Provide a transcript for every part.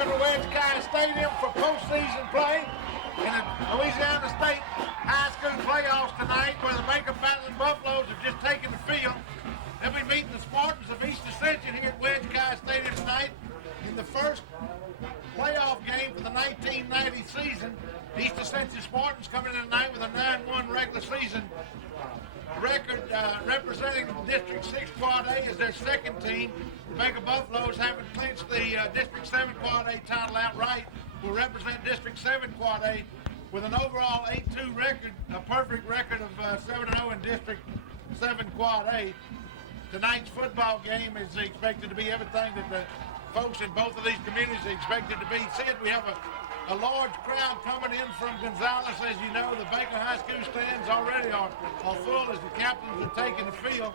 Welcome to LHSAA Stadium for postseason play in the Louisiana State High School playoffs tonight, where the Baker Battling Buffaloes have just taken the field. They'll be meeting the Spartans of East Ascension here at LHSAA Stadium tonight in the first playoff game for the 1990 season. The East Ascension Spartans coming in tonight with a 9-1 regular season record, representing District 6 Quad A as their second team. The Baker Buffaloes, having clinched the District 7 Quad A title outright, will represent District 7 Quad A with an overall 8-2 record, a perfect record of 7-0 in District 7 Quad A. Tonight's football game is expected to be everything that the folks in both of these communities are expected to be. Sid, we have a large crowd coming in from Gonzales. As you know, the Baker High School stands already are full as the captains are taking the field.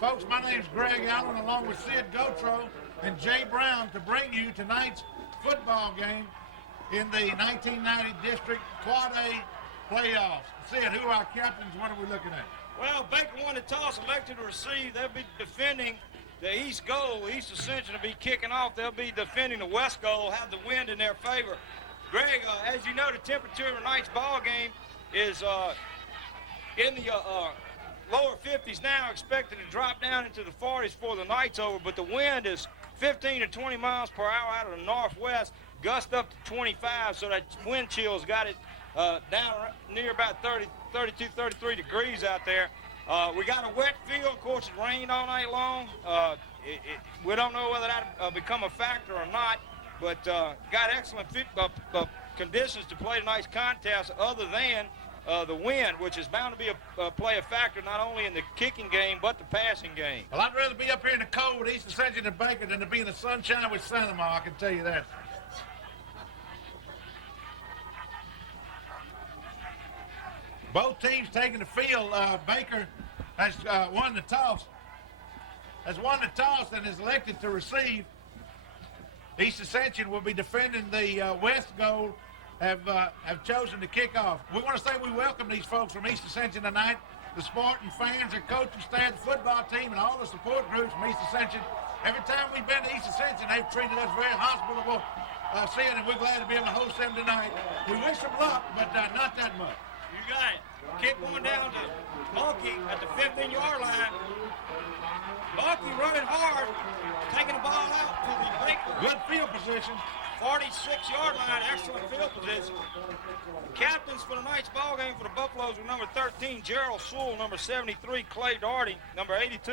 Folks, my name's Greg Allen, along with Sid Gotro and Jay Brown, to bring you tonight's football game in the 1990 District Quad A playoffs. Sid, who are our captains? What are we looking at? Well, Baker won the toss, elected to receive. They'll be defending the east goal. East Ascension will be kicking off. They'll be defending the west goal, have the wind in their favor. Greg, as you know, the temperature of tonight's ball game is in the lower 50s now, expected to drop down into the 40s before the night's over, but the wind is 15 to 20 miles per hour out of the northwest, gust up to 25, so that wind chill's got it down near about 32, 33 degrees out there. We got a wet field. Of course, it rained all night long. We don't know whether that'll become a factor or not, but got excellent conditions to play tonight's contest other than the wind, which is bound to be play a factor not only in the kicking game but the passing game. Well, I'd rather be up here in the cold with East Ascension and Baker than to be in the sunshine with Sanama, I can tell you that. Both teams taking the field. Baker has won the toss. And is elected to receive. East Ascension will be defending the west goal. Have chosen to kick off. We want to say we welcome these folks from East Ascension tonight. The Spartan fans, their coaching staff, the football team, and all the support groups from East Ascension. Every time we've been to East Ascension, they've treated us very hospitable, and we're glad to be able to host them tonight. We wish them luck, but not that much. You got it. Kick going down to Mulkey at the 15-yard line. Mulkey running hard, taking the ball out to the Baker. Good field position. 46-yard line, excellent field position. Captains for tonight's ball game for the Buffaloes were number 13, Jerald Sowell, number 73, Clay Doherty, number 82,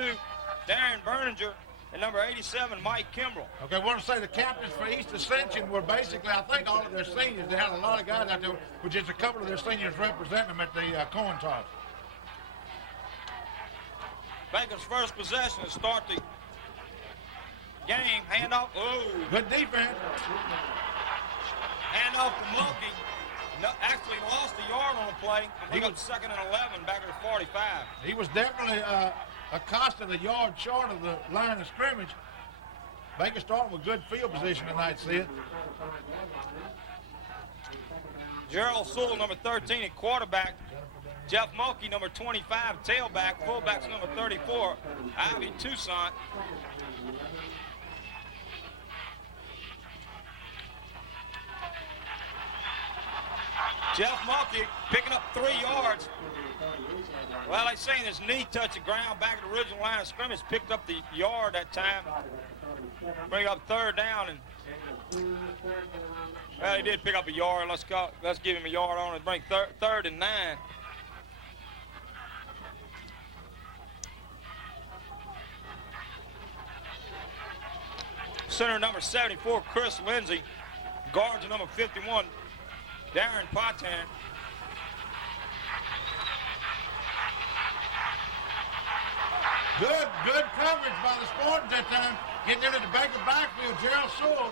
Darren Berninger, and number 87, Mike Kimbrell. Okay, I want to say the captains for East Ascension were basically, I think, all of their seniors. They had a lot of guys out there, with just a couple of their seniors representing them at the coin toss. Baker's first possession to start the game. Handoff. Oh. Good defense. Handoff to Mulkey. No, actually lost a yard on the play. He got second and 11 back at the 45. He was definitely accosted a yard short of the line of scrimmage. Baker starting with good field position tonight, Sid. Jerald Sowell, number 13 at quarterback. Jeff Mulkey, number 25, tailback. Fullback's number 34, Ivy Toussaint. Jeff Mulkey picking up 3 yards. Well, they saying his knee touched the ground back at the original line of scrimmage. Picked up the yard that time. Bring up third down, and well, he did pick up a yard. Let's give him a yard on it. Bring third and 9. Center number 74, Chris Lindsay. Guards number 51, Darren Potan. Good coverage by the Spartans that time. Getting into the Baker backfield, Jerald Sowell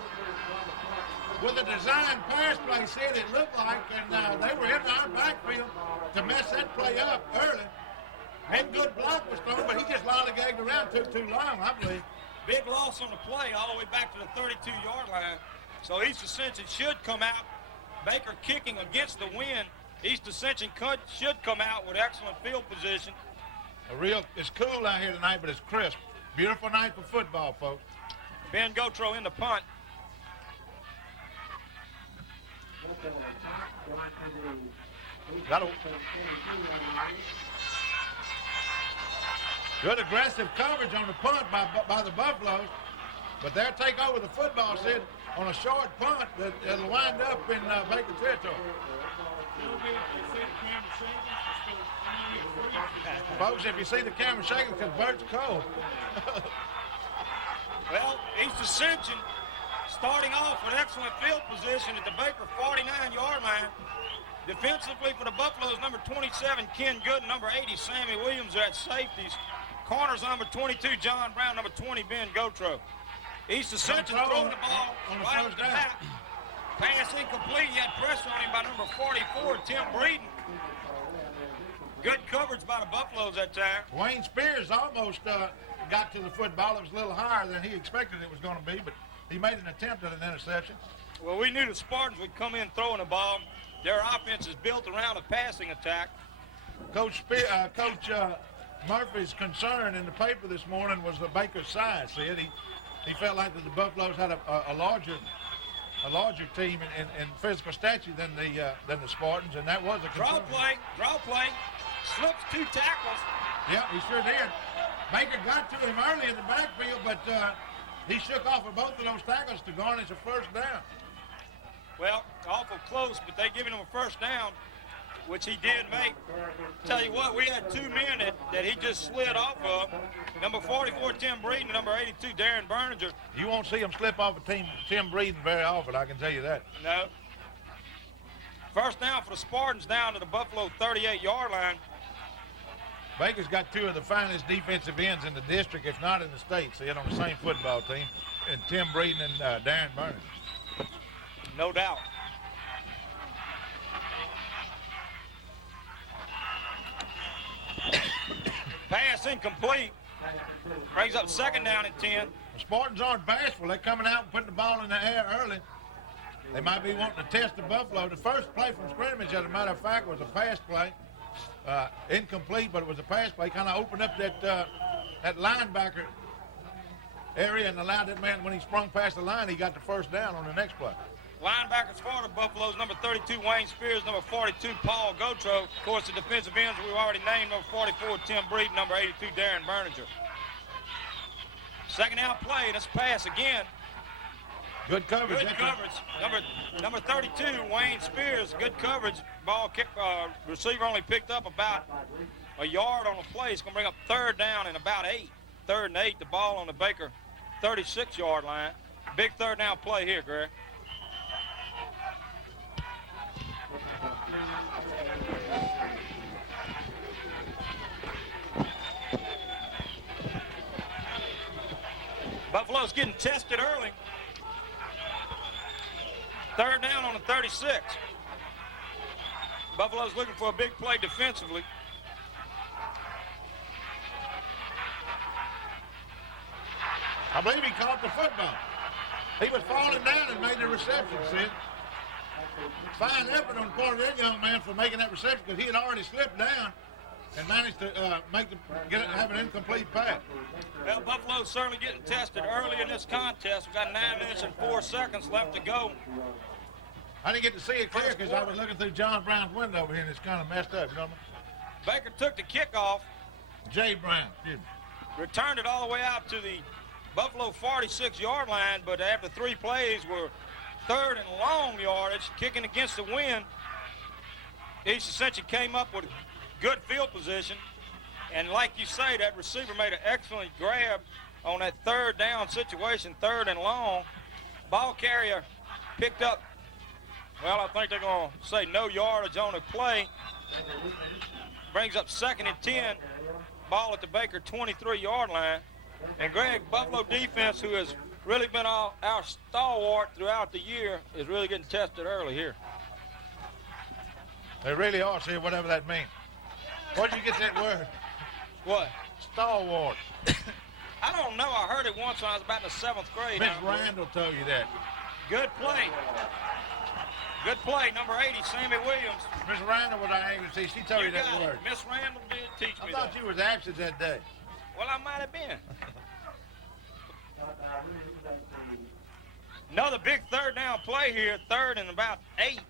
with a design pass play, said it looked like, and they were in our backfield to mess that play up early. And good block was thrown, but he just lollygagged around, took too long, I believe. Big loss on the play all the way back to the 32-yard line. So East Ascension should come out. Baker kicking against the wind. East Ascension should come out with excellent field position. It's cool out here tonight, but it's crisp. Beautiful night for football, folks. Ben Gotro in the punt. Good aggressive coverage on the punt by the Buffaloes, but they'll take over the football, Sid, on a short punt that'll wind up in Baker territory. Folks, if you see the camera shaking, because Bert's cold. Well, East Ascension starting off with excellent field position at the Baker 49-yard line. Defensively for the Buffaloes, number 27, Ken Gooden, number 80, Sammy Williams are at safeties. Corners, number 22, John Brown, number 20, Ben Gotro. East Ascension throwing the ball right off the bat. Pass incomplete. He had pressure on him by number 44, Tim Breeden. Good coverage by the Buffaloes that time. Wayne Spears almost got to the football. It was a little higher than he expected it was going to be, but he made an attempt at an interception. Well, we knew the Spartans would come in throwing the ball. Their offense is built around a passing attack. Coach Murphy's concern in the paper this morning was the Baker's size. He felt like that the Buffaloes had a larger team in physical stature than the Spartans, and that was a concern. Draw play, slips 2 tackles. Yeah, he sure did. Baker got to him early in the backfield, but he shook off of both of those tackles to garnish a first down. Well, awful close, but they giving him a first down, which he did make. Tell you what, we had 2 men that he just slid off of. Number 44, Tim Breeden, and number 82, Darren Berninger. You won't see him slip off of Tim Breeden very often, I can tell you that. No. First down for the Spartans down to the Buffalo 38-yard line. Baker's got 2 of the finest defensive ends in the district, if not in the state, see it on the same football team, and Tim Breeden and Darren Berninger. No doubt. Pass incomplete. Brings up second down at 10. The Spartans aren't bashful. They're coming out and putting the ball in the air early. They might be wanting to test the Buffalo. The first play from scrimmage, as a matter of fact, was a pass play. Incomplete, but it was a pass play. Kind of opened up that linebacker area and allowed that man, when he sprung past the line, he got the first down on the next play. Linebackers for the Buffaloes, number 32, Wayne Spears, number 42, Paul Gotro. Of course, the defensive ends we've already named, number 44, Tim Breeden, number 82, Darren Berninger. Second down play, and it's pass again. Good coverage. Good coverage. Number 32, Wayne Spears, good coverage. Ball kick, receiver only picked up about a yard on the play. It's going to bring up third down and about 8. 3rd and 8, the ball on the Baker 36-yard line. Big third down play here, Greg. Buffalo's getting tested early. Third down on the 36. Buffalo's looking for a big play defensively. I believe he caught the football. He was falling down and made the reception, Sid. Fine effort on the part of that young man for making that reception, because he had already slipped down and managed to have an incomplete pass. Well, Buffalo's certainly getting tested early in this contest. We've got 9 minutes and 4 seconds left to go. I didn't get to see it clear because I was looking through John Brown's window over here, and it's kind of messed up, you know. Baker took the kickoff. Jay Brown, excuse me. Returned it all the way out to the Buffalo 46-yard line, but after 3 plays were 3rd and long yardage, kicking against the wind. East Ascension came up with good field position, and like you say, that receiver made an excellent grab on that 3rd down situation, 3rd and long. Ball carrier picked up, well, I think they're going to say no yardage on the play. Brings up 2nd and 10. Ball at the Baker 23-yard line. And Greg, Buffalo defense, who has really been our stalwart throughout the year, is really getting tested early here. They really are, see, whatever that means. Where'd you get that word? What? Stalwart. I don't know. I heard it once when I was about in the 7th grade. Miss Randall told you that. Good play. Good play, number 80, Sammy Williams. Miss Randall was our English teacher. She told you that word. Miss Randall did teach me that. I thought you was absent that day. Well, I might have been. Another big 3rd down play here, 3rd and about 8.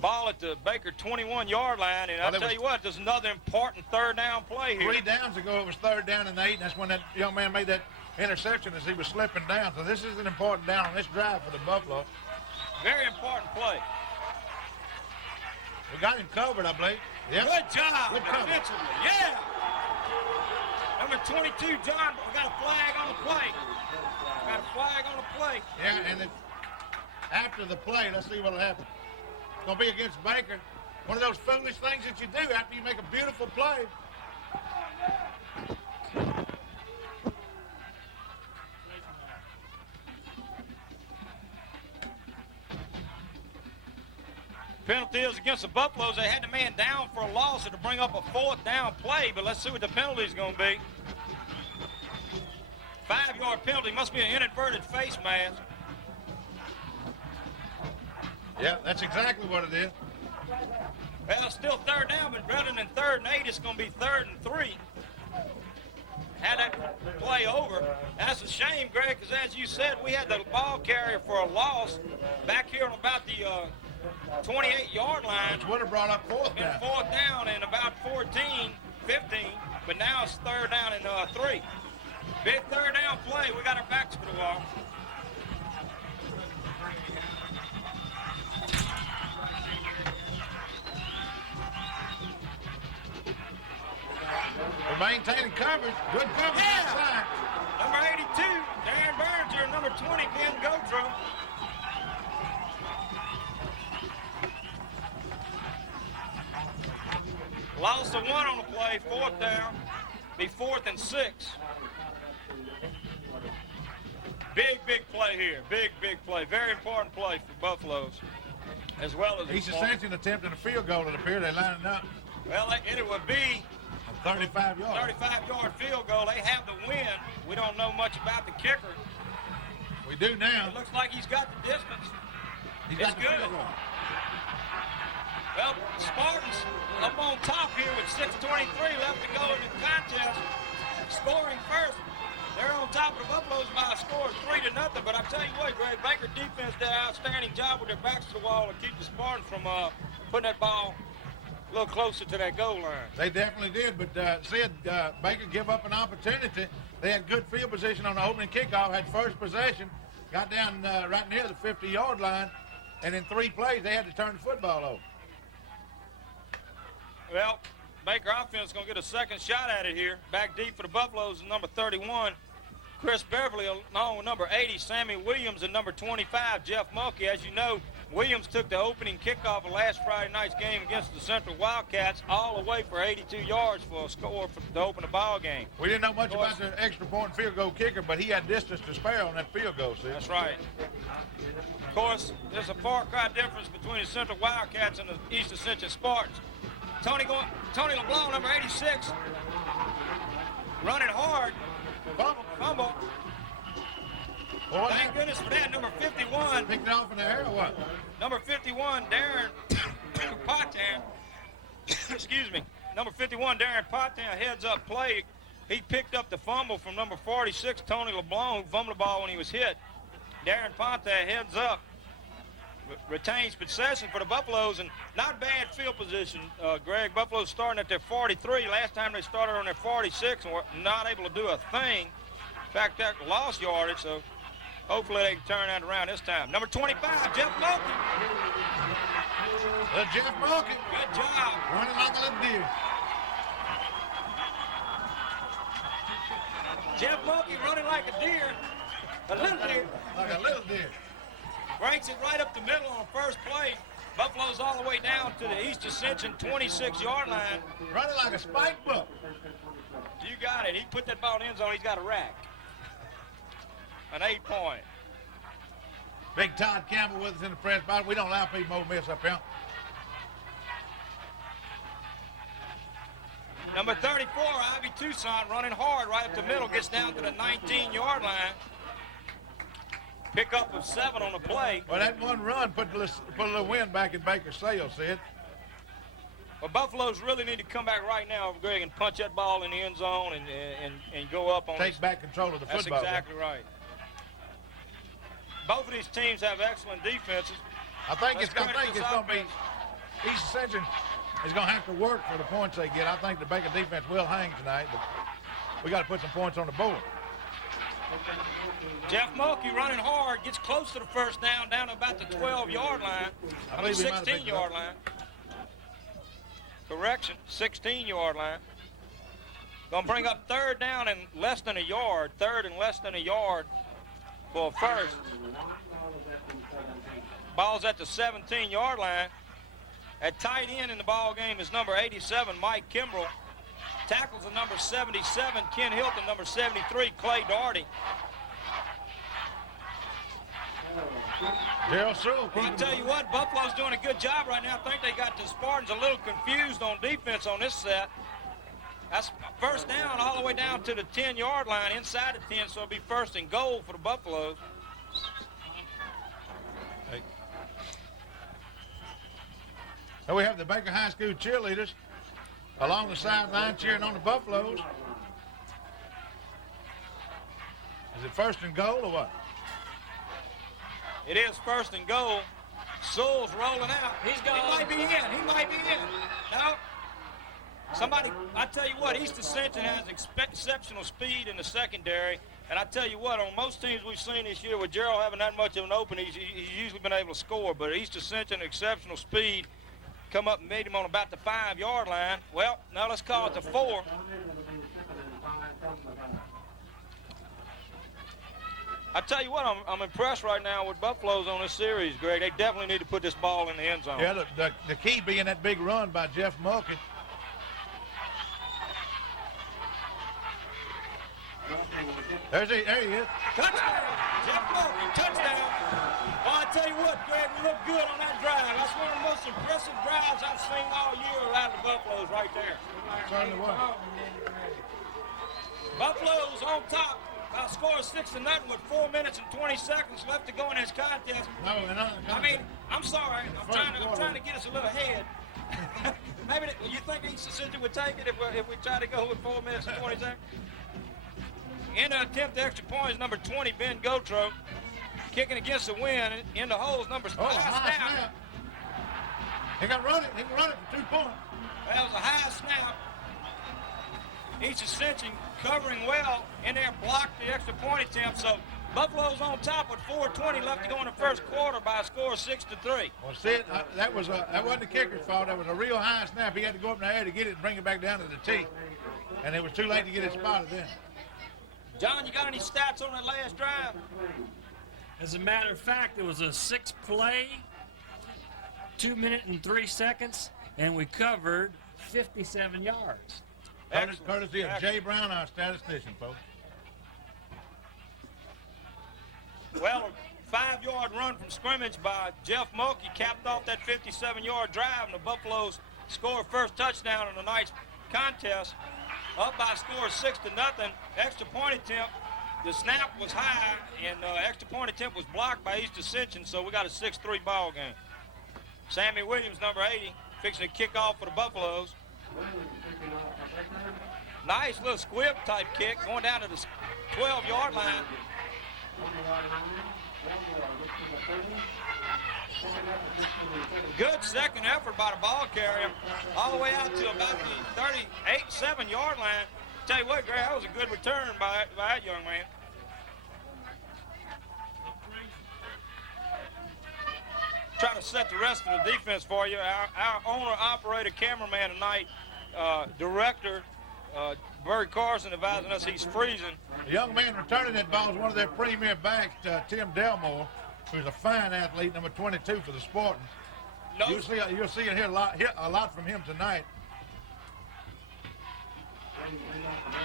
Ball at the Baker 21-yard line, and I'll tell you what, there's another important third down play here. 3 downs ago, it was 3rd down and 8, and that's when that young man made that interception as he was slipping down. So this is an important down on this drive for the Buffalo. Very important play. We got him covered, I believe. Yep. Good job defensively. Yeah. Number 22, John, we got a flag on the play. Got a flag on the play. Yeah, and after the play, let's see what'll happen. It's going to be against Baker. One of those foolish things that you do after you make a beautiful play. Penalty is against the Buffaloes. They had the man down for a loss to bring up a 4th down play, but let's see what the penalty is going to be. 5-yard penalty. Must be an inadvertent face mask. Yeah, that's exactly what it is. Well, it's still 3rd down, but rather than 3rd and 8, it's going to be 3rd and 3. Had that play over. That's a shame, Greg, because as you said, we had the ball carrier for a loss back here on about the 28-yard line. Which would have brought up 4th down. And 4th down and about 14, 15, but now it's 3rd down and 3. Big 3rd down play. We got our backs to the wall. We're maintaining coverage. Good coverage inside. Number 82, Darren Burns here. Number 20, Ben Gotro. Lost of 1 on the play, 4th down. Be 4th and 6. Big play here. Big play. Very important play for Buffaloes, as well as East Ascension attempting a field goal, it appears. They're lining up. Well, it would be 35 yards. 35-yard field goal. They have the win. We don't know much about the kicker. We do now. It looks like he's got the distance. It's good. Well, Spartans up on top here with 6:23 left to go in the contest, scoring first. They're on top of the Buffaloes by a score of 3-0. But I tell you what, Greg, Baker defense did an outstanding job with their backs to the wall to keep the Spartans from putting that ball a little closer to that goal line. They definitely did, but Sid, Baker give up an opportunity. They had good field position on the opening kickoff, had first possession, got down right near the 50-yard line, and in 3 plays, they had to turn the football over. Well, Baker offense is going to get a second shot at it here. Back deep for the Buffaloes is number 31, Chris Beverly, along with number 80, Sammy Williams, and number 25, Jeff Mulkey. As you know, Williams took the opening kickoff of last Friday night's game against the Central Wildcats all the way for 82 yards for a score to open the ball game. We didn't know much about the extra point field goal kicker, but he had distance to spare on that field goal, Sid. That's right. Of course, there's a far cry difference between the Central Wildcats and the East Ascension Spartans. Tony LeBlanc, number 86, running hard. Fumble. Well, Thank goodness for that. Number 51. Picked it off in the air or what? Number 51, Darren Potan. Excuse me. Number 51, Darren Potan, heads up play. He picked up the fumble from number 46, Tony LeBlanc, who fumbled the ball when he was hit. Darren Potan heads up. Retains possession for the Buffaloes, and not bad field position, Greg. Buffaloes starting at their 43. Last time they started on their 46 and were not able to do a thing. In fact, that lost yardage, so hopefully they can turn that around this time. Number 25, Jeff Mulkey. Jeff Mulkey. Good job. Running like a little deer. Jeff Mulkey running like a deer. A little deer. Like a little deer. Breaks it right up the middle on first play. Buffalo's all the way down to the East Ascension 26-yard line. Running like a spike book. You got it. He put that ball in the end zone. He's got a rack. An 8-point. Big Todd Campbell with us in the press box. We don't allow people to miss up here. Number 34, Ivy Toussaint, running hard right up the middle. Gets down to the 19-yard line. Pick up of 7 on the play. Well, that one run put a little wind back in Baker's sails, Sid. Well, Buffaloes really need to come back right now, Greg, and punch that ball in the end zone and go up on Take back control of the football. That's exactly right. both of these teams have excellent defenses. I think it's going to be East Ascension is going to have to work for the points they get. I think the Baker defense will hang tonight, but we got to put some points on the board. Jeff Mulkey running hard, gets close to the first down to about the 12-yard line. I mean, 16-yard line. Correction, 16-yard line. Going to bring up third down and less than a yard. Third and less than a yard for a first. Ball's at the 17-yard line. At tight end in the ball game is number 87, Mike Kimbrell. Tackles the number 77, Ken Hilton, number 73, Clay Doherty. Jerald Sowell. Well, I tell you what, Buffalo's doing a good job right now. I think they got the Spartans a little confused on defense on this set. That's first down all the way down to the 10-yard line, inside the 10, so it'll be first and goal for the Buffaloes. Hey. So we have the Baker High School cheerleaders along the sideline cheering on the Buffaloes. Is it first and goal or what? It is first and goal. Sowell's rolling out. He might be in. He might be in. No. Somebody, I tell you what, East Ascension has exceptional speed in the secondary. And I tell you what, on most teams we've seen this year with Jerald having that much of an opening, he's usually been able to score. But East Ascension, exceptional speed, come up and made him on about the 5-yard line. Well, now let's call it the 4. I tell you what, I'm impressed right now with Buffaloes on this series, Greg. They definitely need to put this ball in the end zone. Yeah, the key being that big run by Jeff Mulkey. There he is. Touchdown! Jeff Mulkey, touchdown! Oh, I tell you what, Greg, we look good on that drive. That's one of the most impressive drives I've seen all year out of the Buffaloes right there. Certainly was. Buffaloes on top. I'll score 6-0 with 4 minutes and 20 seconds left to go in this contest. I mean, I'm sorry. I'm trying to get us a little ahead. Maybe you think East Ascension would take it if we try to go with 4 minutes and 20 seconds? In the attempt to extra point is number 20, Ben Gotro. Kicking against the wind. In the holes, number high snap. He can run it. He can run it for 2 points. That was a high snap. East Ascension covering well in there, blocked the extra point attempt. So Buffalo's on top with 4:20 left to go in the first quarter by a score of 6-3. Well, see, that wasn't the kicker's fault. That was a real high snap. He had to go up in the air to get it and bring it back down to the tee. And it was too late to get it spotted then. John, you got any stats on that last drive? As a matter of fact, it was a 6-play, 2 minutes and 3 seconds, and we covered 57 yards. Courtesy of Jay Brown, our statistician, folks. Well, a 5-yard run from scrimmage by Jeff Mulkey capped off that 57-yard drive, and the Buffaloes scored first touchdown in the night's contest. Up by a score of 6-0. Extra point attempt. The snap was high, and extra point attempt was blocked by East Ascension, so we got a 6-3 ball game. Sammy Williams, number 80, fixing to kick off for the Buffaloes. Nice little squib type kick going down to the 12-yard line. Good second effort by the ball carrier, all the way out to about the 38-7-yard line. Tell you what, Greg, that was a good return by that young man. Trying to set the rest of the defense for you. Our owner, operator, cameraman tonight, director, Barry Carson, advising us he's freezing. The young man returning that ball is one of their premier backs, Tim Delmore, who's a fine athlete, number 22 for the Spartans. No. You'll see and hear a lot from him tonight.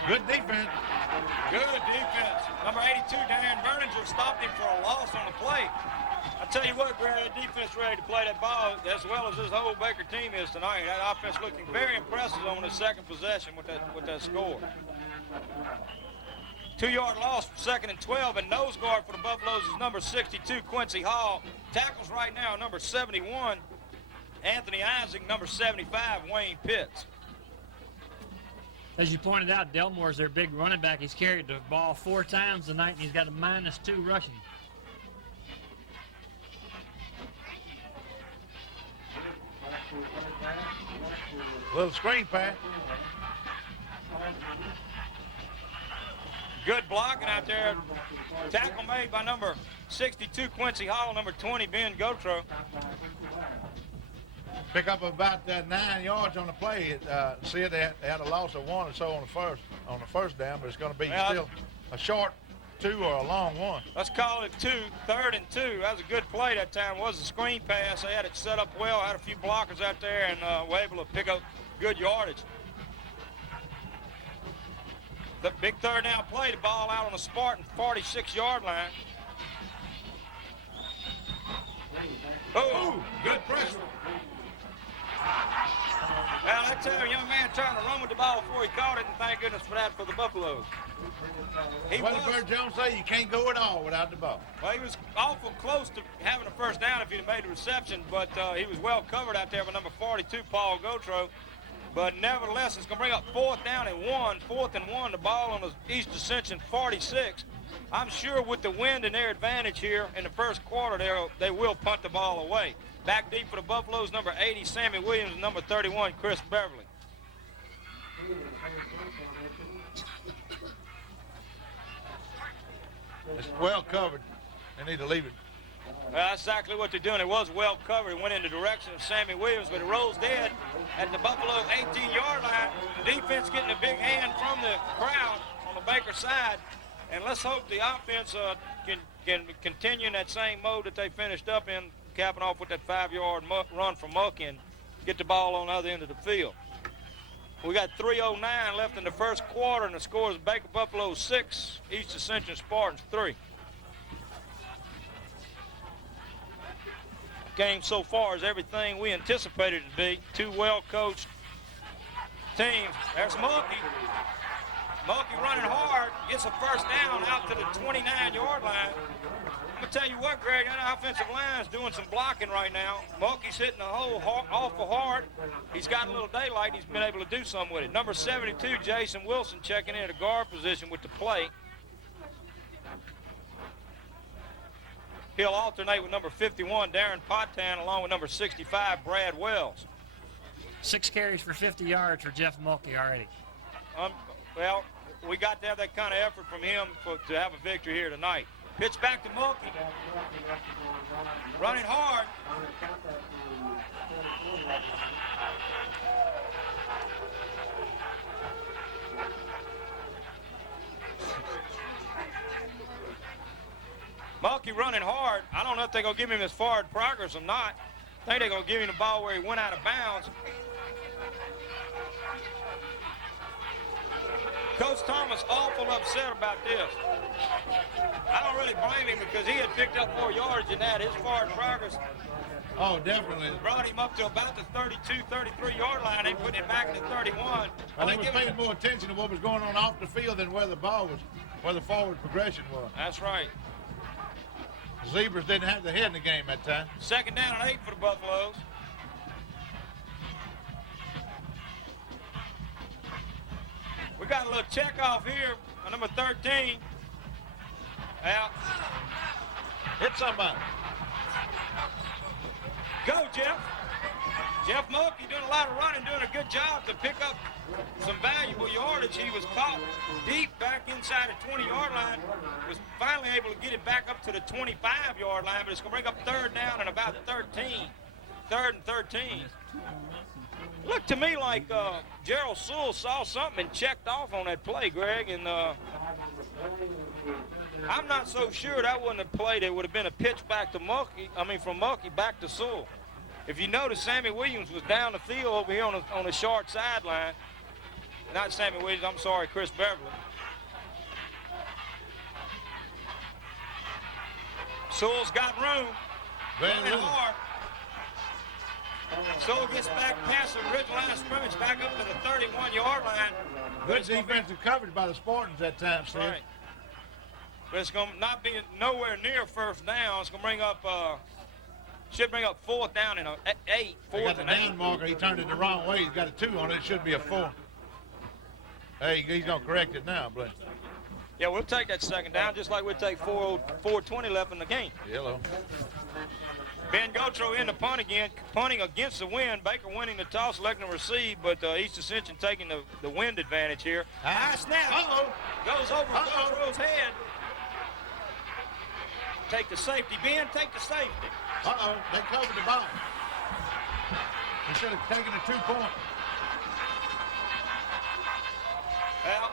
Good defense. Good defense. Number 82, Darren Berninger, stopped him for a loss on the play. I tell you what, Greg, that defense ready to play that ball as well as this whole Baker team is tonight. That offense looking very impressive on the second possession with that score. 2-yard loss for 2nd and 12, and nose guard for the Buffaloes is number 62, Quincy Hall. Tackles right now, number 71, Anthony Isaac, number 75, Wayne Pitts. As you pointed out, Delmore's their big running back. He's carried the ball 4 times tonight, and he's got a -2 rushing. Little screen pass. Good blocking out there. Tackle made by number 62, Quincy Hall, number 20, Ben Gotro. Pick up about 9 yards on the play. See it, they had a loss of 1 or so on the first down, but it's going to be still a short 2 or a long 1. Let's call it 2, 3rd and 2. That was a good play that time. It was a screen pass. They had it set up well, had a few blockers out there, and were able to pick up good yardage. The big 3rd down play, the ball out on the Spartan 46-yard line. Oh, good pressure. Well, that time, young man trying to run with the ball before he caught it, and thank goodness for that for the Buffaloes. What did Bert Jones say? You can't go at all without the ball. Well, he was awful close to having a first down if he'd have made the reception, but he was well covered out there by number 42, Paul Gotro. But nevertheless, it's going to bring up 4th down and 1, 4th and 1, the ball on the East Ascension 46. I'm sure with the wind and their advantage here in the first quarter, they will punt the ball away. Back deep for the Buffaloes, number 80, Sammy Williams, and number 31, Chris Beverly. It's well covered. They need to leave it. Well, that's exactly what they're doing. It was well covered. It went in the direction of Sammy Williams, but it rolls dead at the Buffalo 18-yard line. The defense getting a big hand from the crowd on the Baker side. And let's hope the offense can continue in that same mode that they finished up in, capping off with that 5-yard run from Mulkey and get the ball on the other end of the field. We got 3:09 left in the first quarter, and the score is Baker Buffalo 6, East Ascension Spartans 3. Game so far is everything we anticipated it to be. Two well-coached teams. There's Mulkey. Mulkey running hard, gets a first down out to the 29-yard line. I'm going to tell you what, Greg, that offensive line is doing some blocking right now. Mulkey's hitting the hole awful hard. He's got a little daylight. He's been able to do something with it. Number 72, Jason Wilson, checking in at a guard position with the play. He'll alternate with number 51, Darren Potan, along with number 65, Brad Wells. 6 carries for 50 yards for Jeff Mulkey already. Well, we got to have that kind of effort from him to have a victory here tonight. Pitch back to Mulkey. Running hard. Mulkey running hard. I don't know if they're going to give him his forward progress or not. I think they're going to give him the ball where he went out of bounds. Coach Thomas awful upset about this. I don't really blame him because he had picked up more yardage than that. His forward progress brought him up to about the 32, 33-yard line. They put him back to 31. Well, they was paying more attention to what was going on off the field than where the ball was, where the forward progression was. That's right. The Zebras didn't have the head in the game that time. 2nd down and 8 for the Buffaloes. We got a little check off here on number 13. Out. Hit somebody. Go, Jeff. Jeff Mulkey doing a lot of running, doing a good job to pick up some valuable yardage. He was caught deep back inside the 20-yard line, was finally able to get it back up to the 25-yard line, but it's going to bring up 3rd down and about 13. 3rd and 13. Looked to me like Jerald Sowell saw something and checked off on that play, Greg, and I'm not so sure that wasn't a play that would have been a pitch back to Mulkey, from Mulkey back to Sowell. If you notice, Sammy Williams was down the field over here on the short sideline. Not Sammy Williams, I'm sorry, Chris Beverly. Sowell's got room. Running hard. Sowell gets back past the ridge line of scrimmage, back up to the 31-yard line. Good defensive coverage by the Spartans that time, Steve. Right. But it's going to not be nowhere near 1st down. It's going to bring up, should bring up 4th down and 8. He got the down marker. He turned it the wrong way. He's got a 2 on it. It should be a 4. Hey, he's going to correct it now, Blake. Yeah, we'll take that 2nd down just like we'll take 4:20 left in the game. Hello. Ben Gotro in the punt again, punting against the wind. Baker winning the toss, electing to receive, but East Ascension taking the wind advantage here. High snap. Goes over Gotro's head. Take the safety, Ben. Take the safety. They covered the ball. They should have taken a 2-point. Well,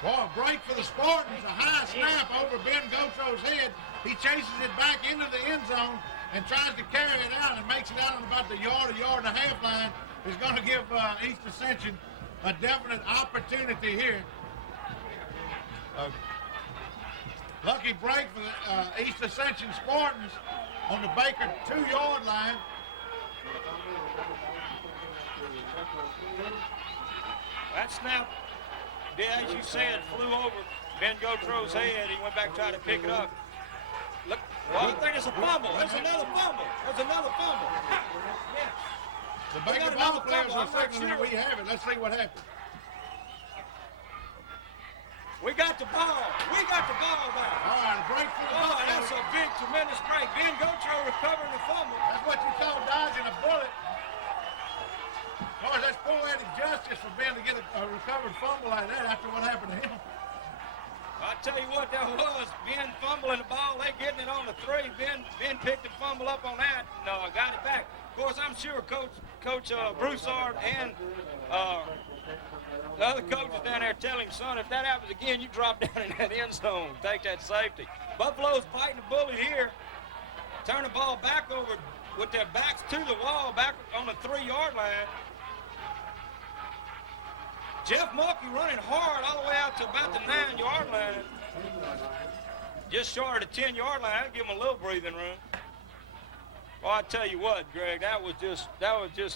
boy, a break for the Spartans. A high snap over Ben Gotro's head. He chases it back into the end zone and tries to carry it out and makes it out on about the yard and a half line. Is going to give East Ascension a definite opportunity here. Lucky break for the East Ascension Spartans on the Baker 2-yard line. That snap, as you said, flew over Ben Gotro's head. He went back trying to pick it up. Look, well, I think it's a fumble. There's another fumble. The Baker ball players are saying that we have it. Let's see what happens. We got the ball. Back. All right, a break for the Oh, Buffaloes. that's a big, tremendous break. Ben Gotro recovering the fumble. That's what you call dodging a bullet. Boy, that's poetic justice for Ben to get a recovered fumble like that after what happened to him. I tell you what that was. Ben fumbling the ball. They getting it on the 3. Ben picked the fumble up on that and got it back. Of course, I'm sure Coach Broussard and the other coaches down there tell him, son, if that happens again, you drop down in that end zone. Take that safety. Buffalo's biting the bullet here. Turn the ball back over with their backs to the wall, back on the 3-yard line. Jeff Mulkey running hard all the way out to about the 9-yard line. Just short of the 10-yard line. That'll give him a little breathing room. Well, I tell you what, Greg, that was just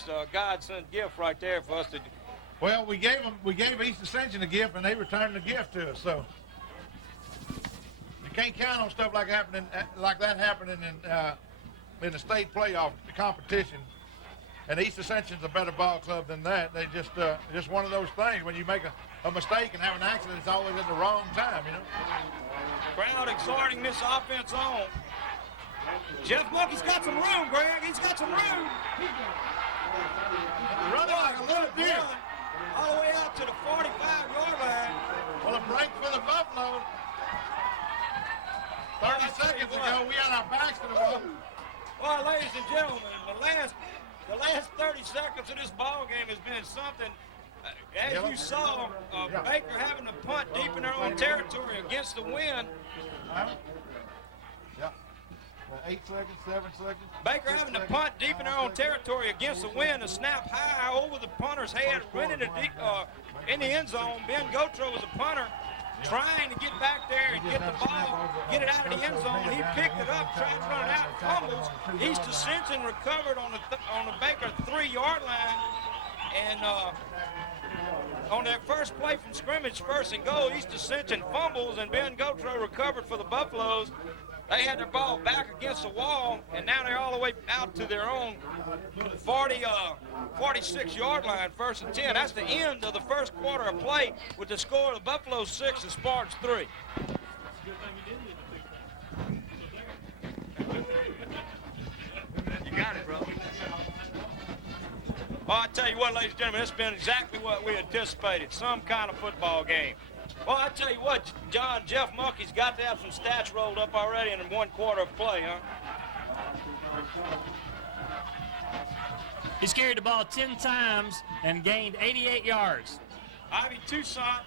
a God-sent gift right there for us to do. Well, we gave East Ascension a gift, and they returned the gift to us. So you can't count on stuff like that happening in the state playoff competition. And East Ascension's a better ball club than that. They just one of those things. When you make a mistake and have an accident, it's always at the wrong time, you know. Crowd exhorting this offense on. Jeff Mulkey's got some room, Greg. He's got some room. Running like a little deer. All the way out to the 45-yard line. Well, a break for the Buffaloes. 30 seconds ago, we had our backs to the wall. Well, ladies and gentlemen, the last 30 seconds of this ball game has been something. As you saw, Baker having to punt deep in their own territory against the wind. Yeah. 8 seconds, 7 seconds. Baker having to punt deep in their own territory against the wind. A snap high over the punter's head, running it deep, in the end zone. Ben Gotro was a punter, trying to get back there and get the ball, get it out of the end zone. He picked it up, tried to run it out, fumbles. East Ascension recovered on the Baker 3-yard line, and on that first play from scrimmage, 1st and goal, East Ascension fumbles, and Ben Gotro recovered for the Buffaloes. They had their ball back against the wall, and now they're all the way out to their own 46-yard line, 1st and 10. That's the end of the first quarter of play with the score of the Buffaloes 6 and Spartans 3. You got it, bro. Well, I tell you what, ladies and gentlemen, it's been exactly what we anticipated, some kind of football game. Well, I tell you what, John, Jeff Mulkey's got to have some stats rolled up already in 1 quarter of play, huh? He's carried the ball 10 times and gained 88 yards. Ivy Toussaint,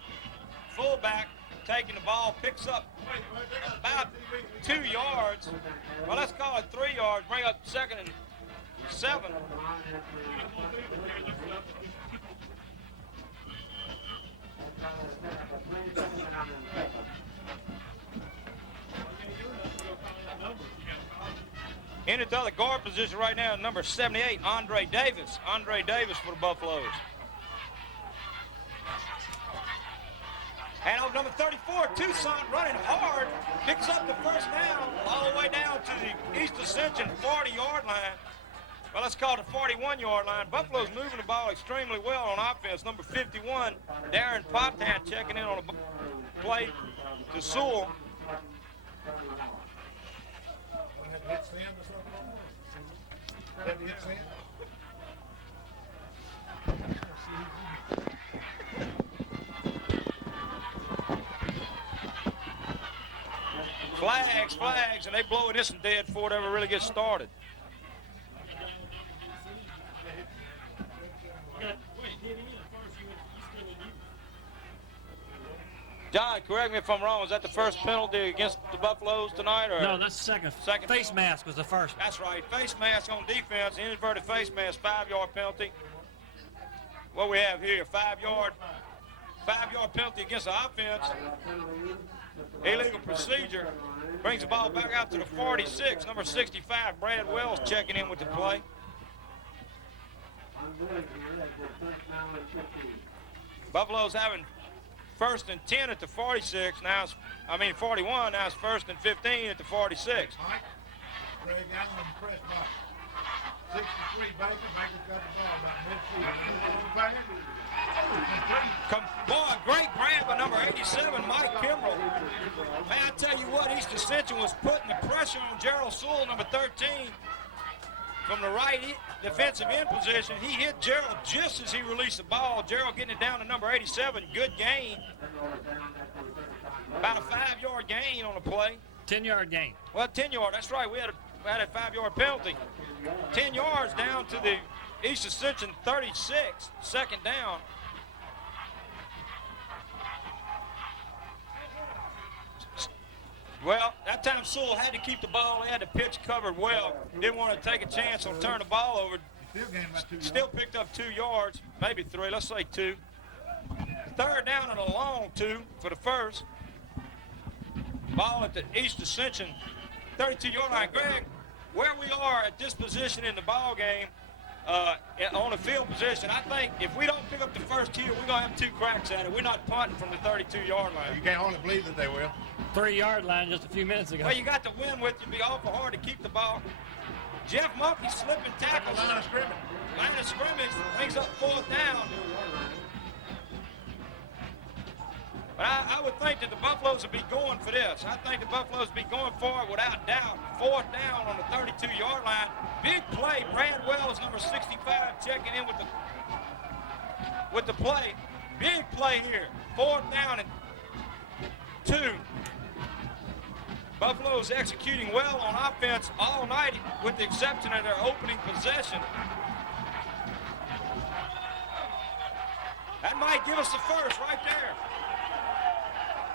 fullback, taking the ball, picks up about 2 yards. Well, let's call it 3 yards, bring up 2nd and 7. In at the other guard position right now, number 78, Andre Davis. Andre Davis for the Buffaloes. And on number 34, Toussaint running hard, picks up the first down all the way down to the East Ascension 40-yard line. Well, let's call it the 41-yard line. Buffalo's moving the ball extremely well on offense. Number 51, Darren Potan checking in on a play to Sewell. Flags, and they blowing this one dead before it ever really gets started. John, correct me if I'm wrong. Was that the first penalty against the Buffaloes tonight? Or? No, that's the second. Second. Face mask was the first one. That's right. Face mask on defense, inverted face mask, 5-yard penalty. What we have here, 5-yard penalty against the offense. Illegal procedure. Brings the ball back out to the 46. Number 65, Brad Wells checking in with the play. Buffalo's having 1st and 10 at the 46. 41. Now it's 1st and 15 at the 46. Greg Allen pressed by 63 Baker. Baker got the ball about midfield. Boy, great grab by number 87, Mike Kimbrell. Man, I tell you what, East Ascension was putting the pressure on Jerald Sowell, number 13, from the right defensive end position. He hit Jerald just as he released the ball. Jerald getting it down to number 87. Good gain. About a 5-yard gain on the play. 10-yard gain. Well, 10-yard, that's right. We had a 5-yard penalty. 10 yards down to the East Ascension 36, second down. Well, that time Sewell had to keep the ball. He had the pitch covered well. Didn't want to take a chance on turn the ball over. Still picked up 2 yards, maybe 3. Let's say 2. Third down and a long 2 for the first. Ball at the East Ascension 32-yard line. Greg, where we are at this position in the ball game, on the field position, I think if we don't pick up the first here, we're going to have 2 cracks at it. We're not punting from the 32-yard line. You can't hardly believe that they will. 3-yard line just a few minutes ago. Well, you got the wind with you. It'd be awful hard to keep the ball. Jeff Mulkey slipping tackles. Line of scrimmage. Line of scrimmage brings up 4th down. But I would think that the Buffaloes would be going for this. I think the Buffaloes would be going for it without doubt. 4th down on the 32-yard line. Big play. Brad Wells, number 65, checking in with the play. Big play here. 4th down and 2. Buffalo's executing well on offense all night, with the exception of their opening possession. That might give us the first right there.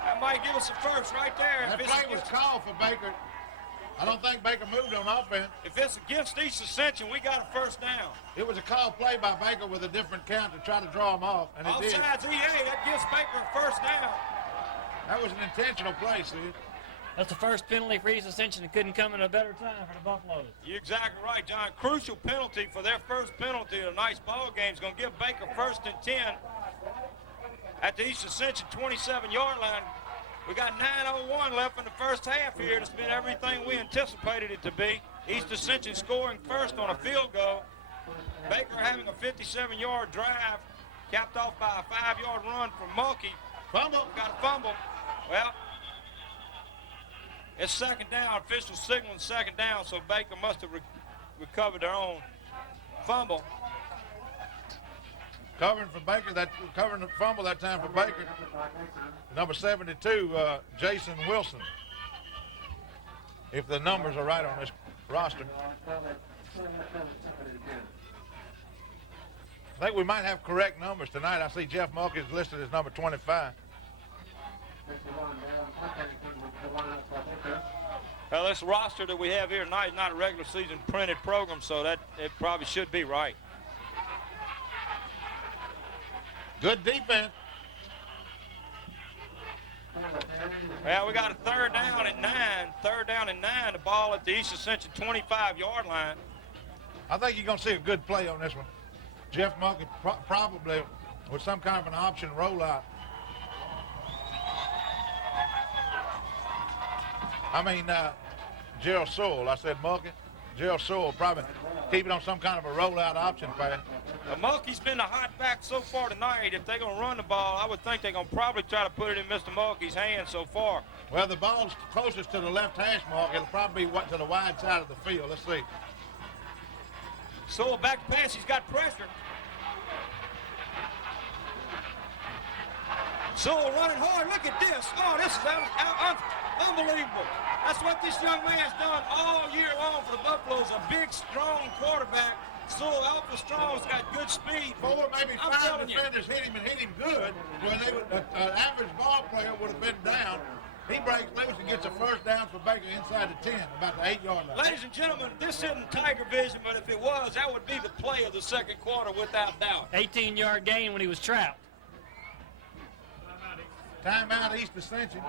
That might give us the first right there. That play was called for Baker. I don't think Baker moved on offense. If it's against East Ascension, we got a 1st down. It was a called play by Baker with a different count to try to draw him off, and it did. Offsides EA, that gives Baker a 1st down. That was an intentional play, Sid. That's the first penalty for East Ascension. It couldn't come at a better time for the Buffaloes. You're exactly right, John. Crucial penalty for their first penalty of a nice ball game. Is going to give Baker 1st and 10 at the East Ascension 27-yard line. We got 9:01 left in the first half here. It's been everything we anticipated it to be. East Ascension scoring first on a field goal. Baker having a 57-yard drive, capped off by a 5-yard run from Mulkey. Fumble. Got a fumble. Well, it's 2nd down. Officials signaling 2nd down, so Baker must have recovered their own fumble. Covering for Baker, covering the fumble that time for Baker. Number 72, Jason Wilson. If the numbers are right on this roster. I think we might have correct numbers tonight. I see Jeff Mulkey is listed as number 25. Well, this roster that we have here tonight is not a regular season printed program, so that it probably should be right. Good defense. Well, we got a 3rd down and 9. 3rd down and 9. The ball at the East Ascension 25-yard line. I think you're going to see a good play on this one. Jeff Mulkey probably with some kind of an option rollout. I mean, Jerald Sowell. I said Mulkey. Jerald Sowell probably keep it on some kind of a rollout option pass. Mulkey's been the hot back so far tonight. If they're going to run the ball, I would think they're going to probably try to put it in Mr. Mulkey's hands so far. Well, the ball's closest to the left hash mark. It'll probably be to the wide side of the field. Let's see. Sowell back to pass. He's got pressure. Sowell running hard. Look at this. Oh, this is unbelievable. That's what this young man's done all year long for the Buffaloes. A big, strong quarterback. Sowell, awful strong. He's got good speed. 4, maybe I'm 5 telling you. defenders hit him and hit him good. Where they would, an average ball player would have been down. He breaks loose and gets a first down for Baker inside the 10, about the 8-yard line. Ladies and gentlemen, this isn't Tiger Vision, but if it was, that would be the play of the second quarter without doubt. 18-yard gain when he was trapped. Timeout, East Ascension.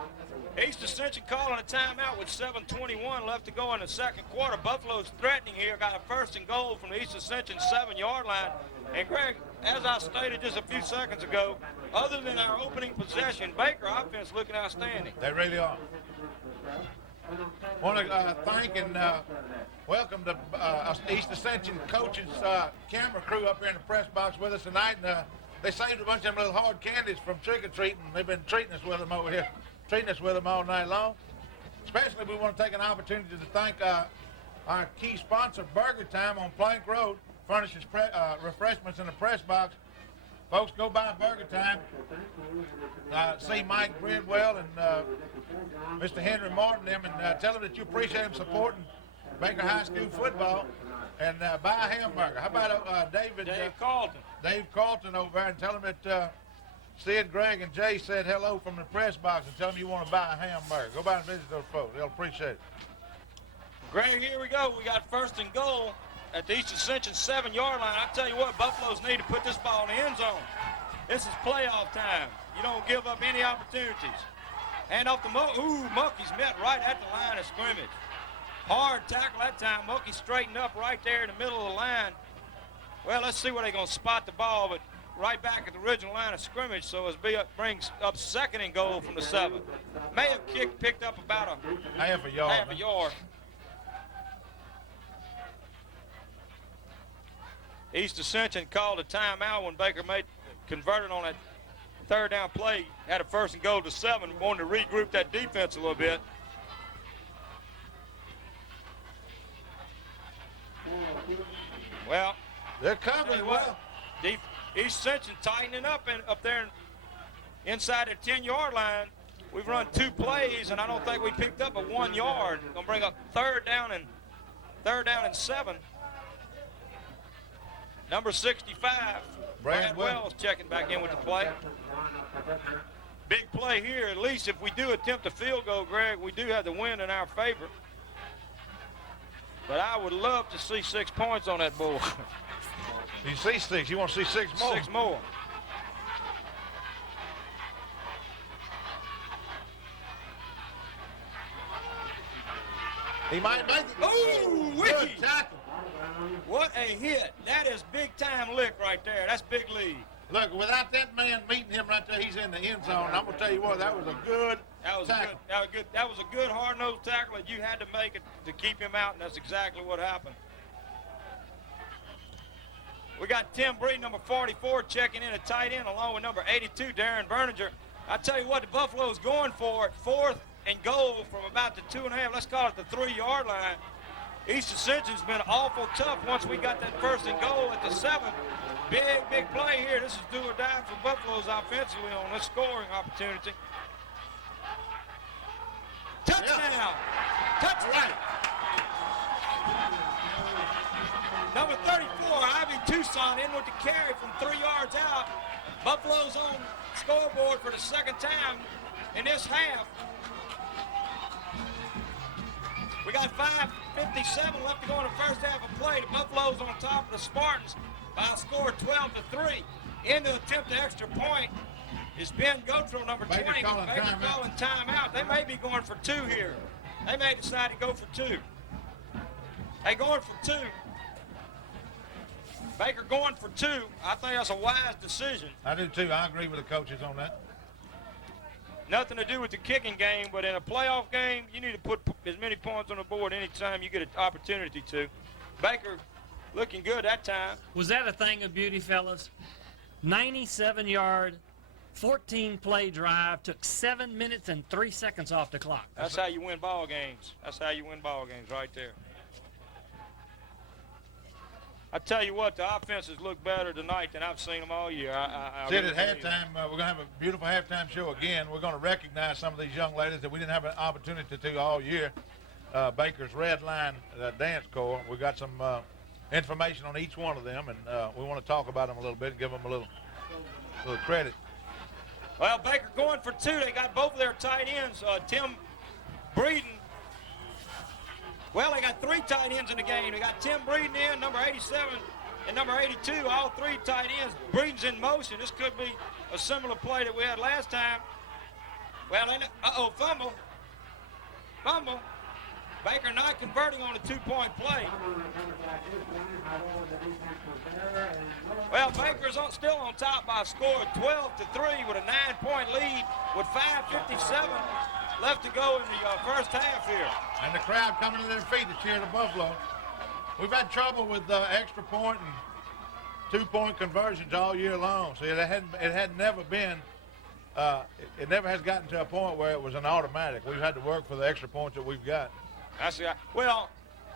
East Ascension calling a timeout with 7:21 left to go in the second quarter. Buffalo's threatening here. Got a first and goal from the East Ascension 7-yard line. And Greg, as I stated just a few seconds ago, other than our opening possession, Baker offense looking outstanding. They really are. Want to thank and welcome the East Ascension coaches camera crew up here in the press box with us tonight. And they saved a bunch of them little hard candies from trick-or-treating. They've been treating us with them over here, treating us with them all night long. Especially, we want to take an opportunity to thank our key sponsor, Burger Time on Plank Road, furnishes refreshments in the press box. Folks, go by Burger Time. See Mike Bridwell and Mr. Henry Martin them, and tell them that you appreciate them supporting Baker High School football, and buy a hamburger. How about Dave Carlton. Dave Carlton over there, and tell them that Sid, Greg, and Jay said hello from the press box, and tell them you want to buy a hamburger. Go by and visit those folks. They'll appreciate it. Greg, here we go. We got first and goal at the East Ascension 7-yard line. I tell you what, Buffaloes need to put this ball in the end zone. This is playoff time. You don't give up any opportunities. Hand off to Mulkey's met right at the line of scrimmage. Hard tackle that time. Mulkey straightened up right there in the middle of the line. Well, let's see where they're going to spot the ball, but right back at the original line of scrimmage, so it brings up second and goal from the 7. May have picked up about a half a yard. East Ascension called a timeout when Baker converted on that third down play. Had a first and goal to 7. Wanted to regroup that defense a little bit. Well, they're coming. Well, East Ascension tightening up there inside the 10-yard line. We've run 2 plays, and I don't think we picked up a 1 yard. Gonna bring up third down and 7. Number 65, Brad Wells checking back in with the play. Big play here. At least if we do attempt a field goal, Greg, we do have the win in our favor. But I would love to see 6 points on that board. You see 6. You want to see 6 more? 6 more. He might make it. Oh, good tackle. What a hit. That is big-time lick right there. That's big lead. Look, without that man meeting him right there, he's in the end zone. I'm going to tell you what, that was a good tackle. That was a good hard-nosed tackle that you had to make it to keep him out, and that's exactly what happened. We got Tim Bree, number 44, checking in at tight end, along with number 82, Darren Berninger. I tell you what, the Buffalo's going for it. 4th and goal from about the 2.5, let's call it the 3-yard line. East Ascension's been awful tough once we got that first and goal at the 7. Big play here. This is do or die for Buffaloes offensively on this scoring opportunity. Touchdown! Yeah. Touchdown! Number 34, Ivy Tucson, in with the carry from 3 yards out. Buffaloes on scoreboard for the second time in this half. We got 5:57 left to go in the first half of play. The Buffaloes on top of the Spartans by a score 12-3. In to attempt the extra point is Ben Gotro, number 20. Baker calling timeout. They may be going for 2 here. They may decide to go for 2. They going for 2. Baker going for 2. I think that's a wise decision. I do too. I agree with the coaches on that. Nothing to do with the kicking game, but in a playoff game, you need to put as many points on the board anytime you get an opportunity to. Baker looking good that time. Was that a thing of beauty, fellas? 97-yard, 14-play drive, took 7 minutes and 3 seconds off the clock. That's how you win ball games. That's how you win ball games right there. I tell you what, the offenses look better tonight than I've seen them all year. I Said really at believe that. halftime, we're going to have a beautiful halftime show again. We're going to recognize some of these young ladies that we didn't have an opportunity to all year. Baker's Red Line Dance Corps. We got some information on each one of them, and we want to talk about them a little bit and give them a little credit. Well, Baker going for two. They got both of their tight ends. Tim Breeden. Well, they got three tight ends in the game. They got Tim Breeden in, number 87, and number 82, all three tight ends. Breeden's in motion. This could be a similar play that we had last time. Well, fumble. Fumble. Baker not converting on a two-point play. Well, Baker's still on top by a score of 12-3 with a 9-point lead with 5:57 left to go in the first half here. And the crowd coming to their feet to cheer the Buffalo. We've had trouble with extra point and two-point conversions all year long. So it had never been, it never has gotten to a point where it was an automatic. We've had to work for the extra points that we've got. Well,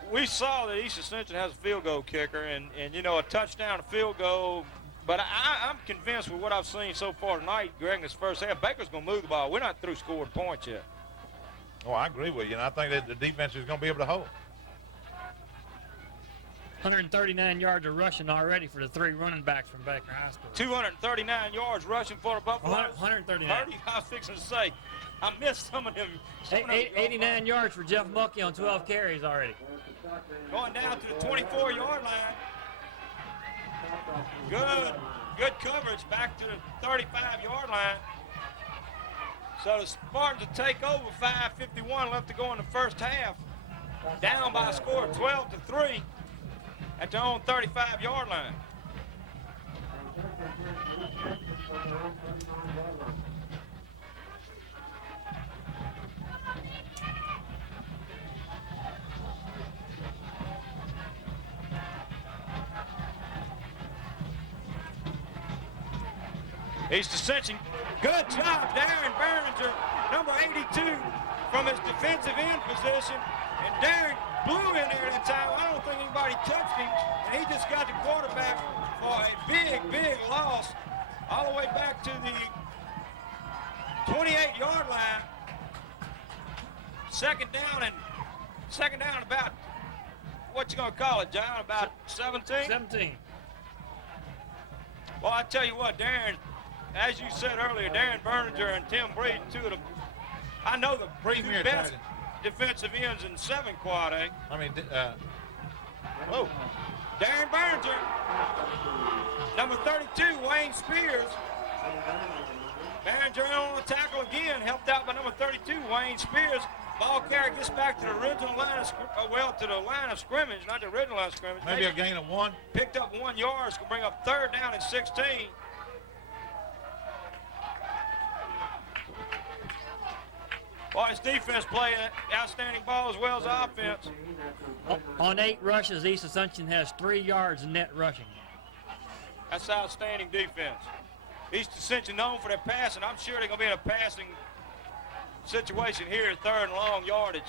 we saw that East Ascension has a field goal kicker, and you know, a touchdown, a field goal. But I'm convinced with what I've seen so far tonight, Greg, in this first half, Baker's going to move the ball. We're not through scoring points yet. Oh, I agree with you, and I think that the defense is going to be able to hold. 139 yards of rushing already for the three running backs from Baker High School. 239 yards rushing for the Buffalo. 139. I was fixing to say, I missed some of them. 89 yards for Jeff Mulkey on 12 carries already. Going down to the 24-yard line. Good coverage back to the 35-yard line. So the Spartans will take over. 5:51 left to go in the first half. Down by a score of 12-3 at their own 35-yard line. East Ascension, good job, Darren Berninger, number 82, from his defensive end position. And Darren blew in there that time. I don't think anybody touched him. And he just got the quarterback for a big loss all the way back to the 28-yard line. Second down about, what you gonna call it, John, about 17? 17. Well, I tell you what, Darren, as you said earlier, Darren Berninger and Tim Breeden, two of them, I know the two best defensive ends in 7 quad A. Whoa. Darren Berninger, number 32, Wayne Spears. Berninger on the tackle again, helped out by number 32, Wayne Spears. Ball carrier gets back to the original line of scrimmage, not the original line of scrimmage. Maybe a gain of 1. Picked up 1 yard, it's going to bring up third down and 16. Well, his defense playing outstanding ball as well as offense. On 8 rushes, East Ascension has 3 yards in net rushing. That's outstanding defense. East Ascension known for their passing. I'm sure they're going to be in a passing situation here, third and long yardage.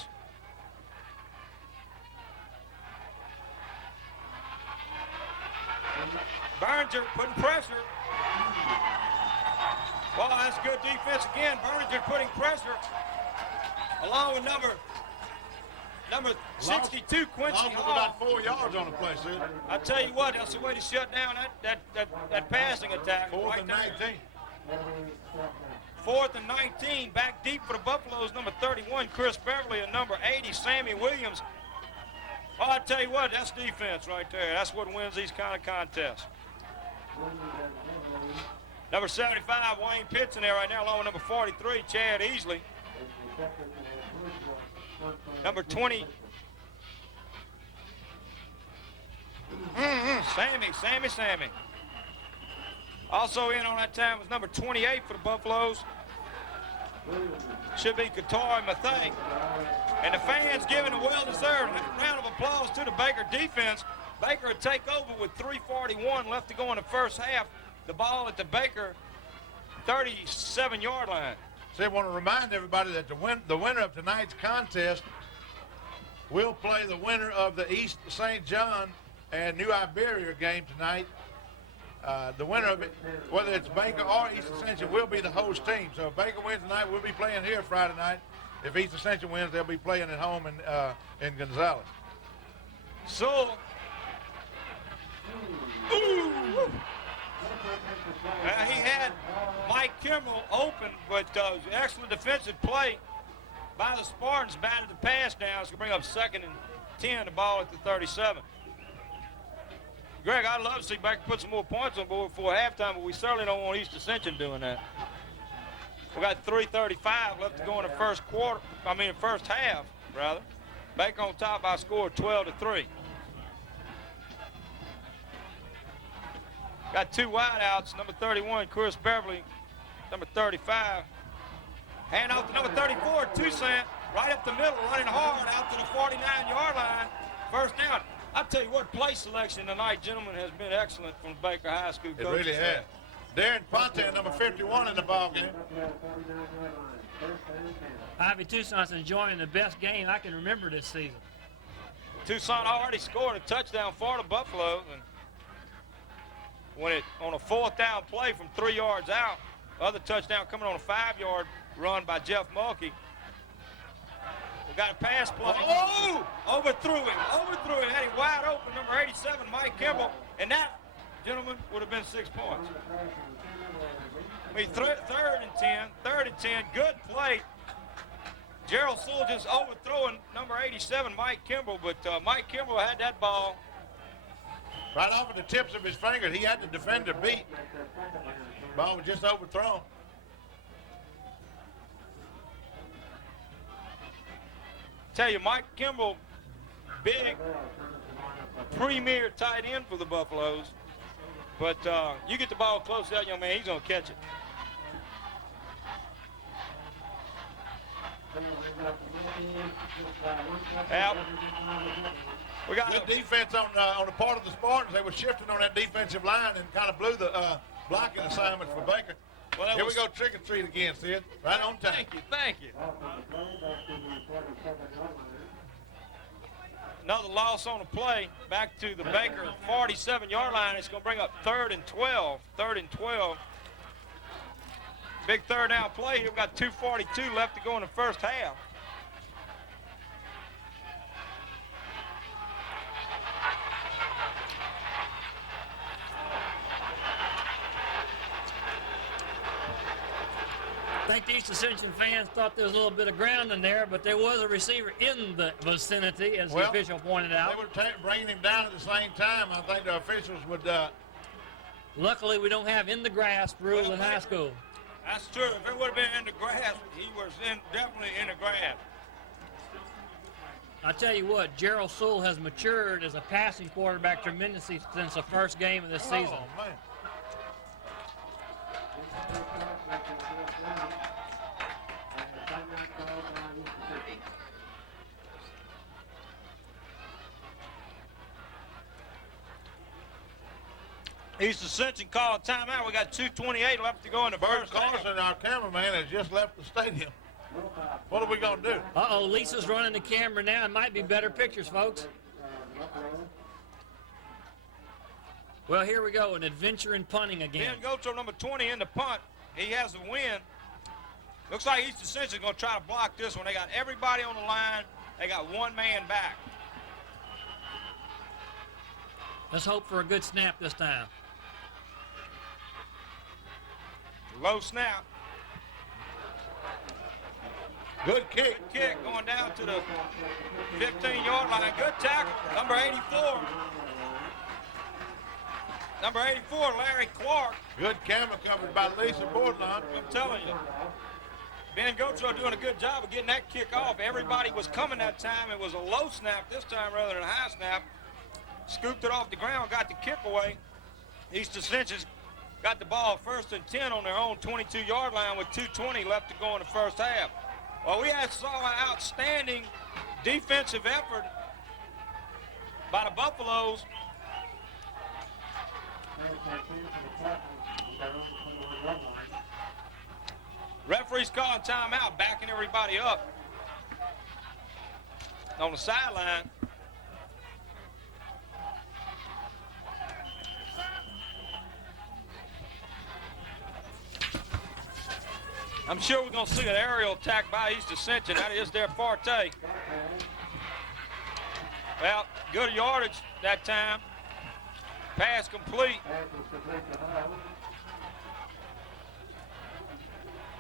Berninger putting pressure. Well, that's good defense again. Berninger putting pressure. Along with number 62, Quincy Hall. About 4 yards on the play, Sid. I tell you what, that's the way to shut down that passing attack. 4th and 19. 4th and 19, back deep for the Buffaloes, number 31, Chris Beverly, and number 80, Sammy Williams. Oh, I tell you what, that's defense right there. That's what wins these kind of contests. Number 75, Wayne Pitts in there right now, along with number 43, Chad Easley. Number 20, Sammy. Also in on that time was number 28 for the Buffaloes. Should be Qatar Mathey. And the fans giving a well-deserved round of applause to the Baker defense. Baker would take over with 3:41 left to go in the first half. The ball at the Baker 37-yard line. So I want to remind everybody that the winner of tonight's contest will play the winner of the East St. John and New Iberia game tonight. The winner of it, whether it's Baker or East Ascension, will be the host team. So if Baker wins tonight, we'll be playing here Friday night. If East Ascension wins, they'll be playing at home in Gonzales. So, he had Mike Kimball open, but excellent defensive play by the Spartans. Batted the pass down. It's going to bring up 2nd and 10, the ball at the 37. Greg, I'd love to see Baker put some more points on board before halftime, but we certainly don't want East Ascension doing that. We got 3:35 left to go in the first half, rather. Baker on top by a score of 12-3. Got 2 wideouts, number 31, Chris Beverly, number 35. Hand off to number 34, Toussaint, right up the middle, running hard out to the 49-yard line. First down. I'll tell you what, play selection tonight, gentlemen, has been excellent from Baker High School coaches. It really has. Darren Ponte, number 51 in the ball game. Ivy Toussaint's enjoying the best game I can remember this season. Toussaint already scored a touchdown for the Buffaloes, and when it on a 4th down play from 3 yards out, other touchdown coming on a 5-yard run by Jeff Mulkey. We got a pass play. Oh! Overthrew him. Had him wide open, number 87, Mike Kimball. And that, gentlemen, would have been 6 points. I mean, 3rd and 10. Good play. Jerald Sowell just overthrowing number 87, Mike Kimball. But Mike Kimball had that ball right off of the tips of his fingers. He had the defender beat. Ball was just overthrown. Tell you, Mike Kimball, big, premier tight end for the Buffaloes. But you get the ball close to that young man, he's going to catch it. Yep. We got good defense on the part of the Spartans. They were shifting on that defensive line and kind of blew the blocking assignments for Baker. Well, here we go, trick or treat again, Sid. Right on time. Thank you. Another loss on the play. Back to the Baker 47-yard line. It's going to bring up 3rd and 12. Big 3rd down play here. We've got 2:42 left to go in the first half. I think the East Ascension fans thought there was a little bit of ground in there, but there was a receiver in the vicinity, as the official pointed out. They were bringing him down at the same time. I think the officials would. Luckily, we don't have in the grass rule in high school. That's true. If it would have been in the grass, he was definitely in the grass. I tell you what, Jerald Sowell has matured as a passing quarterback tremendously since the first game of this season. Oh, man. East Ascension calling timeout. We got 2:28 left to go in the first half. Carson, our cameraman, has just left the stadium. What are we going to do? Uh-oh, Lisa's running the camera now. It might be better pictures, folks. Well, here we go, an adventure in punting again. Ben Goto, number 20, in the punt. He has the win. Looks like East Ascension is going to try to block this one. They got everybody on the line. They got one man back. Let's hope for a good snap this time. Low snap. Good kick. Good kick going down to the 15-yard line. Good tackle. Number 84. Number 84, Larry Clark. Good camera coverage by Lisa Bordelon. I'm telling you. Ben Goto doing a good job of getting that kick off. Everybody was coming that time. It was a low snap this time rather than a high snap. Scooped it off the ground, got the kick away. East Ascension's got the ball 1st and 10 on their own 22-yard line with 2:20 left to go in the first half. Well, we saw an outstanding defensive effort by the Buffaloes. Referee's calling timeout, backing everybody up on the sideline. I'm sure we're going to see an aerial attack by East Ascension. That is their forte. Well, good yardage that time. Pass complete.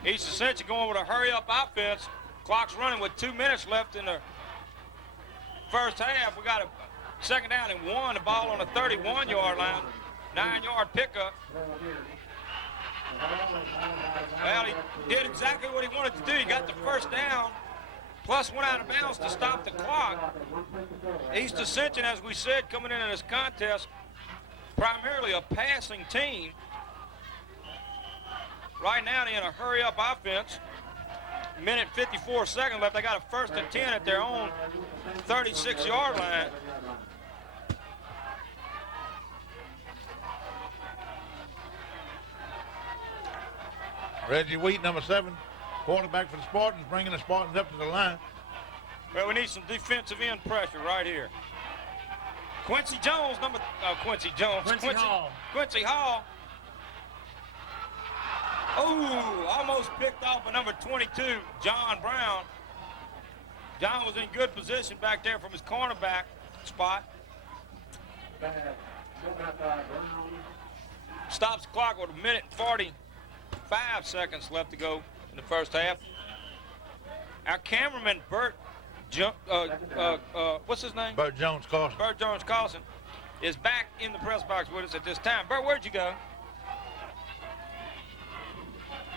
East Ascension going with a hurry-up offense. Clock's running with 2 minutes left in the first half. We got a second down and 1. The ball on the 31-yard line. 9-yard pickup. Well, he did exactly what he wanted to do. He got the first down, plus went out of bounds to stop the clock. East Ascension, as we said, coming into this contest, primarily a passing team. Right now, they're in a hurry-up offense. Minute 54 seconds left. They got a 1st and 10 at their own 36-yard line. Reggie Wheat, number 7, quarterback for the Spartans, bringing the Spartans up to the line. Well, we need some defensive end pressure right here. Quincy Hall. Oh, almost picked off by number 22, John Brown. John was in good position back there from his cornerback spot. Stops the clock with 1 minute and 45 seconds left to go in the first half. Our cameraman, Bert, what's his name? Bert Jones Carson. Bert Jones Carson is back in the press box with us at this time. Bert, where'd you go?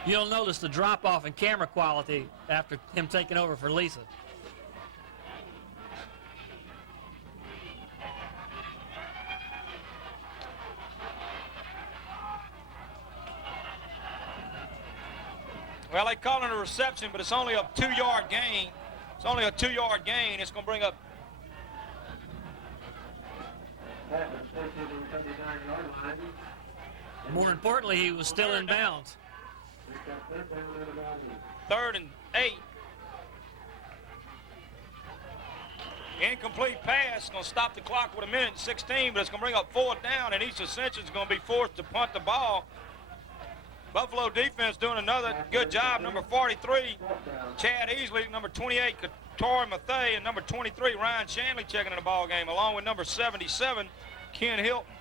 You'll notice the drop-off in camera quality after him taking over for Lisa. Well, they call it a reception, but it's only a 2-yard gain. It's only a 2-yard gain. It's going to bring up. More importantly, he was still in bounds. 3rd and 8. Incomplete pass. Going to stop the clock with 1 minute and 16, but it's going to bring up 4th down, and East Ascension is going to be forced to punt the ball. Buffalo defense doing another good job. Number 43, Chad Easley. Number 28, Tori Mathay. And number 23, Ryan Shanley checking in the ball game, along with number 77, Ken Hilton.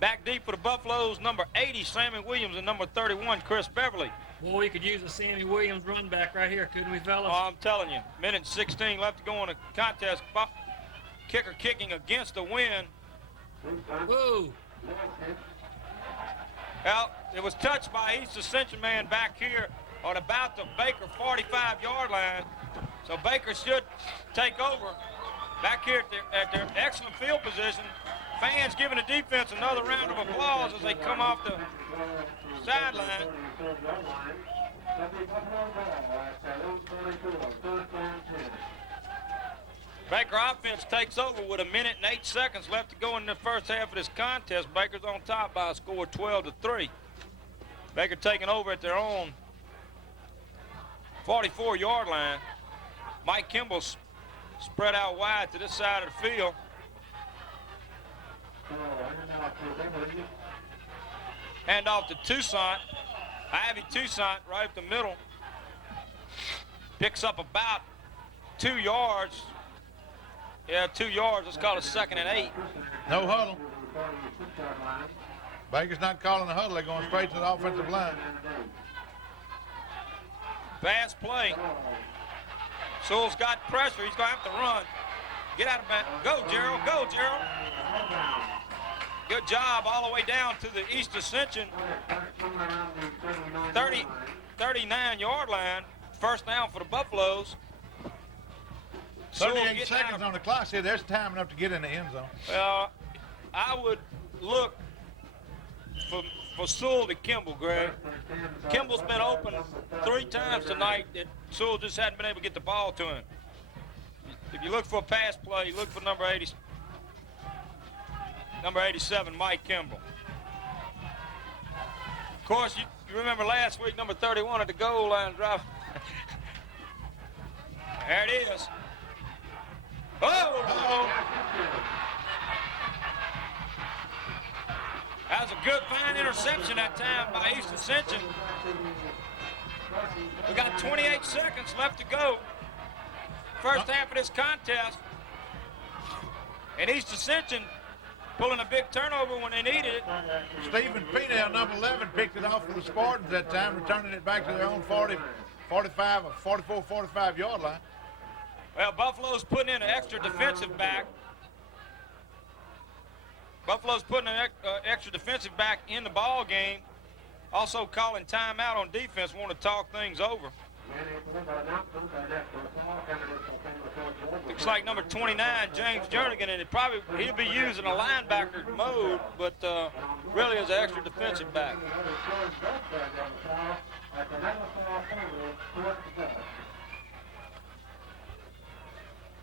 Back deep for the Buffaloes, number 80, Sammy Williams, and number 31, Chris Beverly. Well, we could use a Sammy Williams run back right here, couldn't we, fellas? Oh, I'm telling you, minute 16 left to go in the contest. Kicker kicking against the wind. Woo! Well, it was touched by East Ascension man back here on about the Baker 45-yard line. So Baker should take over back here at their excellent field position. Fans giving the defense another round of applause as they come off the sideline. Baker offense takes over with 1 minute and 8 seconds left to go in the first half of this contest. Baker's on top by a score of 12-3. Baker taking over at their own 44-yard line. Mike Kimball's spread out wide to this side of the field. Hand off to Toussaint. Ivy Toussaint right up the middle. Picks up about 2 yards. Yeah, 2 yards. Let's call it 2nd and 8. No huddle. Baker's not calling the huddle. They're going straight to the offensive line. Pass play. Sewell's got pressure. He's going to have to run. Get out of bounds. Go, Jerald. Go, Jerald. Good job all the way down to the East Ascension 39-yard line. First down for the Buffaloes. 38 seconds on the clock. See, there's time enough to get in the end zone. Well, I would look for Sewell to Kimball, Greg. Kimball's been open 3 times tonight that Sewell just hadn't been able to get the ball to him. If you look for a pass play, look for number 87, Mike Kimball. Of course, you remember last week, number 31 at the goal line drive. There it is. Oh! That was a good, fine interception that time by East Ascension. We got 28 seconds left to go. First half of this contest. And East Ascension pulling a big turnover when they needed it. Stephen Peenell, number 11, picked it off for the Spartans that time, returning it back to their own 45 or 44, 45-yard line. Well, Buffalo's putting in an extra defensive back. Buffalo's putting an extra defensive back in the ball game. Also calling timeout on defense, want to talk things over. Looks like number 29, James Jernigan, and he'll be using a linebacker mode, but really is an extra defensive back.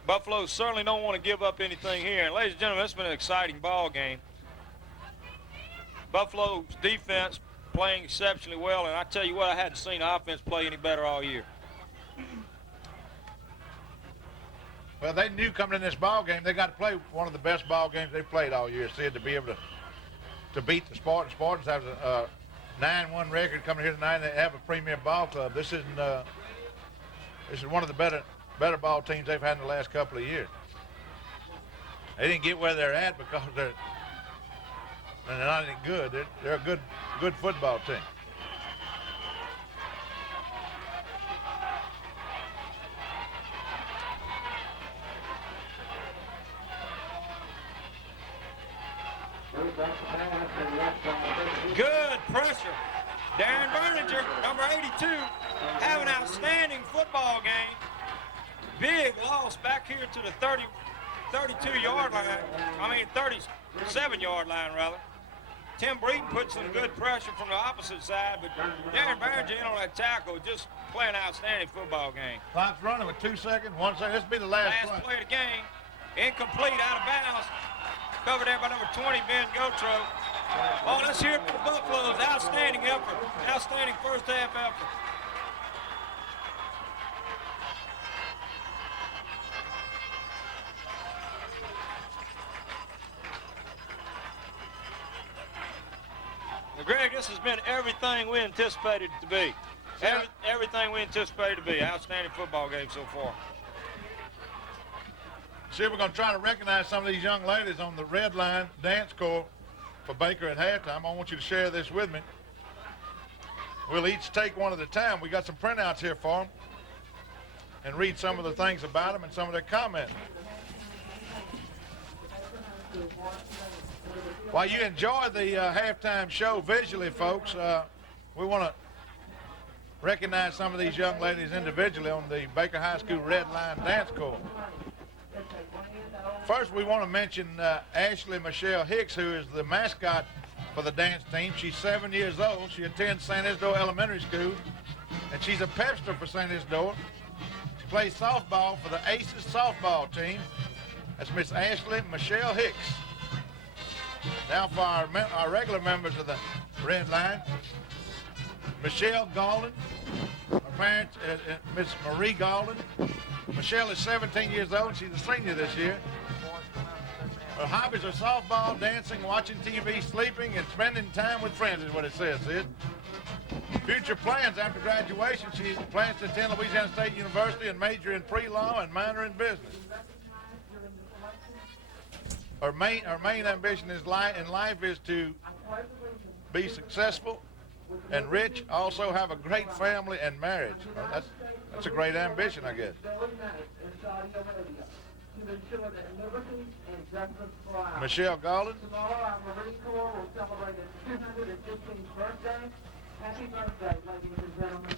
Buffalo certainly don't want to give up anything here. And ladies and gentlemen, it's been an exciting ball game. Buffalo's defense playing exceptionally well, and I tell you what, I hadn't seen the offense play any better all year. Well, they knew coming in this ball game they got to play one of the best ball games they've played all year, Sid, to be able to beat the Spartans. Spartans have a 9-1 record coming here tonight, and they have a premier ball club. This is one of the better ball teams they've had in the last couple of years. They didn't get where they're at because they're not any good. They're a good football team. Good pressure. Darren Berninger, number 82, have an outstanding football game. Big loss back here to the 32-yard line. 37-yard line, rather. Tim Breeden put some good pressure from the opposite side, but Darren Berninger in on that tackle, just playing an outstanding football game. Clock's running with 2 seconds, 1 second. This will be the last play of the game. Incomplete, out of bounds. Covered there by number 20, Ben Gotro. Oh, let's hear it for the Buffaloes. Outstanding effort. Outstanding first half effort. Now, Greg, this has been everything we anticipated it to be. Everything we anticipated to be. Outstanding football game so far. See, we're going to try to recognize some of these young ladies on the red line dance corps for Baker at halftime. I want you to share this with me. We'll each take one at a time. We got some printouts here for them and read some of the things about them and some of their comments. While you enjoy the halftime show visually, folks, we want to recognize some of these young ladies individually on the Baker High School red line dance corps. First, we want to mention Ashley Michelle Hicks, who is the mascot for the dance team. She's 7 years old. She attends St. Isidore Elementary School, and she's a pepster for St. Isidore. She plays softball for the Aces softball team. That's Miss Ashley Michelle Hicks. Now for our regular members of the red line, Michelle Galden. Her parents, Miss Marie Galden. Michelle is 17 years old. She's a senior this year. Her hobbies are softball, dancing, watching TV, sleeping, and spending time with friends is what it says, Sid. Future plans after graduation, she plans to attend Louisiana State University and major in pre-law and minor in business. Her main ambition in life is to be successful and rich, also have a great family and marriage. Well, that's a great ambition, I guess. Michelle Galden. Tomorrow, our Marine Corps will celebrate its 215th birthday. Happy birthday, ladies and gentlemen.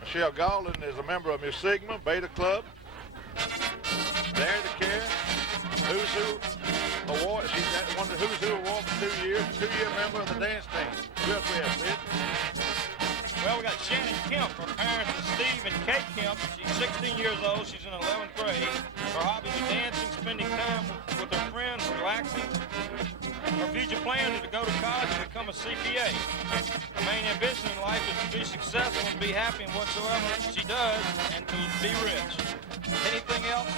Michelle Galden is a member of Mu Sigma Beta Club. Dare to Care, Who's Who Award. She's won the Who's Who Award for 2 years. 2-year member of the dance team. Who else we have, Sid? Well, we got Shannon Kemp. Her parents are Steve and Kate Kemp. She's 16 years old. She's in 11th grade. Her hobbies are dancing, spending time with her friends, relaxing. Her future plan is to go to college and become a CPA. Her main ambition in life is to be successful and be happy in whatsoever she does and to be rich. Anything else?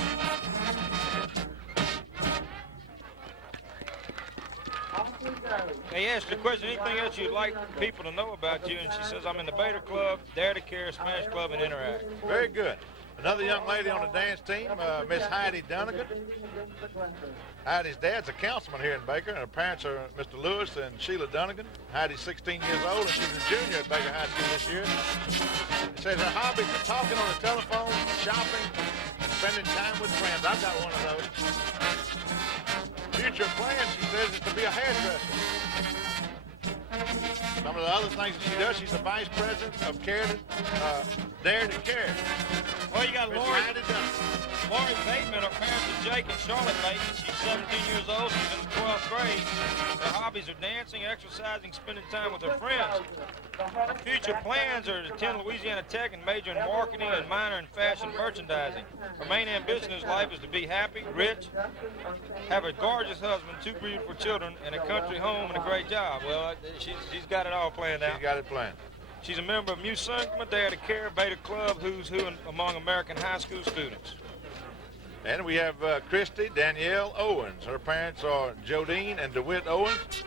They asked the question, anything else you'd like people to know about you? And she says, I'm in the Bader Club, Dare to Care, Smash Club, and Interact. Very good. Another young lady on the dance team, Miss Heidi Dunnigan. Heidi's dad's a councilman here in Baker, and her parents are Mr. Lewis and Sheila Dunnigan. Heidi's 16 years old, and she's a junior at Baker High School this year. She says her hobbies are talking on the telephone, shopping, and spending time with friends. I've got one of those. Future plans, she says, is to be a hairdresser. Some of the other things that she does, she's the vice president of Dare to Care. Well, you got Miss Lori Heidi Dunnigan. Bateman. Her parents are Jake and Charlotte Bateman. She's 17 years old. She's in the 12th grade. Her hobbies are dancing, exercising, spending time with her friends. Her future plans are to attend Louisiana Tech and major in marketing and minor in fashion merchandising. Her main ambition in life is to be happy, rich, have a gorgeous husband, 2 beautiful children, and a country home and a great job. Well, she's got it all planned out. She's got it planned. She's a member of Mu Sigma, Dare to Care, Beta Club, Who's Who among American high school students. And we have Christy Danielle Owens. Her parents are Jodine and DeWitt Owens.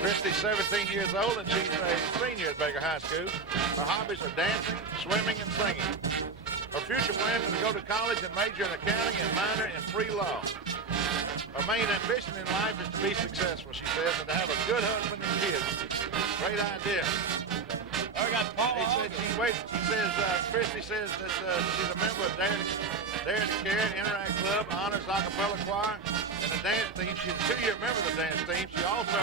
Christy's 17 years old, and she's a senior at Baker High School. Her hobbies are dancing, swimming, and singing. Her future plans are to go to college and major in accounting and minor in pre-law. Her main ambition in life is to be successful, she says, and to have a good husband and kids. Great idea. I got Paul. Christy says that she's a member of Dare to Care, Interact Club, Honors Acapella Choir, and the dance team. She's a 2-year member of the dance team. She also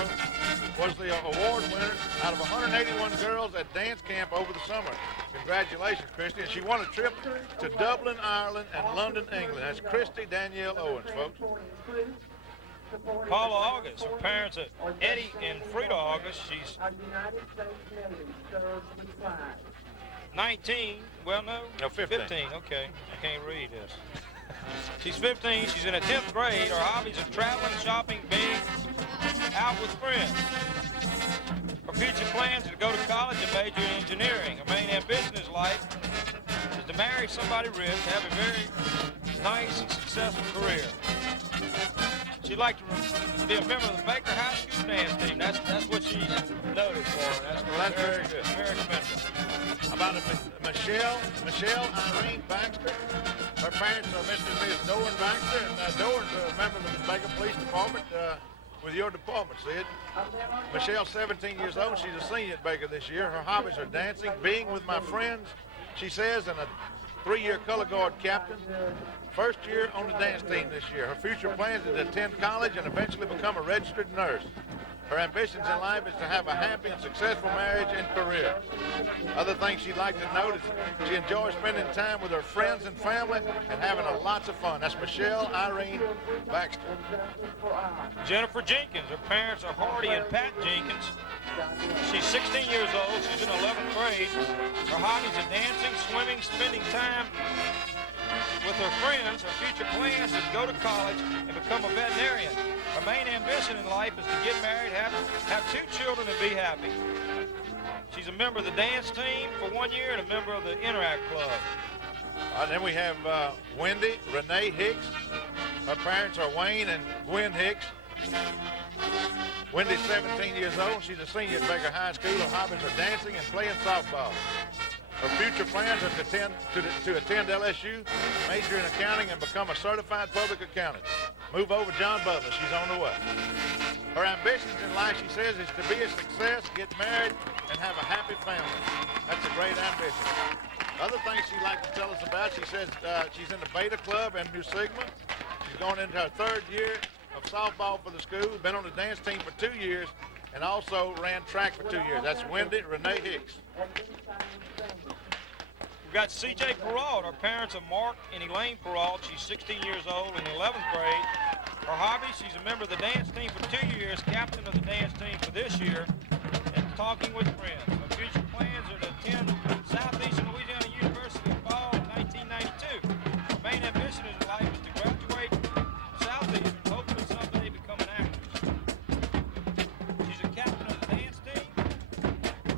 was the award winner out of 181 girls at dance camp over the summer. Congratulations, Christy. And she won a trip to Dublin, Ireland, and London, England. That's Christy Danielle Owens, folks. Paula August. Her parents are Eddie and Frida August. She's 19. Well, no, 15. Okay, I can't read this. She's 15. She's in the 10th grade. Her hobbies are traveling, shopping, being out with friends. Her future plans are to go to college and major in engineering. Her main ambition in life is to marry somebody rich, to have a very nice and successful career. She'd like to be a member of the Baker High School dance team. That's what she's noted for. That's very good. Very commendable. How about Michelle Irene Baxter? Her parents are Mr. and Ms. Doran Baxter, and Doran's a member of the Baker Police Department with your department, Sid. Michelle's 17 years old. She's a senior at Baker this year. Her hobbies are dancing, being with my friends, she says, and a 3-year color guard captain. First year on the dance team this year. Her future plans is to attend college and eventually become a registered nurse. Her ambitions in life is to have a happy and successful marriage and career. Other things she'd like to note is she enjoys spending time with her friends and family and having lots of fun. That's Michelle Irene Baxter. Jennifer Jenkins. Her parents are Hardy and Pat Jenkins. She's 16 years old. She's in 11th grade. Her hobbies are dancing, swimming, spending time with her friends. Her future plans is to go to college and become a veterinarian. Her main ambition in life is to get married, have 2 children, and be happy. She's a member of the dance team for 1 year and a member of the Interact Club. Then we have Wendy Renee Hicks. Her parents are Wayne and Gwen Hicks. Wendy's 17 years old. She's a senior at Baker High School. Her hobbies are dancing and playing softball. Her future plans are to attend LSU, major in accounting, and become a certified public accountant. Move over John Butler. She's on the way. Her ambitions in life, she says, is to be a success, get married, and have a happy family. That's a great ambition. Other things she'd like to tell us about, she says she's in the Beta Club and Mu Sigma. She's going into her 3rd year of softball for the school, been on the dance team for 2 years, and also ran track for 2 years. That's Wendy Renee Hicks. We've got C.J. Perrault. Her parents are Mark and Elaine Perrault. She's 16 years old in 11th grade. Her hobby, she's a member of the dance team for 2 years, captain of the dance team for this year, and talking with friends. Her future plans are to attend Southeastern Louisiana University in fall of 1992. Her main ambition in life is to graduate Southeastern, hopefully someday become an actress. She's a captain of the dance team,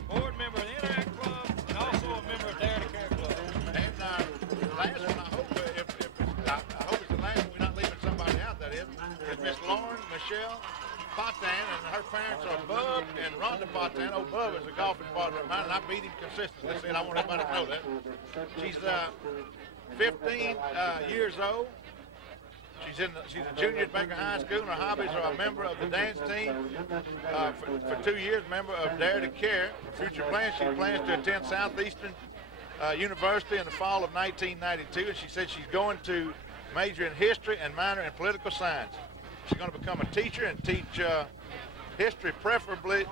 board member of the Interact Club, and also a member of Dare to Care Club. And last one, I hope it's the last one. We're not leaving somebody out, that is Miss Lauren Michelle Potan, and her parents Rhonda Partan, old Bub, is a golfing partner of mine, and I beat him consistently. And I want everybody to know that. She's 15 years old. She's a junior at Baker High School, and her hobbies are a member of the dance team. For 2 years, member of Dare to Care. For future plans, she plans to attend Southeastern University in the fall of 1992, and she said she's going to major in history and minor in political science. She's going to become a teacher and teach history preferably,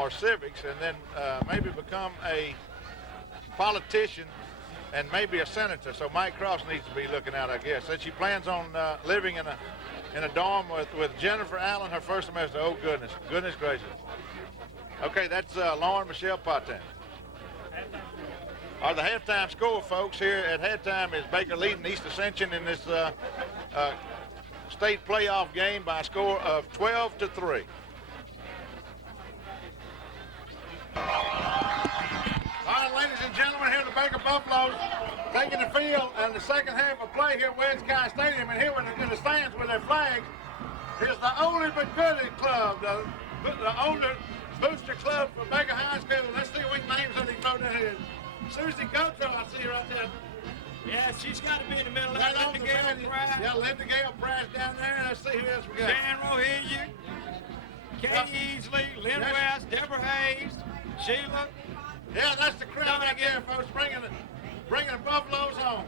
or civics, and then maybe become a politician and maybe a senator. So Mike Cross needs to be looking out, I guess. And she plans on living in a dorm with Jennifer Allen her first semester. Oh, goodness gracious. Okay, that's Lauren Michelle Partan. The halftime score, folks, here at halftime is Baker leading East Ascension in this state playoff game by a score of 12-3. All right, ladies and gentlemen, here at the Baker Buffaloes, taking the field in the second half of play here at LHSAA Stadium, and here in the stands with their flags is the Oldie but Goodie Club, the older booster club for Baker High School. Let's see what names that he wrote in here. Susie Goto, I see right there. Yeah, she's got to be in the middle. Right on Linda the Gale band. Price, Yeah, Linda Gale Price down there. Let's see who else we got. Dan Rohillier, Katie Easley, Lynn Yes. West, Deborah Hayes, Sheila. Yeah, that's the crowd right there, folks, bringing the Buffaloes home.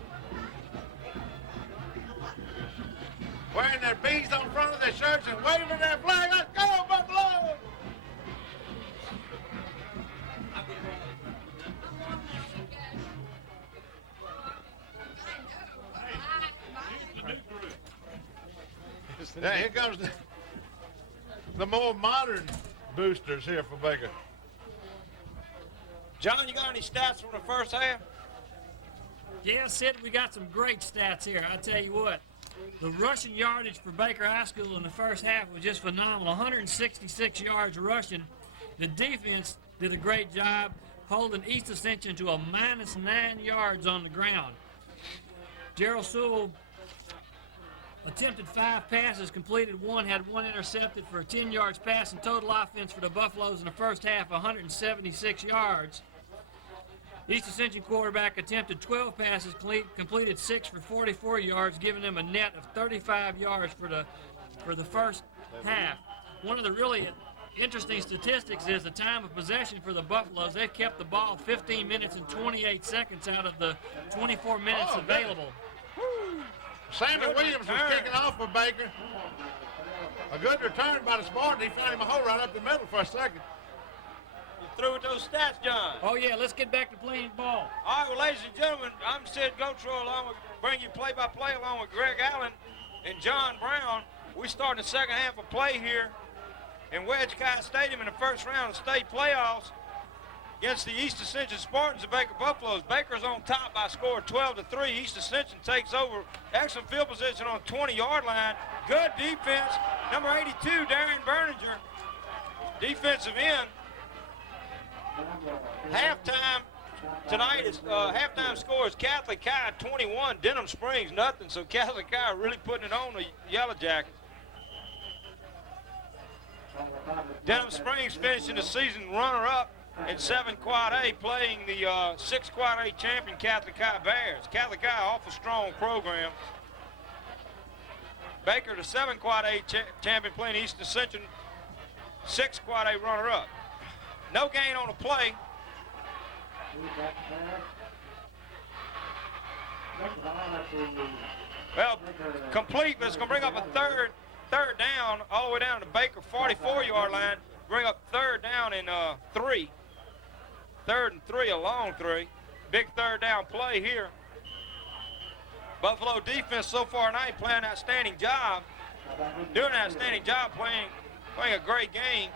Wearing their beads on front of their shirts and waving their flag. Let's go, Buffaloes! Yeah, here comes the more modern boosters here for Baker. John, you got any stats from the first half? Yeah, Sid, we got some great stats here. I tell you what, the rushing yardage for Baker High School in the first half was just phenomenal. 166 yards rushing. The defense did a great job holding East Ascension to a -9 yards on the ground. Jerald Sowell attempted 5 passes, completed 1, had 1 intercepted for a 10 yards pass, and total offense for the Buffaloes in the first half, 176 yards. East Ascension quarterback attempted 12 passes, completed 6 for 44 yards, giving them a net of 35 yards for the first half. One of the really interesting statistics is the time of possession for the Buffaloes. They kept the ball 15 minutes and 28 seconds out of the 24 minutes available. Sammy Williams was kicking off for Baker. A good return by the Spartans. He found him a hole right up the middle for a second. You through with those stats, John. Oh, yeah, let's get back to playing ball. All right, well, ladies and gentlemen, I'm Sid Gotro, bring you play-by-play along with Greg Allen and John Brown. We start the second half of play here in LHSAA Stadium in the first round of state playoffs against the East Ascension Spartans and Baker Buffaloes. Baker's on top by a score of 12-3. East Ascension takes over. Excellent field position on the 20-yard line. Good defense. Number 82, Darian Berninger, defensive end. Halftime tonight is halftime score is Catholic High 21, Denham Springs nothing. So Catholic High really putting it on the Yellow Jackets. Denham Springs finishing the season runner-up in 7 Quad A, playing the 6 Quad A champion Catholic High Bears. Catholic High, awful strong program. Baker, the 7 Quad A champion, playing East Ascension, 6 Quad A runner-up. No gain on the play. Well, complete, but it's going to bring up a third down all the way down to the Baker 44-yard line. Bring up third down in 3. 3rd and 3, a long 3. Big third down play here. Buffalo defense so far tonight playing an outstanding job. Doing an outstanding job playing a great game.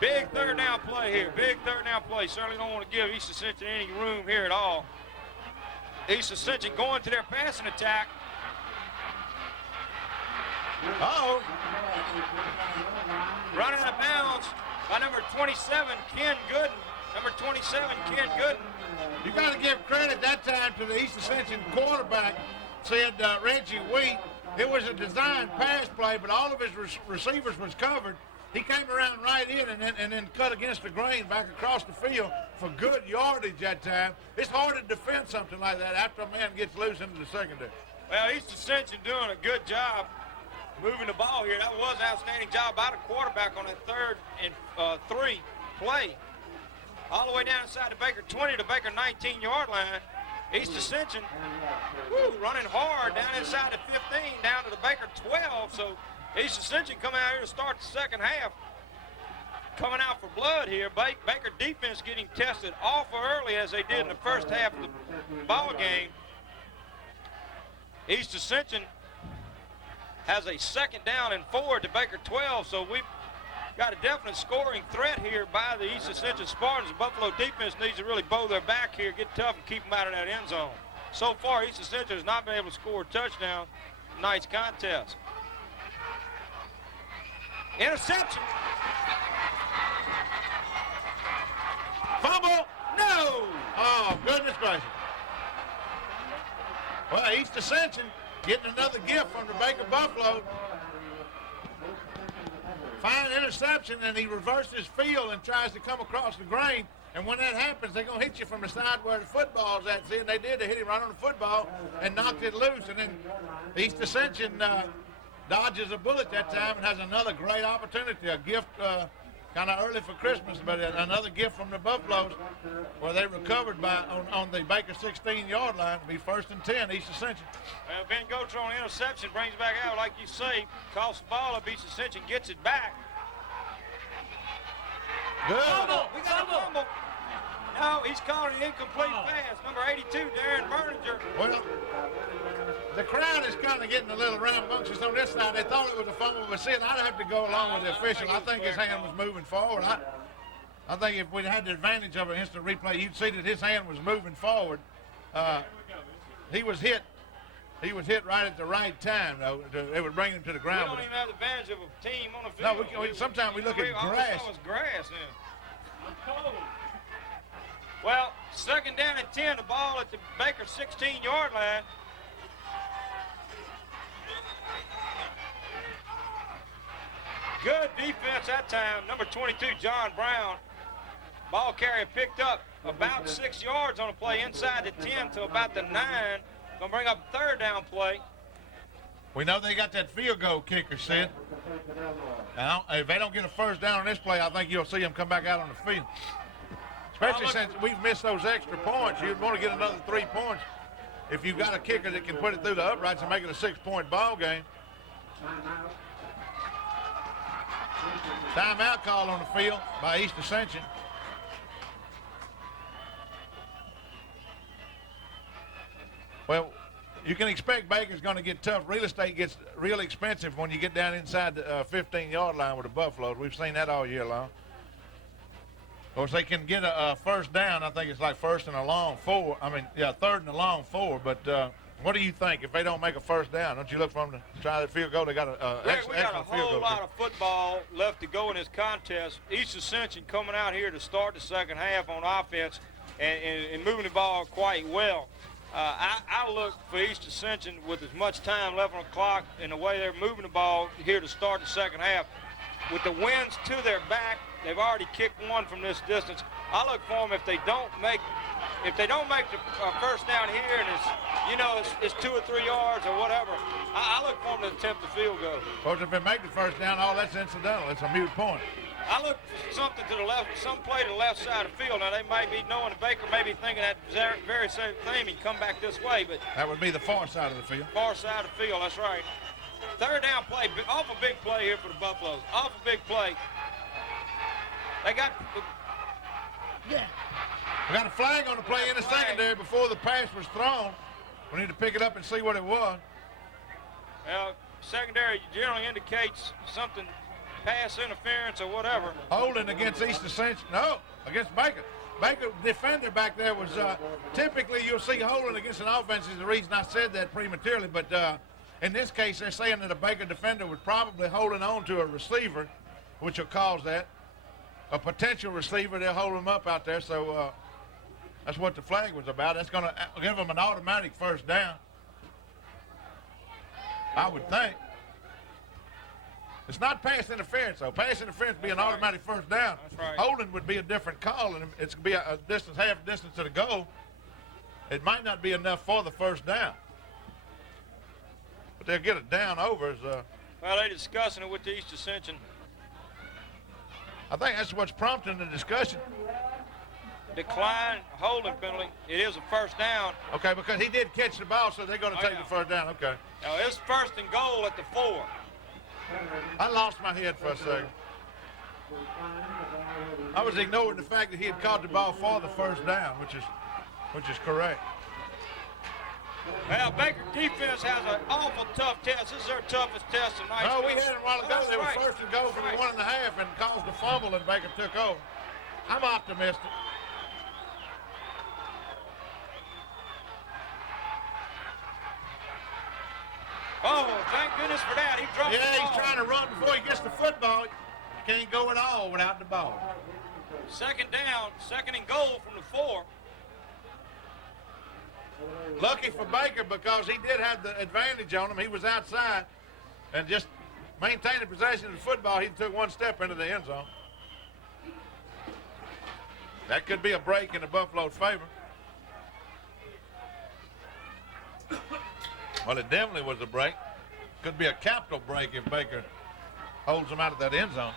Big third down play here. Big third down play. Certainly don't want to give East Ascension any room here at all. East Ascension going to their passing attack. Uh-oh. Running out of bounds by number 27, Ken Gooden. Number 27, Ken Gooden. You got to give credit that time to the East Ascension quarterback, said Reggie Wheat. It was a designed pass play, but all of his receivers was covered. he came around right in and then cut against the grain back across the field for good yardage that time. It's hard to defend something like that after a man gets loose into the secondary. Well, East Ascension doing a good job moving the ball here. That was an outstanding job by the quarterback on that 3rd and 3 play. All the way down inside the Baker 20 to Baker 19-yard line. East Ascension running hard down inside the 15 down to the Baker 12. So East Ascension coming out here to start the second half. Coming out for blood here. Baker defense getting tested awful early as they did in the first half of the ball game. East Ascension has a 2nd down and 4 to Baker 12, so we've got a definite scoring threat here by the East Ascension Spartans. The Buffalo defense needs to really bow their back here, get tough, and keep them out of that end zone. So far, East Ascension has not been able to score a touchdown in tonight's contest. Interception. Fumble. No! Oh, goodness gracious. Well, East Ascension getting another gift from the Baker Buffalo. Fine interception, and he reverses field and tries to come across the grain. And when that happens, they're going to hit you from the side where the football's at. See, and they did. They hit him right on the football and knocked it loose. And then East Ascension dodges a bullet that time and has another great opportunity, a gift kind of early for Christmas, but another gift from the Buffaloes where they recovered on the Baker 16-yard line to be 1st and 10, East Ascension. Well, Ben Gotra on interception brings back out, like you say, calls the ball up. East Ascension gets it back. Good. Fumble. We got a fumble. No, he's calling an incomplete pass. Number 82, Darren Berninger. Well, the crowd is kind of getting a little rambunctious on this side. They thought it was a fumble, but see, I'd have to go along with the official. I think his hand was moving forward. I think if we'd had the advantage of an instant replay, you'd see that his hand was moving forward. He was hit. He was hit right at the right time, though. It would bring him to the ground. We don't even have the advantage of a team on the field. No, sometimes we look at grass. I was grass then. Well, 2nd down and 10, the ball at the Baker 16-yard line. Good defense that time. Number 22, John Brown. Ball carrier picked up about 6 yards on a play inside the 10 to about the 9. Gonna bring up 3rd down play. We know they got that field goal kicker, Sid. Now, if they don't get a 1st down on this play, I think you'll see them come back out on the field. Especially since we've missed those extra points. You'd want to get another 3 points if you've got a kicker that can put it through the uprights and make it a 6-point ball game. Timeout call on the field by East Ascension. Well, you can expect Baker's going to get tough. Real estate gets real expensive when you get down inside the 15-yard line with the Buffaloes. We've seen that all year long. Of course, they can get a 1st down. I think it's like 1st and a long 4. I mean, yeah, 3rd and a long 4. But what do you think if they don't make a 1st down? Don't you look for them to try the field goal? They got we got a whole lot of football left to go in this contest. East Ascension coming out here to start the second half on offense and moving the ball quite well. I look for East Ascension with as much time left on the clock and the way they're moving the ball here to start the second half. With the winds to their back, they've already kicked one from this distance. I look for them if they don't make the 1st down here and it's 2 or 3 yards or whatever. I look for them to attempt the field goal. Of course, if they make the 1st down, all that's incidental. It's a moot point. I look for something to the left, some play to the left side of the field. Now, they may be knowing the Baker may be thinking that very same thing and come back this way, but that would be the far side of the field. Far side of the field, that's right. 3rd down play, awful big play here for the Buffaloes. Awful big play. They got... Yeah. We got a flag on the play in the secondary before the pass was thrown. We need to pick it up and see what it was. Well, secondary generally indicates something, pass interference or whatever. Holding against East Ascension. No, against Baker. Baker defender back there was typically you'll see holding against an offense is the reason I said that prematurely, but in this case they're saying that a Baker defender was probably holding on to a receiver, which will cause that. A potential receiver, they'll hold him up out there, so that's what the flag was about. That's going to give them an automatic 1st down, I would think. It's not pass interference, though. Pass interference would be an automatic first down. That's right. Holding would be a different call, and it's going to be a distance, half distance to the goal. It might not be enough for the first down. But they'll get it down over. Well, they're discussing it with the East Ascension. I think that's what's prompting the discussion. Decline holding penalty. It is a first down. Okay, because he did catch the ball, so they're going to take the first down. Okay. Now, it's first and goal at the 4. I lost my head for a second. I was ignoring the fact that he had caught the ball for the first down, which is correct. Well, Baker defense has an awful tough test. This is their toughest test tonight. No, we had it a while ago. That's They were right. first and goal from the 1.5 and caused a fumble, and Baker took over. I'm optimistic. Oh, thank goodness for that. He dropped the Yeah, ball. he's trying to run before he gets the football. Can't go at all without the ball. Second down, second and goal from the 4. Lucky for Baker because he did have the advantage on him. He was outside and just maintaining possession of the football. He took one step into the end zone. That could be a break in the Buffalo's favor. Well, it definitely was a break. Could be a capital break if Baker holds him out of that end zone.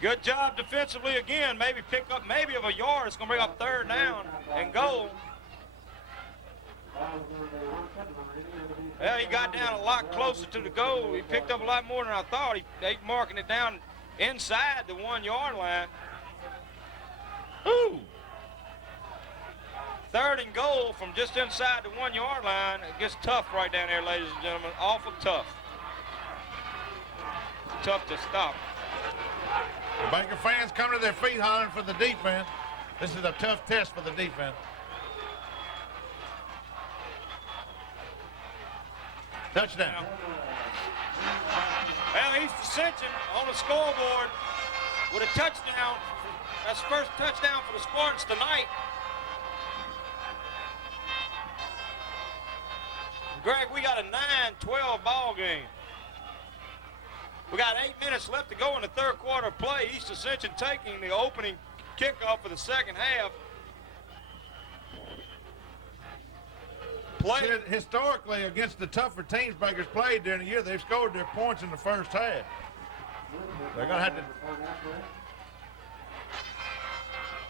Good job defensively again. Maybe pick up maybe of a yard. It's going to bring up third down and goal. Well, he got down a lot closer to the goal. He picked up a lot more than I thought. They marking it down inside the 1 yard line. Ooh. Third and goal from just inside the 1 yard line. It gets tough right down there, ladies and gentlemen. Awful tough. Tough to stop. The Baker fans come to their feet hollering for the defense. This is a tough test for the defense. Touchdown. Well, East Ascension on the scoreboard with a touchdown. That's the first touchdown for the Spartans tonight. Greg, we got a 9-12 ball game. We got 8 minutes left to go in the third quarter of play. East Ascension taking the opening kickoff for the second half. See, historically, against the tougher teams Baker's played during the year, they've scored their points in the first half. They're going to have to.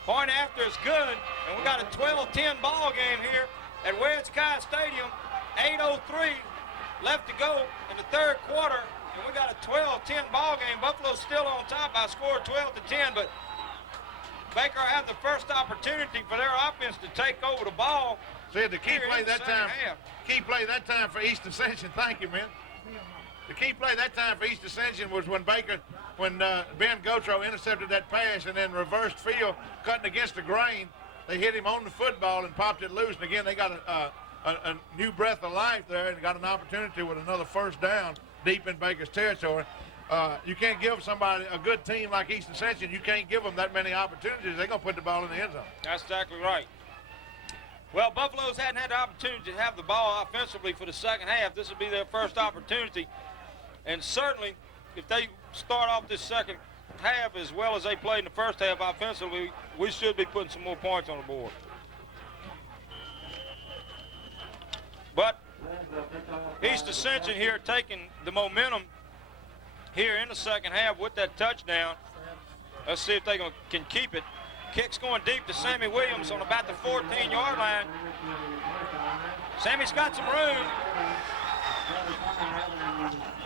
Point after is good, and we got a 12-10 ball game here at Wedge Sky Stadium. 8:03 left to go in the third quarter, and we got a 12-10 ball game. Buffalo's still on top by a score of 12-10, but Baker have the first opportunity for their offense to take over the ball. See, the key play that time. Half. Key play that time for East Ascension. Thank you, man. The key play that time for East Ascension was when Ben Gotro intercepted that pass and then reversed field, cutting against the grain. They hit him on the football and popped it loose. And again, they got a new breath of life there and got an opportunity with another first down deep in Baker's territory. You can't give somebody, a good team like East Ascension, you can't give them that many opportunities. They're going to put the ball in the end zone. That's exactly right. Well, Buffaloes hadn't had the opportunity to have the ball offensively for the second half. This will be their first opportunity. And certainly, if they start off this second half as well as they played in the first half offensively, we should be putting some more points on the board. But East Ascension here taking the momentum here in the second half with that touchdown. Let's see if they can keep it. Kick's going deep to Sammy Williams on about the 14-yard line. Sammy's got some room.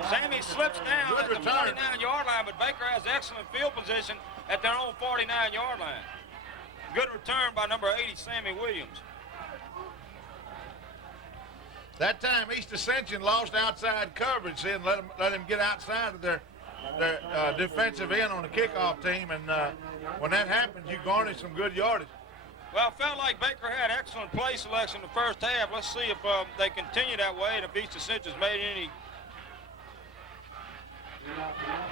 Sammy slips down at the 49-yard line, but Baker has excellent field position at their own 49-yard line. Good return by number 80, Sammy Williams. That time, East Ascension lost outside coverage and let him get outside of their defensive end on the kickoff team, and when that happens, you garnish some good yardage. Well, it felt like Baker had excellent play selection in the first half. Let's see if they continue that way and if East Ascension's made any.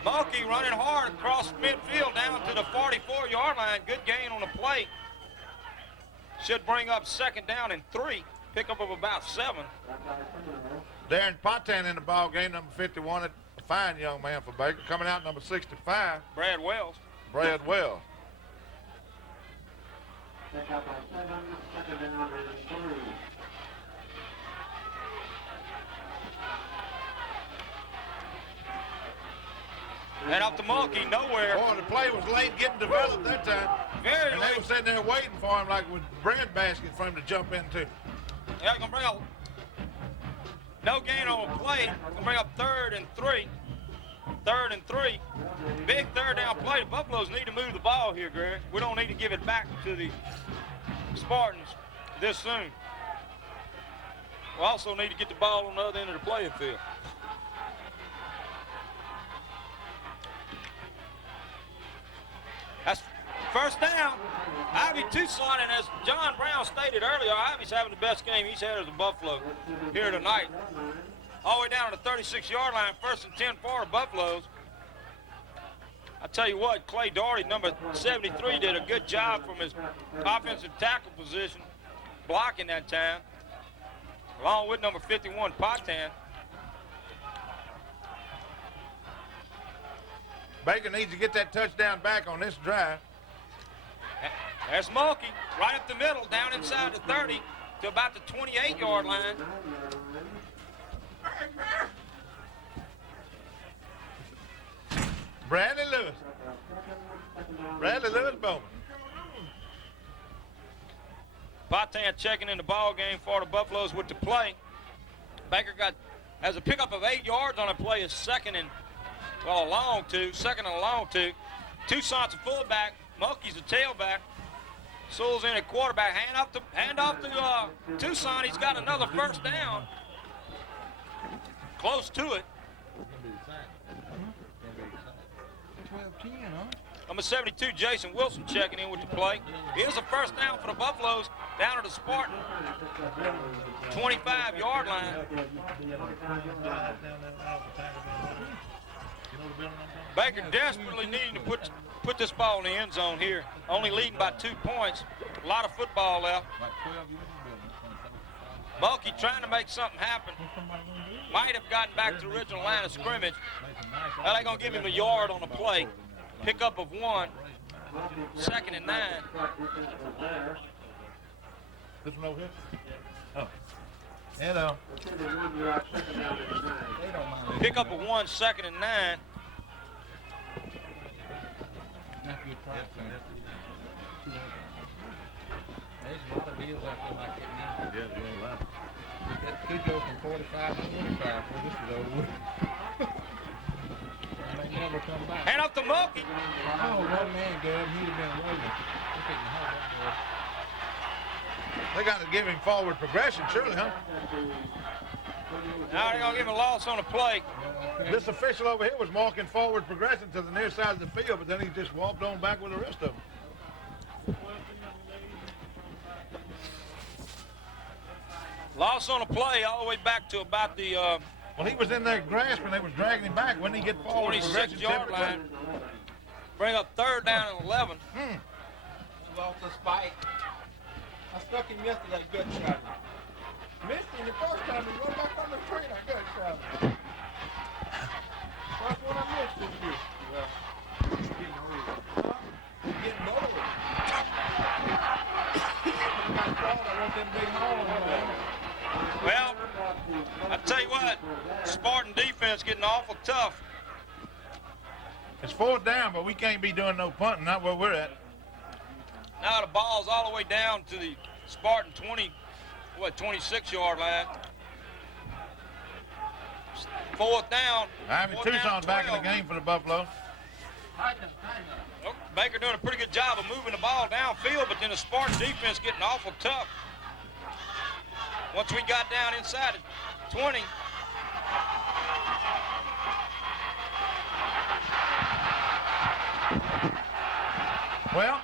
Mulkey running hard across midfield down to the 44-yard line. Good gain on the play. Should bring up 2nd down and 3. Pickup of about 7. Darren Potan in the ball game, number 51, a fine young man for Baker. Coming out, number 65, Brad Wells. Brad Wells. Pick up by 7, 2nd down and 3. And up to Mulkey, nowhere. Boy, the play was late getting developed that time. Very And they late. were sitting there waiting for him like with bread baskets for him to jump into. Yeah, gonna bring up no gain on a play. Gonna bring up 3rd and 3. 3rd and 3. Big 3rd down play. The Buffaloes need to move the ball here, Greg. We don't need to give it back to the Spartans this soon. We also need to get the ball on the other end of the playing field. That's 1st down. Ivy Tucson, and as John Brown stated earlier, Ivy's having the best game he's had as a Buffalo here tonight. All the way down to the 36-yard line, 1st and 10 for the Buffaloes. I tell you what, Clay Doherty, number 73, did a good job from his offensive tackle position, blocking that time, along with number 51, Potan. Baker needs to get that touchdown back on this drive. There's Mulkey, right up the middle, down inside the 30 to about the 28-yard line. Bradley Lewis. Bradley Lewis Bowman. Potan checking in the ball game for the Buffaloes with the play. Baker has a pickup of 8 yards on a play, is 2nd and a long 2. Tucson's a fullback. Mulkey's a tailback. Sewell's in at quarterback. Hand off to Tucson. He's got another 1st down. Close to it. 12-10, huh? Number 72, Jason Wilson, checking in with the play. Here's a 1st down for the Buffaloes down at the Spartan 25-yard line. Baker desperately needing to put this ball in the end zone here. Only leading by 2 points. A lot of football left. Mulkey trying to make something happen. Might have gotten back to the original line of scrimmage. Well, they're going to give him a yard on the play. Pickup of 1. 2nd and 9. This one over here? Oh. Hello. Pickup of 1, 2nd and 9. There's a lot of deals out there like that now. Yeah, there's a lot. That could go from 45 to 25 before this is over with. They never come back. Hand off to Mulkey. Oh, one man, Gov, he'd have been waiting. They got to give him forward progression, surely, huh? Now they're going to give him a loss on the play. This official over here was marking forward progression to the near side of the field, but then he just walked on back with the rest of them. Loss on the play all the way back to about the Well, he was in there grasping. They was dragging him back. When he get forward progression, 26-yard line. Bring up 3rd down and 11. Lost a spike. I stuck him yesterday, gut shot. Missed him the first time, he run back on the train, I gut shot. That's what I missed this year. Getting bored. I want them big horns, man. Well, I tell you what, Spartan defense getting awful tough. It's 4th down, but we can't be doing no punting, not where we're at. Now the ball's all the way down to the Spartan 26-yard line. 4th down. Ivy Tucson's back in the game for the Buffalo. Well, Baker doing a pretty good job of moving the ball downfield, but then the Spartan defense getting awful tough. Once we got down inside the 20. Well,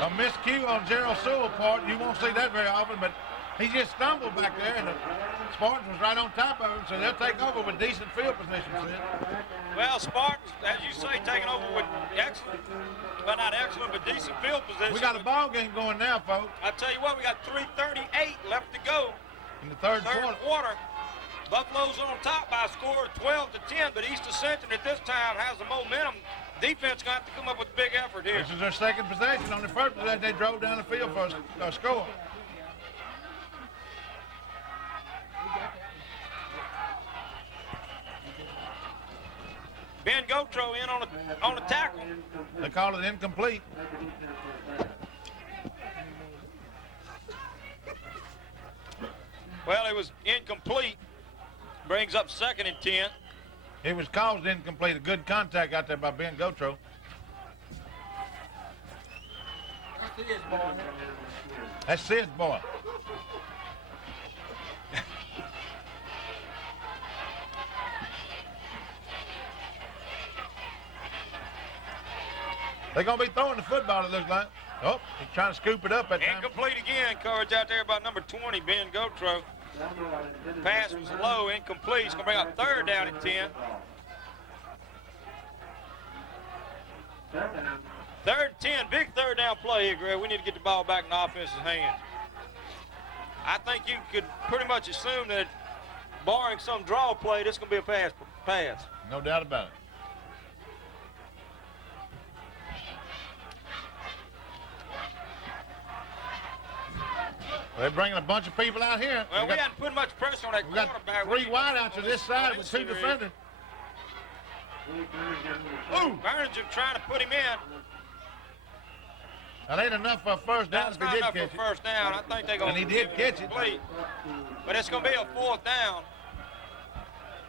a miscue on Jerald Sowell part. You won't see that very often, but he just stumbled back there, and the Spartans was right on top of him, so they'll take over with decent field position. Well, Spartans, as you say, taking over with excellent, well, not excellent, but decent field position. We got a ball game going now, folks. I tell you what, we got 3:38 left to go. In the third quarter. Buffalo's on top by a score of 12-10, but East Ascension at this time has the momentum. Defense going to have to come up with a big effort here. This is their second possession. On the first possession, they drove down the field for a score. Ben Gotro in on the tackle. They call it incomplete. Well, it was incomplete. Brings up 2nd and 10. It was caused incomplete. A good contact out there by Ben Gotro. That's Sid's boy. They're going to be throwing the football, it looks like. Oh, he's trying to scoop it up that time. Incomplete again. Coverage out there by number 20, Ben Gotro. Pass was low, incomplete. It's going to bring up 3rd down and 10. 3rd and 10, big 3rd down play here, Greg. We need to get the ball back in the offense's hands. I think you could pretty much assume that barring some draw play, this is going to be a pass. No doubt about it. They're bringing a bunch of people out here. Well, we hadn't put much pressure on that We got quarterback. 3 wide out to this side with 2 defenders. Ooh, Burninger trying to put him in. That ain't enough for a first down That's if he not did enough catch for it. first down. I think they're going to And he did catch it. But it's going to be a 4th down.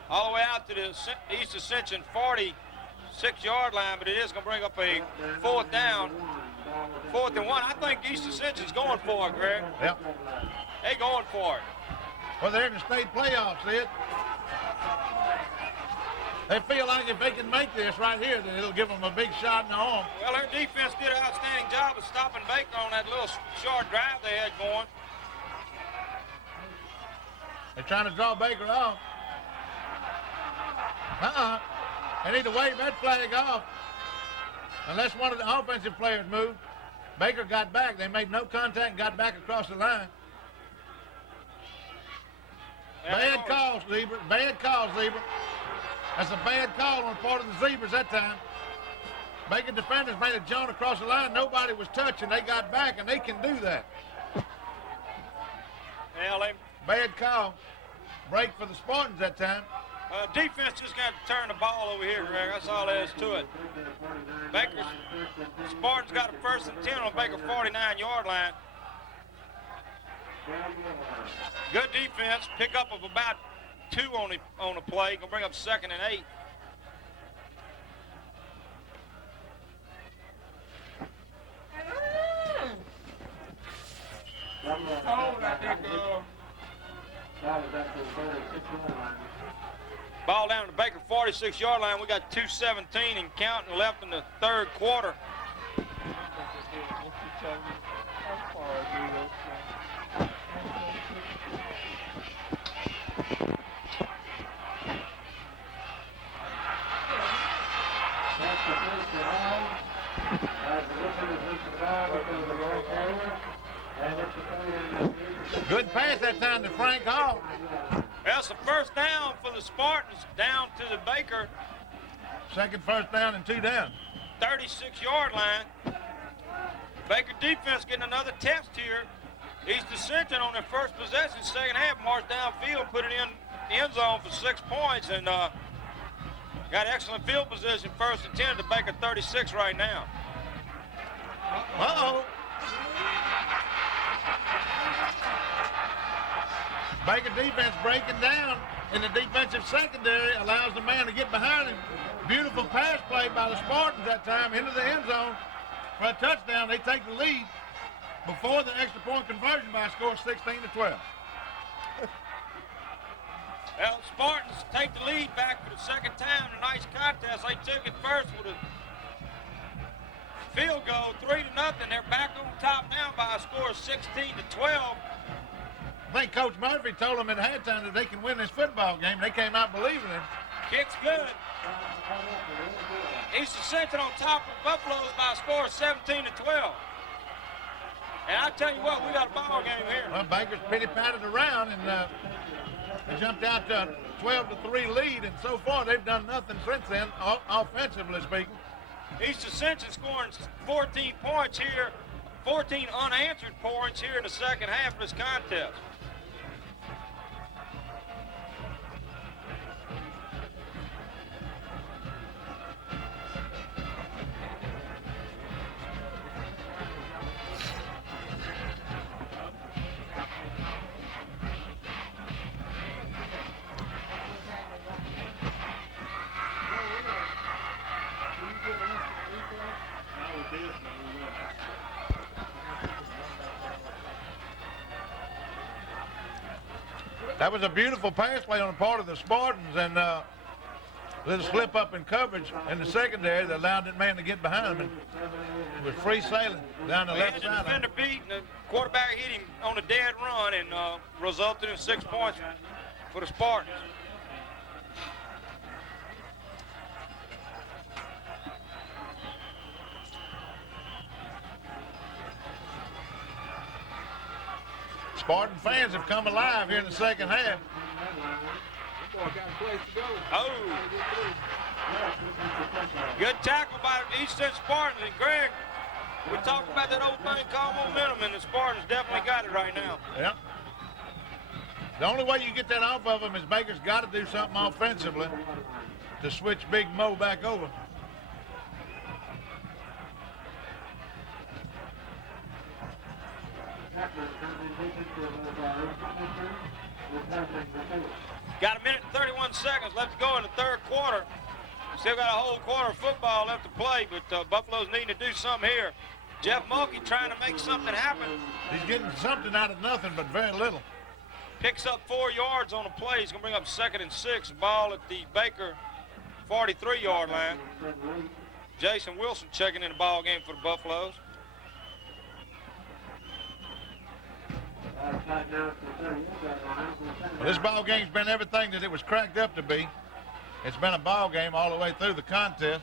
All the way out to the East Ascension 46-yard line, but it is going to bring up a 4th down. 4th and 1. I think East Ascension's going for it, Greg. Yep. They going for it. Well, they're in the state playoffs, Sid. They feel like if they can make this right here, that it'll give them a big shot in the arm. Well, their defense did an outstanding job of stopping Baker on that little short drive they had going. They're trying to draw Baker off. They need to wave that flag off. Unless one of the offensive players moved. Baker got back. They made no contact and got back across the line. Bad call, Zebra. Bad call, Zebra. That's a bad call on the part of the Zebras that time. Baker defenders made a jaunt across the line. Nobody was touching. They got back, and they can do that. Bad call. Break for the Spartans that time. Defense just got to turn the ball over here, Greg. That's all there is to it. Spartans got a 1st and 10 on Baker 49-yard line. Good defense. Pick up of about 2 on the play. Gonna bring up 2nd and 8. Ball down to the Baker 46-yard line. We got 2:17 and counting left in the 3rd quarter. Good pass that time to Frank Hall. That's the 1st down for the Spartans down to the Baker. Second 1st down and 2 down. 36-yard line. Baker defense getting another test here. East Ascension on their first possession, 2nd half, marched downfield, put it in the end zone for 6 points, and got excellent field position, 1st and 10 to Baker 36 right now. Uh-oh. Baker defense breaking down in the defensive secondary, allows the man to get behind him. Beautiful pass play by the Spartans that time into the end zone for a touchdown. They take the lead before the extra point conversion by a score of 16-12. Well, Spartans take the lead back for the 2nd time in tonight's contest. They took it first with a field goal, 3-0. They're back on top now by a score of 16-12. I think Coach Murphy told them at halftime that they can win this football game. They came out believing him. Kick's good. East Ascension on top of Buffaloes by a score of 17 to 12. And I tell you what, we got a ball game here. Well, Baker's pretty patted around, and they jumped out to a 12-3 lead, and so far they've done nothing since then, offensively speaking. East Ascension scoring 14 points here, 14 unanswered points here in the second half of this contest. That was a beautiful pass play on the part of the Spartans, and little slip up in coverage in the secondary that allowed that man to get behind him and was free sailing down the left The side. defender beat, and the quarterback hit him on a dead run and resulted in 6 points for the Spartans. Spartan fans have come alive here in the second half. Oh. Good tackle by the East Ascension Spartans. And Greg, we talked about that old thing called momentum, and the Spartans definitely got it right now. Yeah. The only way you get that off of them is Baker's got to do something offensively to switch Big Mo back over. Got a minute and 31 seconds left to go in the third quarter. Still got a whole quarter of football left to play, but Buffalo's needing to do something here. Jeff Mulkey trying to make something happen. He's getting something out of nothing, but very little. Picks up 4 yards on the play. He's going to bring up 2nd and 6. Ball at the Baker 43-yard line. Jason Wilson checking in the ball game for the Buffaloes. Well, this ball game's been everything that it was cracked up to be. It's been a ball game all the way through the contest.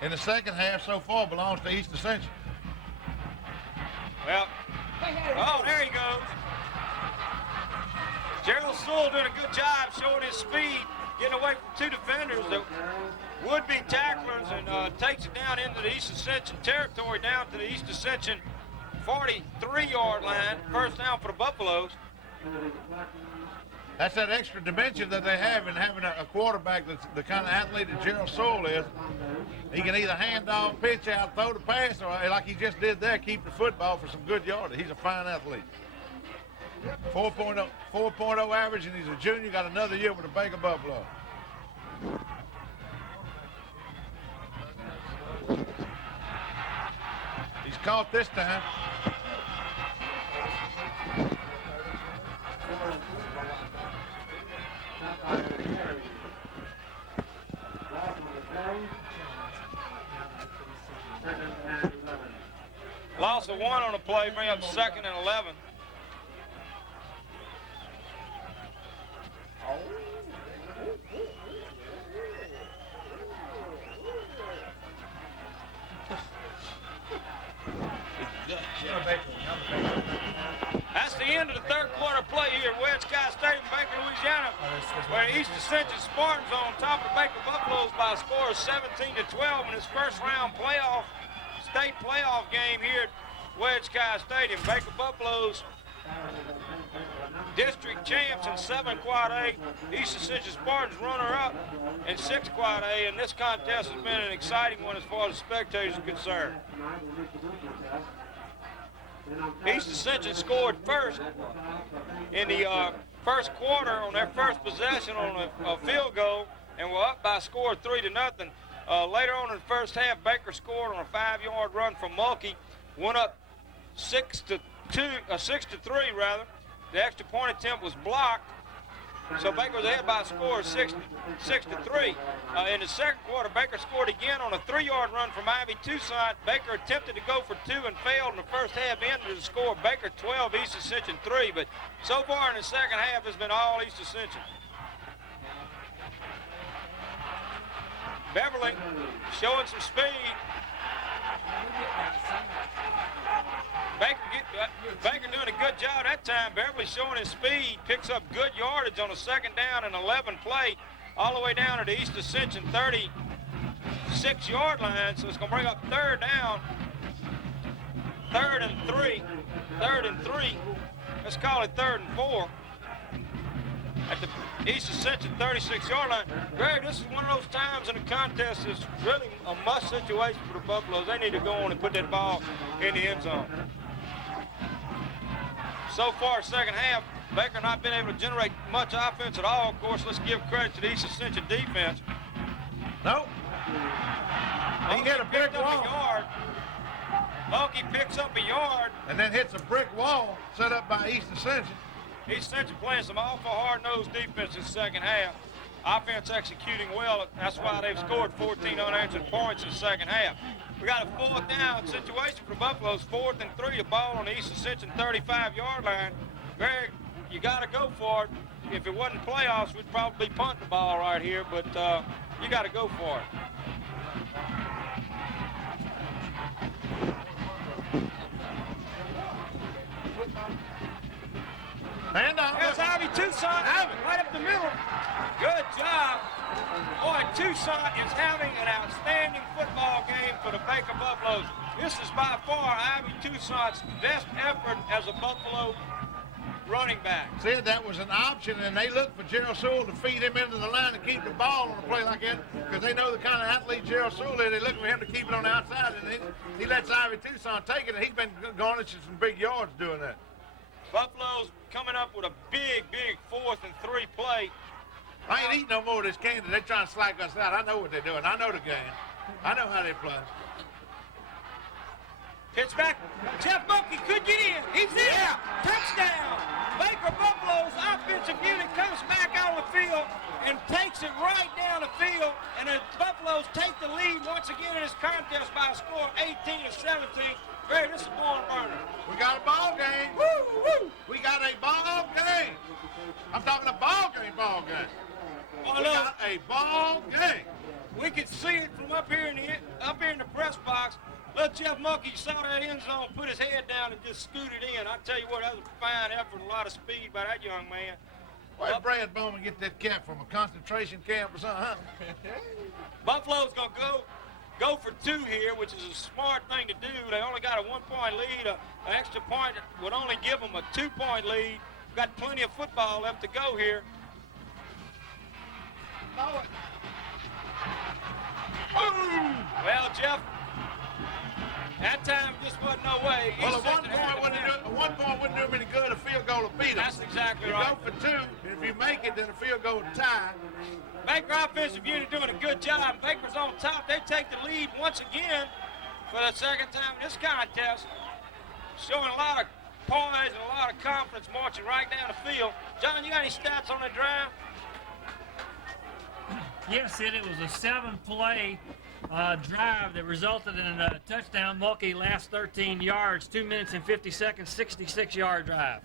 In the second half so far belongs to East Ascension. Well, oh, there he goes. Jerald Sowell doing a good job showing his speed, getting away from 2 defenders that would be tacklers, and takes it down into the East Ascension territory, down to the East Ascension 43-yard line. First down for the Buffaloes. That's that extra dimension that they have in having a quarterback that's the kind of athlete that Jerald Sowell is. He can either hand off, pitch out, throw the pass, or like he just did there, keep the football for some good yardage. He's a fine athlete. 4.0 average, and he's a junior. Got another year with the Baker Buffalo. He's caught this time. Loss of 1 on the play, bring up 2nd and 11. That's the end of the third quarter play here at Wedge Sky Stadium, Baker, Louisiana, where East Ascension Spartans on top of Baker Buffaloes by a score of 17 to 12 in this first round state playoff game here at Wedge Sky Stadium. Baker Buffaloes district champs in 7 quad A, East Ascension Spartans runner-up in 6 quad A, and this contest has been an exciting one as far as the spectators are concerned. East Ascension scored first in the first quarter on their first possession on a field goal, and were up by a score of 3 to nothing. Later on in the first half, Baker scored on a 5-yard run from Mulkey, went up 6 to 3 rather. The extra point attempt was blocked, so Baker was ahead by a score of 6 to 3. In the second quarter, Baker scored again on a 3-yard run from Ivy Toussaint. Baker attempted to go for 2 and failed in the first half, ended the score Baker 12, East Ascension 3. But so far in the second half, it's been all East Ascension. Beverly showing some speed. Baker doing a good job that time. Beverly showing his speed, picks up good yardage on a 2nd down and 11 play, all the way down to the East Ascension 36-yard line. So it's going to bring up 3rd down, 3rd and 3, 3rd and 3. Let's call it 3rd and 4 at the East Ascension 36-yard line. Greg, this is one of those times in the contest that's really a must situation for the Buffaloes. They need to go on and put that ball in the end zone. So far, 2nd half, Baker not been able to generate much offense at all. Of course, let's give credit to the East Ascension defense. Nope. He hit a brick wall. Mulkey picks up a yard. And then hits a brick wall set up by East Ascension. East Ascension playing some awful hard-nosed defense in the 2nd half. Offense executing well. That's why they've scored 14 unanswered points in the 2nd half. We got a 4th down situation for the Buffaloes. 4th and 3, the ball on the East Ascension 35-yard line. Greg, you got to go for it. If it wasn't playoffs, we'd probably punt the ball right here, but you got to go for it. And There's Ivy Toussaint right up the middle. Good job. Boy, Toussaint is having an outstanding football game for the Baker Buffaloes. This is by far Ivy Toussaint's best effort as a Buffalo running back. Said that was an option, and they looked for Jerald Sowell to feed him into the line and keep the ball on a play like that, because they know the kind of athlete Jerald Sowell is. They look for him to keep it on the outside, and he lets Ivy Toussaint take it, and he's been garnishing some big yards doing that. Buffalo's coming up with a big 4th and 3 play. I ain't eating no more of this candy. They're trying to slack us out. I know what they're doing. I know the game. I know how they play. Pitch back. Jeff Mulkey could get in. He's in. Yeah. Touchdown. Baker Buffalo's offensive unit comes back out of the field and takes it right down the field. And the Buffaloes take the lead once again in this contest by a score of 18-17. Very disappointing burner. We got a ball game. Woo, woo. We got a ball game. I'm talking a ball game. We got a ball game. We could see it from up here in the press box. Little Jeff Mulkey saw that end zone, put his head down, and just scooted in. I tell you what, that was a fine effort, a lot of speed by that young man. Where'd Brad Bowman get that cap from? A concentration camp or something, huh? Buffalo's gonna go for 2 here, which is a smart thing to do. They only got a 1-point lead. An extra point would only give them a 2-point lead. Got plenty of football left to go here. Well, Jeff, that time just wasn't no way. Well, a 1 point wouldn't do him any good. A field goal will beat him. That's exactly right. You go for 2, and if you make it, then a field goal will tie. Baker offensive unit doing a good job. Baker's on top. They take the lead once again for the 2nd time in this contest. Showing a lot of poise and a lot of confidence marching right down the field. John, you got any stats on that drive? Yes, it was a 7-play drive that resulted in a touchdown. Mulkey last 13 yards, 2 minutes and 50 seconds, 66-yard drive.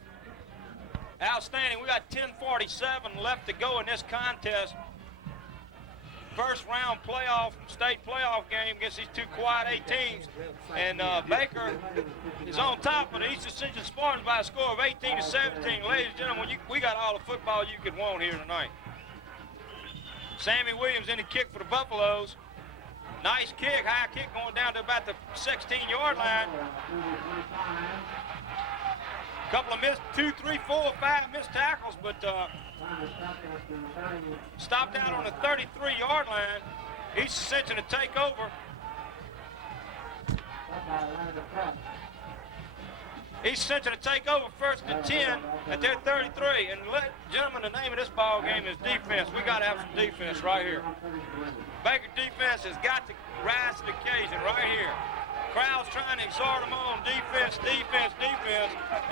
Outstanding. We got 10:47 left to go in this contest. First round state playoff game against these 2 quad A teams. And Baker is on top of the East Ascension Spartans by a score of 18-17. Ladies and gentlemen, we got all the football you could want here tonight. Sammy Williams in the kick for the Buffaloes. Nice kick, high kick going down to about the 16-yard line. Couple of missed, 2, 3, 4, 5 missed tackles, but stopped out on the 33-yard line. East Ascension to take over. East Ascension to take over 1st and 10 at their 33. And gentlemen, the name of this ball game is defense. We got to have some defense right here. Baker defense has got to rise to the occasion right here. Crowd's trying to exhort them on defense, and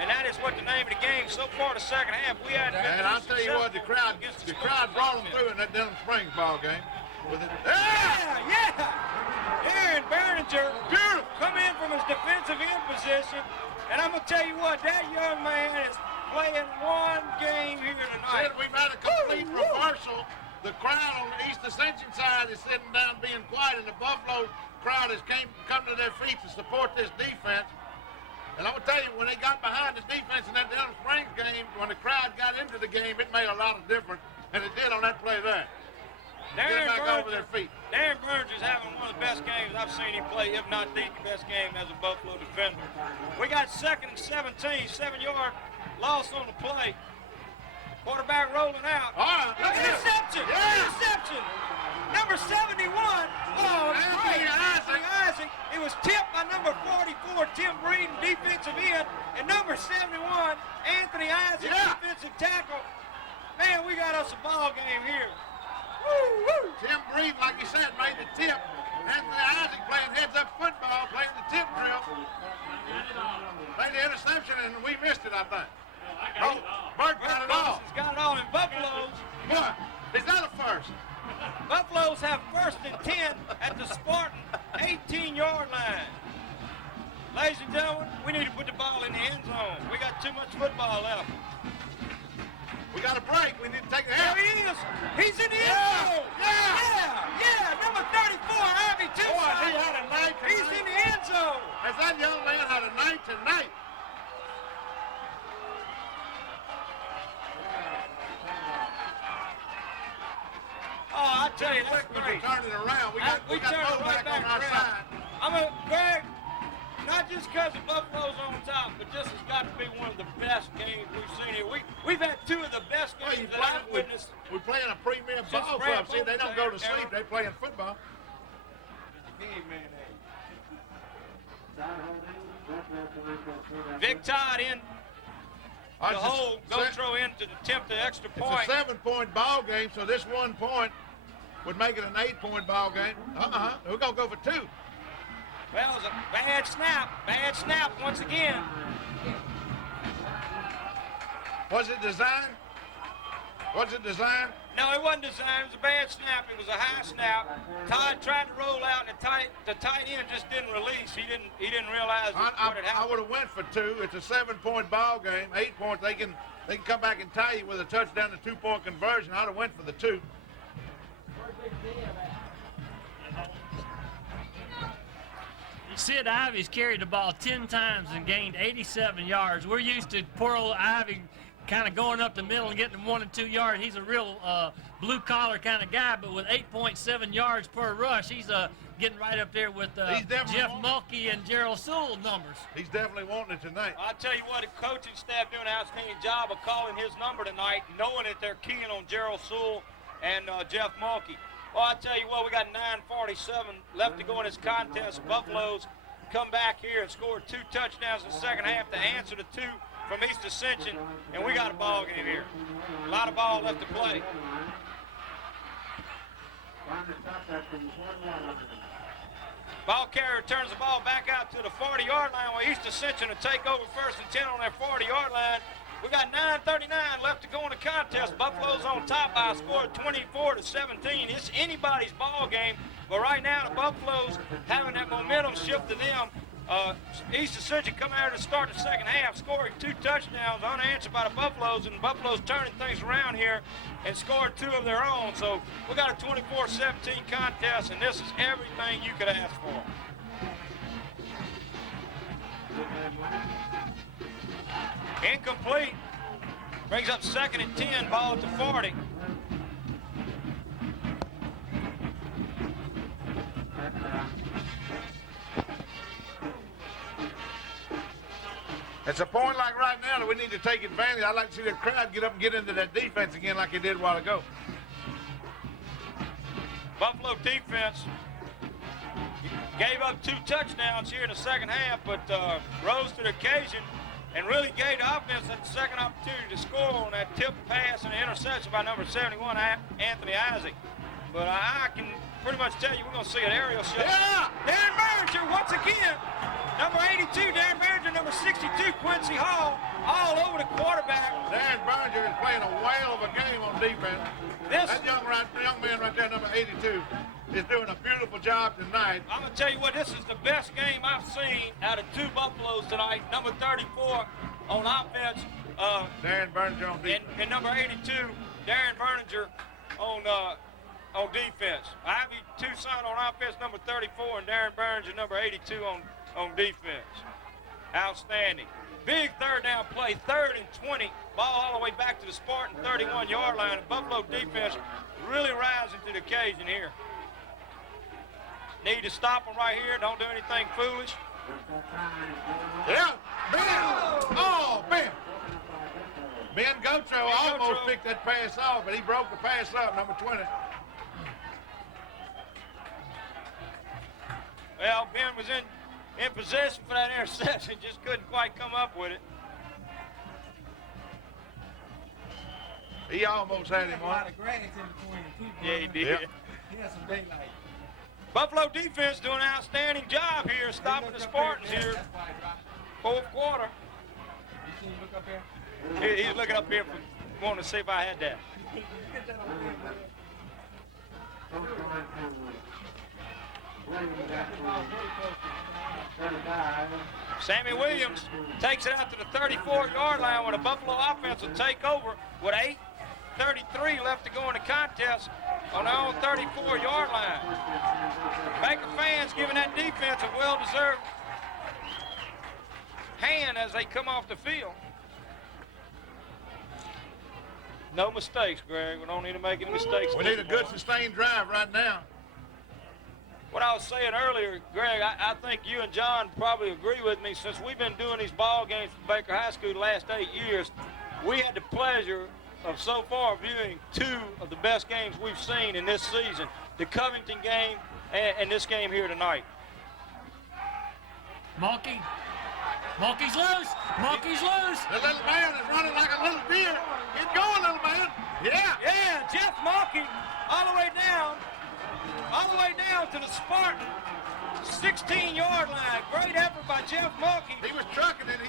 that is what the name of the game so far the 2nd half. We had. And I'll tell you what, the crowd brought them through in that Denham Springs ball game. With it. Yeah. Aaron Behringer come in from his defensive end position, and I'm gonna tell you what, that young man is playing one game here tonight. Said we've had a complete reversal the crowd on the East Ascension side is sitting down being quiet, and the Buffalo crowd has come to their feet to support this defense. And I'm going to tell you, when they got behind the defense in that Denham Springs game, when the crowd got into the game, it made a lot of difference, and it did on that play there. Get back over their feet. Darren Burns is having one of the best games I've seen him play, if not the best game as a Buffalo defender. We got 2nd and 17, 7-yard loss on the play. Quarterback rolling out. All right. Interception! Yeah. Interception! Number 71. Oh, it's great. Anthony Isaac. It was tipped by number 44, Tim Breeden, defensive end, and number 71, Anthony Isaac, defensive tackle. Man, we got us a ball game here. Woo, woo. Tim Breeden, like you said, made the tip. Anthony Isaac playing heads-up football, playing the tip drill. Played the interception, and we missed it, I think. Bert got it all. He's got it all in Buffaloes. What? Is that a first? Buffaloes have 1st and 10 at the Spartan 18-yard line. Ladies and gentlemen, we need to put the ball in the end zone. We got too much football left. We got a break. We need to take a There half. he is. He's in the end zone. Yeah. Number 34, Ivy Boy, he Tucson. had a night tonight. He's in the end zone. As that young man had a night tonight. Oh, I tell you, that's We great. turned it around. We got We turned Mo it right back on our around. side. Greg, not just because the Buffalo's on top, but this has got to be one of the best games we've seen here. We've had 2 of the best Well, games that I've witnessed. We're playing a premier Since ball Brad club. See, they don't go to Bolton's era. sleep. They playing football. Vic Todd in the hole, go throw in to attempt the extra point. It's a 7-point ball game, so this 1 point would make it an 8-point ball game. We're going to go for 2. Well, it was a bad snap once again. Was it designed? Was it designed? No, it wasn't designed. It was a bad snap. It was a high snap. Todd tried to roll out, and the tight end just didn't release. He didn't realize what had I happened. would have went for 2. It's a 7-point ball game. 8 points. They can come back and tie you with a touchdown to 2-point conversion. I'd have went for the 2. Sid Ivy's carried the ball 10 times and gained 87 yards. We're used to poor old Ivy kind of going up the middle and getting 1 and 2 yards. He's a real blue-collar kind of guy, but with 8.7 yards per rush, he's getting right up there with Jeff Mulkey and Jerald Sowell numbers. He's definitely wanting it tonight. I'll tell you what, the coaching staff doing an outstanding job of calling his number tonight, knowing that they're keying on Jerald Sowell and Jeff Mulkey. Well, I'll tell you what, we got 9:47 left to go in this contest. Buffaloes come back here and scored 2 touchdowns in the second half to answer the 2 from East Ascension, and we got a ball game here. A lot of ball left to play. Ball carrier turns the ball back out to the 40-yard line while East Ascension will take over 1st and 10 on their 40-yard line. We got 9:39 left to go in the contest. Buffalo's on top by a score of 24-17. It's anybody's ball game, but right now the Buffaloes having that momentum shift to them. East Ascension coming out to start the second half, scoring 2 touchdowns unanswered by the Buffaloes, and the Buffaloes turning things around here and scored 2 of their own. So we got a 24-17 contest, and this is everything you could ask for. Incomplete. Brings up 2nd and 10, ball at the 40. It's a point like right now that we need to take advantage. I'd like to see the crowd get up and get into that defense again like they did a while ago. Buffalo defense gave up 2 touchdowns here in the second half, but rose to the occasion and really gave the offense that second opportunity to score on that tip pass and the interception by number 71, Anthony Isaac. But I can pretty much tell you we're going to see an aerial shot. Yeah! Darren Berger once again. Number 82, Darren Berger. Number 62, Quincy Hall. All over the quarterback. Dan Berger is playing a whale of a game on defense. That young man right there, number 82, is doing a beautiful job tonight. I'm going to tell you what, this is the best game I've seen out of 2 Buffaloes tonight. Number 34 on offense. Darren Berger on defense. And number 82, Darren Berger. on defense. Ivy Toussaint on offense, number 34, and Darren Burns at number 82 on defense. Outstanding. Big third down play, 3rd and 20. Ball all the way back to the Spartan 31-yard line. The Buffalo defense really rising to the occasion here. Need to stop them right here. Don't do anything foolish. Yeah, Ben! Oh, Ben! Ben Gotro almost picked that pass off, but he broke the pass up, number 20. Well, Ben was in possession for that interception, just couldn't quite come up with it. He almost had him A on. lot of grass in between the people. Yeah, he did. Yep. He had some daylight. Buffalo defense doing an outstanding job here, stopping the Spartans here. That's why he dropped. 4th quarter. You seen him look up here? He's looking up here for wanting to see if I had that. Get that on film, Sammy Williams takes it out to the 34-yard line when the Buffalo offense will take over with 8:33 left to go in the contest on their own 34-yard line. Baker fans giving that defense a well-deserved hand as they come off the field. No mistakes, Greg. We don't need to make any mistakes. We need a good sustained drive right now. What I was saying earlier, Greg, I think you and John probably agree with me. Since we've been doing these ball games for Baker High School the last 8 years, we had the pleasure of so far viewing 2 of the best games we've seen in this season. The Covington game and this game here tonight. Mulkey. Mulkey's loose. Mulkey's loose. The little man is running like a little deer. Get going, little man. Yeah. Yeah, Jeff Mulkey all the way down to the Spartan 16-yard line. Great effort by Jeff Mulkey. He was trucking it.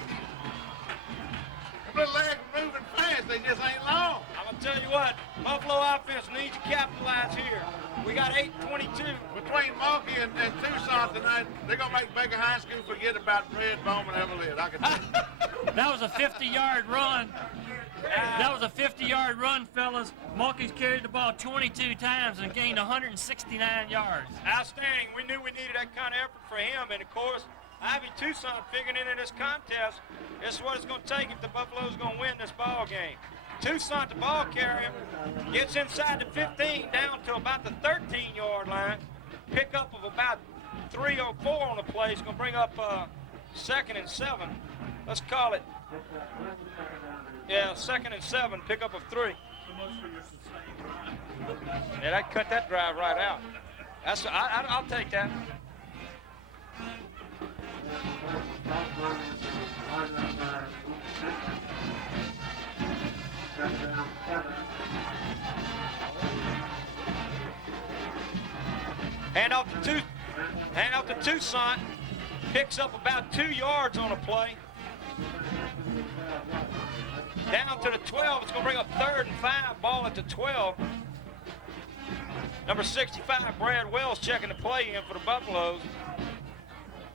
The little legs were moving fast. They just ain't long. I'm going to tell you what, Buffalo offense needs to capitalize here. We got 8:22. Between Mulkey and Tucson tonight, they're going to make Baker High School forget about Red Bowman ever lived. I can tell you. That was a 50-yard run. That was a 50-yard run, fellas. Mulkey's carried the ball 22 times and gained 169 yards. Outstanding. We knew we needed that kind of effort for him. And, of course, Ivy Tucson figuring into this contest. This is what it's going to take if the Buffalo's going to win this ball game. Tucson, the ball carrier, gets inside the 15 down to about the 13-yard line. Pickup of about 3 or 4 on the play. It's going to bring up 2nd and 7. Let's call it. Yeah, 2nd and 7, pickup of 3. Yeah, that cut that drive right out. I'll take that. Hand off to Tucson. Picks up about 2 yards on a play. Down to the 12. It's going to bring up 3rd and 5. Ball at the 12. Number 65, Brad Wells, checking the play in for the Buffaloes.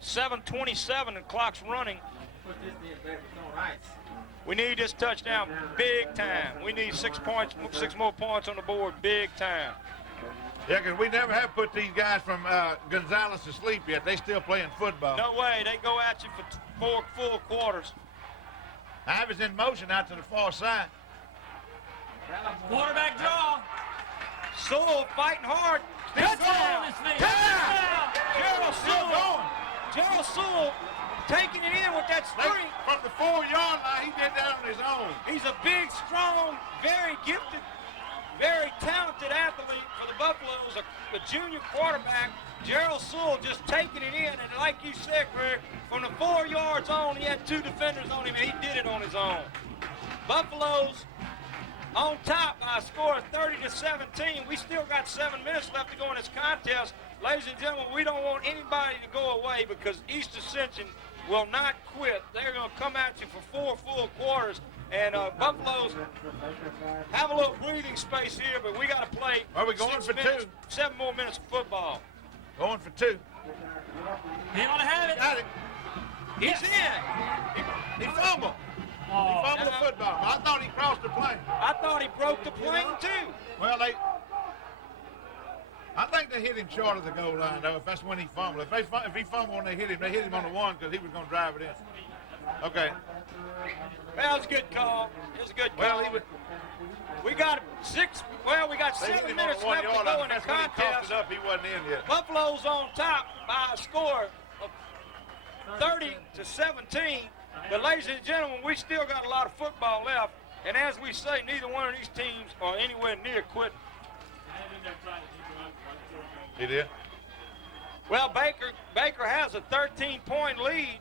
7:27, the clock's running. Put this in, baby. It's on ice. We need this touchdown big time. We need 6 more points on the board big time. Yeah, because we never have put these guys from Gonzales to sleep yet. They still playing football. No way. They go at you for 4 full quarters. Ivy's in motion out to the far side. Quarterback draw. Sewell fighting hard. Touchdown! Touchdown! Jerald Still Sowell. going. Jerald Sowell taking it in with that strength. From the 4-yard line, he did that on his own. He's a big, strong, very gifted, very talented athlete for the Buffaloes. A junior quarterback, Jerald Sowell, just taking it in. And like you said, Greg, from the 4 yards on, he had 2 defenders on him, and he did it on his own. Buffaloes on top by a score of 30-17. We still got 7 minutes left to go in this contest. Ladies and gentlemen, we don't want anybody to go away because East Ascension will not quit. They're going to come at you for 4 full quarters. And Buffaloes have a little breathing space here, but we got to play. Are we going for 2? 7 more minutes of football. Going for 2. He ought to have it. Got it. He's in. He fumbled. Oh, He fumbled the football. I thought he crossed the plane. I thought he broke the plane, too. Well, I think they hit him short of the goal line, though, if that's when he fumbled. If he fumbled when they hit him on the one because he was going to drive it in. Okay. Well, it's a good call. It was a good call. Well, We got 7 minutes left to go in the That's when he tossed contest. it up. He wasn't in yet. Buffalo's on top by a score of 30-17. But ladies and gentlemen, we still got a lot of football left. And as we say, neither one of these teams are anywhere near quitting. He did? Well, Baker has a 13-point lead,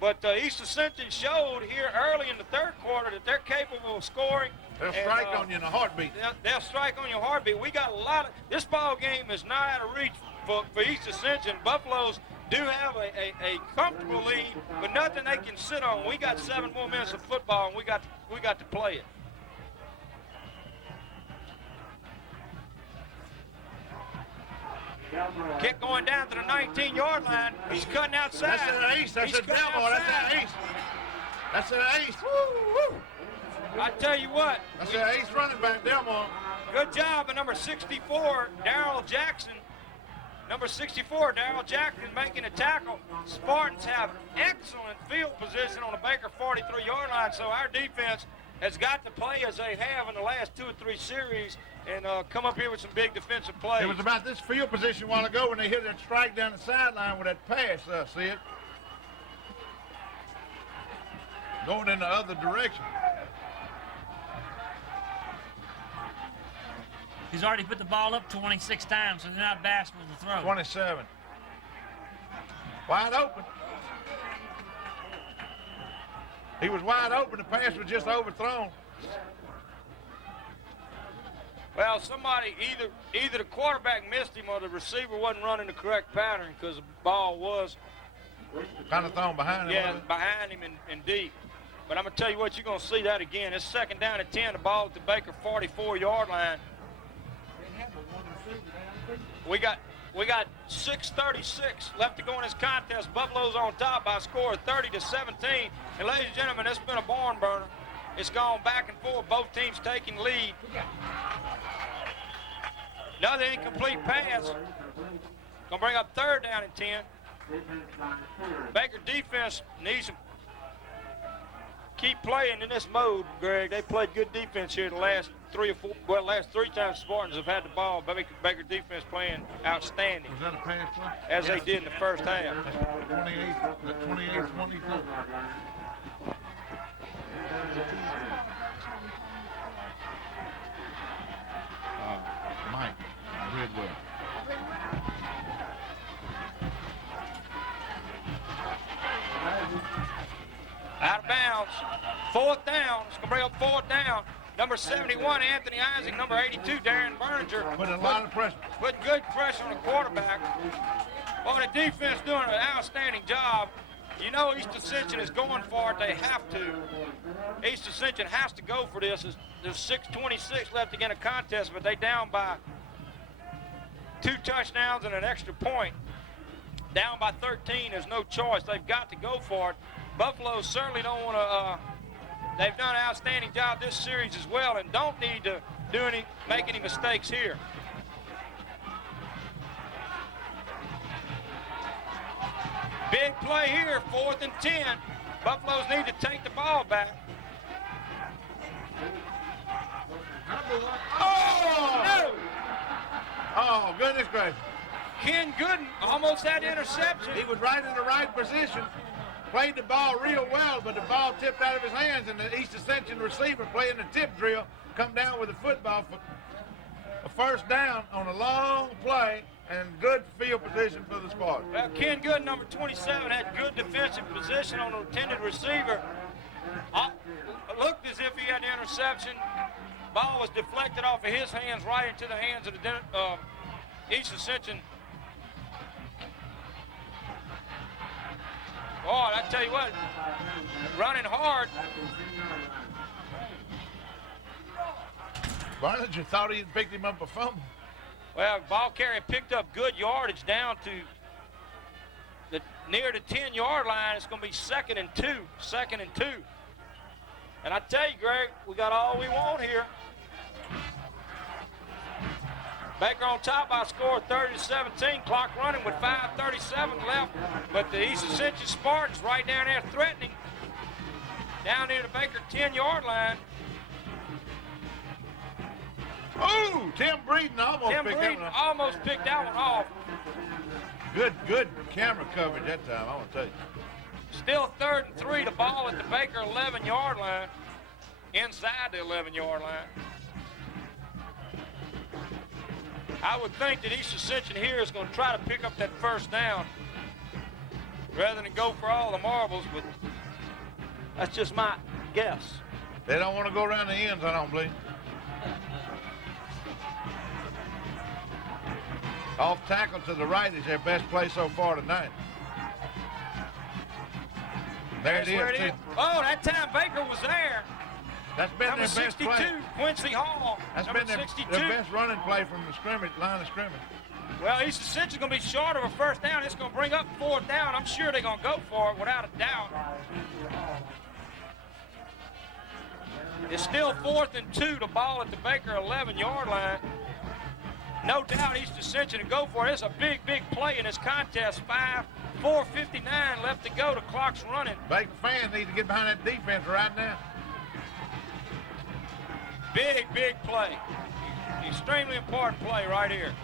but East Ascension showed here early in the third quarter that they're capable of scoring. They'll strike on you in a heartbeat. They'll strike on your heartbeat. We got a lot of this ball game is not out of reach for East Ascension. Buffaloes do have a comfortable lead, but nothing they can sit on. We got 7 more minutes of football, and we got to play it. Kick going down to the 19-yard line. He's cutting outside. That's an ace. That's a Delmar. That's an ace. That's an ace. Woo, woo. I tell you what. That's an ace running back, Delmar. Good job of number 64, Jerald Jackson. Number 64, Jerald Jackson making a tackle. Spartans have excellent field position on the Baker 43-yard line, so our defense has got to play as they have in the last 2 or 3 series and come up here with some big defensive plays. It was about this field position a while ago when they hit that strike down the sideline with that pass, see it? Going in the other direction. He's already put the ball up 26 times, so they're not bashful to throw. 27. Wide open. He was wide open. The pass was just overthrown. Well, somebody, either the quarterback missed him or the receiver wasn't running the correct pattern because the ball was Kind of thrown behind him. Yeah, behind him and deep. But I'm going to tell you what, you're going to see that again. It's 2nd down and 10, the ball at the Baker 44-yard line. We got 6:36 left to go in this contest. Buffalo's on top by a score of 30-17. And ladies and gentlemen, it's been a barn burner. It's gone back and forth. Both teams taking lead. Another incomplete pass. Gonna bring up 3rd down and 10. Baker defense needs to keep playing in this mode, Greg. They played good defense here the last 3 times Spartans have had the ball. Baker defense playing outstanding. Was that a pass play? As they did in the first half. 28-22. Mike, Redwood. Out of bounds. 4th down. It's going to bring up 4th down. Number 71, Anthony Isaac. Number 82, Darren Berninger. Putting a lot of pressure. Putting good pressure on the quarterback. Well, the defense doing an outstanding job. You know East Ascension is going for it. They have to. East Ascension has to go for this. There's 6:26 left to get a contest, but they down by 2 touchdowns and an extra point. Down by 13, there's no choice. They've got to go for it. Buffalo certainly don't want to. They've done an outstanding job this series as well, and don't need to make any mistakes here. Big play here, 4th and 10. Buffaloes need to take the ball back. Oh! No! Oh, goodness gracious. Ken Gooden almost had interception. He was right in the right position. Played the ball real well, but the ball tipped out of his hands, and the East Ascension receiver playing the tip drill come down with the football for a 1st down on a long play and good field position for the Spartans. Well, Ken Gooden, number 27, had good defensive position on the intended receiver. Looked as if he had the interception. Ball was deflected off of his hands right into the hands of the East Ascension. Boy, I tell you what, running hard. Berninger thought he had picked him up a fumble. Well, ball carrier picked up good yardage down to near the 10-yard line. It's going to be 2nd and 2. 2nd and 2. And I tell you, Greg, we got all we want here. Baker on top by a score of 30-17. Clock running with 5:37 left. But the East Ascension Spartans right down there threatening. Down near the Baker 10-yard line. Ooh, Tim Breeden almost Tim picked that Breeden one up. almost picked that one off. Good camera coverage that time, I want to tell you. Still 3rd and 3, the ball at the Baker 11-yard line. Inside the 11-yard line. I would think that East Ascension here is going to try to pick up that first down rather than go for all the marbles, but that's just my guess. They don't want to go around the ends, I don't believe. Off tackle to the right is their best play so far tonight. There That's where it it is. is. Oh, that time Baker was there. That's been Number their best 62, play. Quincy Hall. That's Number been their 62. best running play from the scrimmage, line of scrimmage. Well, East Ascension's going to be short of a first down. It's going to bring up 4th down. I'm sure they're going to go for it without a doubt. It's still 4th and 2, the ball at the Baker 11-yard line. No doubt East Ascension to go for it. It's a big, big play in this contest. 4:59 left to go. The clock's running. Baker fans need to get behind that defense right now. Big, big play. Extremely important play right here.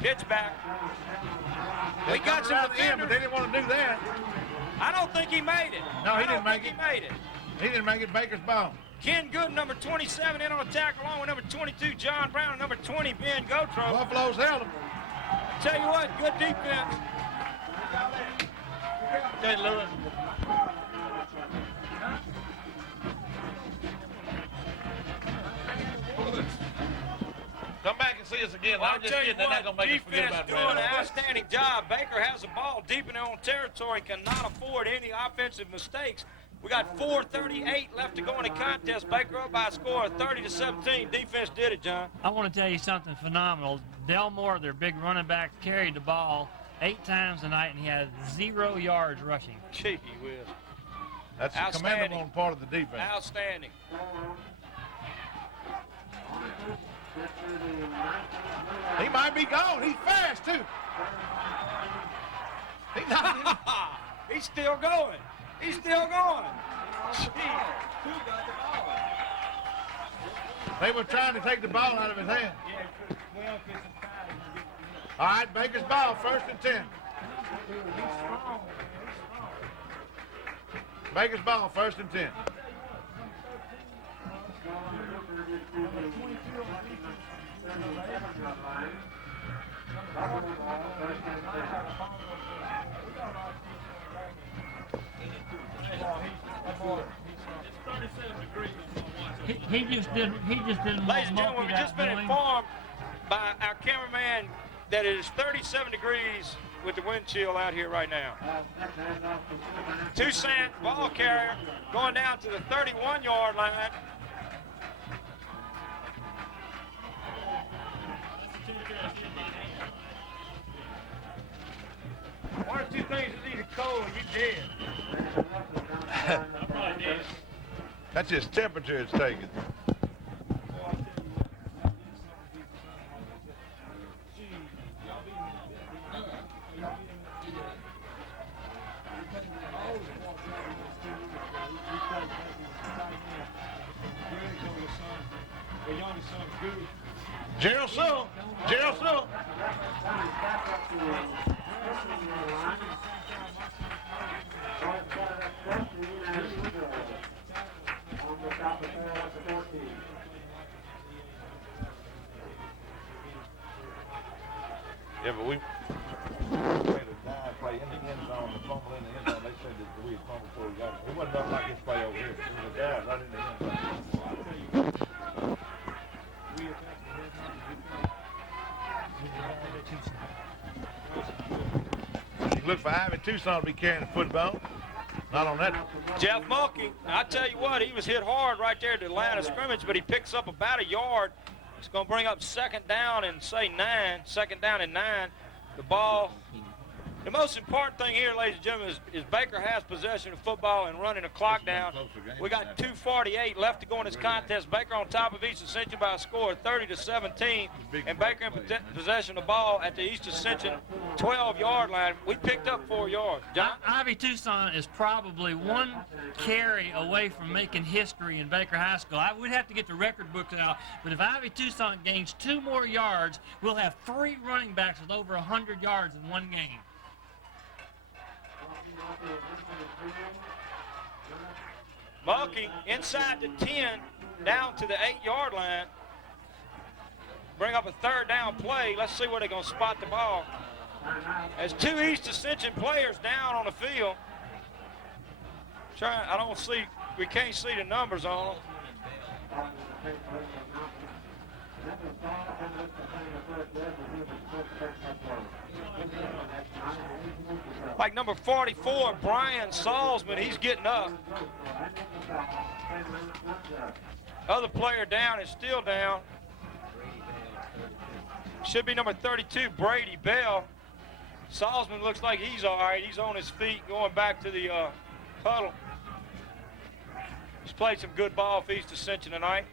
Pitch back. They We got some around the end, but defenders. they didn't want to do that. I don't think he made it. No, he I didn't don't make think it. He made it. He didn't make it. Baker's ball. Ken Good, number 27, in on the tackle, along with number 22, John Brown, and number 20, Ben Gotro. Buffalo's held him. Tell you what, good defense. Okay, Lewis. Come back and see us again. Well, I'm just kidding. They're not going to make us forget defense about doing an that. outstanding job. Baker has the ball deep in their own territory, cannot afford any offensive mistakes. We got 4:38 left to go in the contest. Baker up by a score of 30-17. Defense did it, John. I want to tell you something phenomenal. Delmore, their big running back, carried the ball 8 times tonight, and he had 0 yards rushing. Gee whiz. That's a Outstanding. commendable on part of the defense. Outstanding. He might be gone. He's fast, too. He's not. He's still going. He's still going. They were trying to take the ball out of his hand. All right, Baker's ball, 1st and 10. Baker's ball, 1st and 10. He just didn't. Ladies and gentlemen, we've just been informed by our cameraman that it is 37 degrees with the wind chill out here right now. Toussaint, ball carrier, going down to the 31-yard line. One or two things is either cold or you're dead. That's his temperature it's taking. Jerald Sowell. Jerald Sowell. Yeah, but we made a dive play in the end zone, the fumble in the end zone. They said that we had fumbled before we got it. It wasn't nothing like this play over here. It was a dive right in the end zone. You look for Ivy Tucson to be carrying the football. Not on that. Jeff Mulkey, I tell you what, he was hit hard right there at the line of scrimmage, but he picks up about a yard. It's going to bring up 2nd down and say 9. 2nd down and 9. The ball The most important thing here, ladies and gentlemen, is Baker has possession of football and running the clock down. We got 2:48 left to go in this contest. Baker on top of East Ascension by a score of 30-17, and Baker in possession of the ball at the East Ascension 12-yard line. We picked up 4 yards. John? Ivy Tucson is probably one carry away from making history in Baker High School. We'd have to get the record books out, but if Ivy Tucson gains 2 more yards, we'll have 3 running backs with over 100 yards in one game. Mulkey inside the 10, down to the 8-yard line. Bring up a 3rd down play. Let's see where they're going to spot the ball. There's 2 East Ascension players down on the field. We can't see the numbers on them. Like number 44, Brian Salzman, he's getting up. Other player down is still down. Should be number 32, Brady Bell. Salzman looks like he's all right. He's on his feet going back to the huddle. He's played some good ball for East Ascension tonight.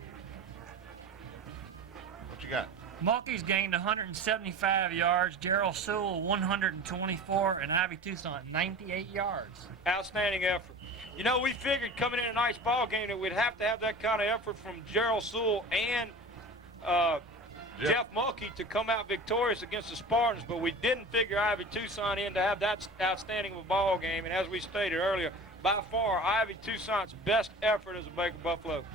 What you got? Mulkey's gained 175 yards, Jerald Sowell 124, and Ivy Tucson 98 yards. Outstanding effort. You know, we figured coming in tonight's ball game that we'd have to have that kind of effort from Jerald Sowell and Jeff Mulkey to come out victorious against the Spartans, but we didn't figure Ivy Tucson in to have that outstanding of a ball game. And as we stated earlier, by far Ivy Tucson's best effort as a Baker Buffalo.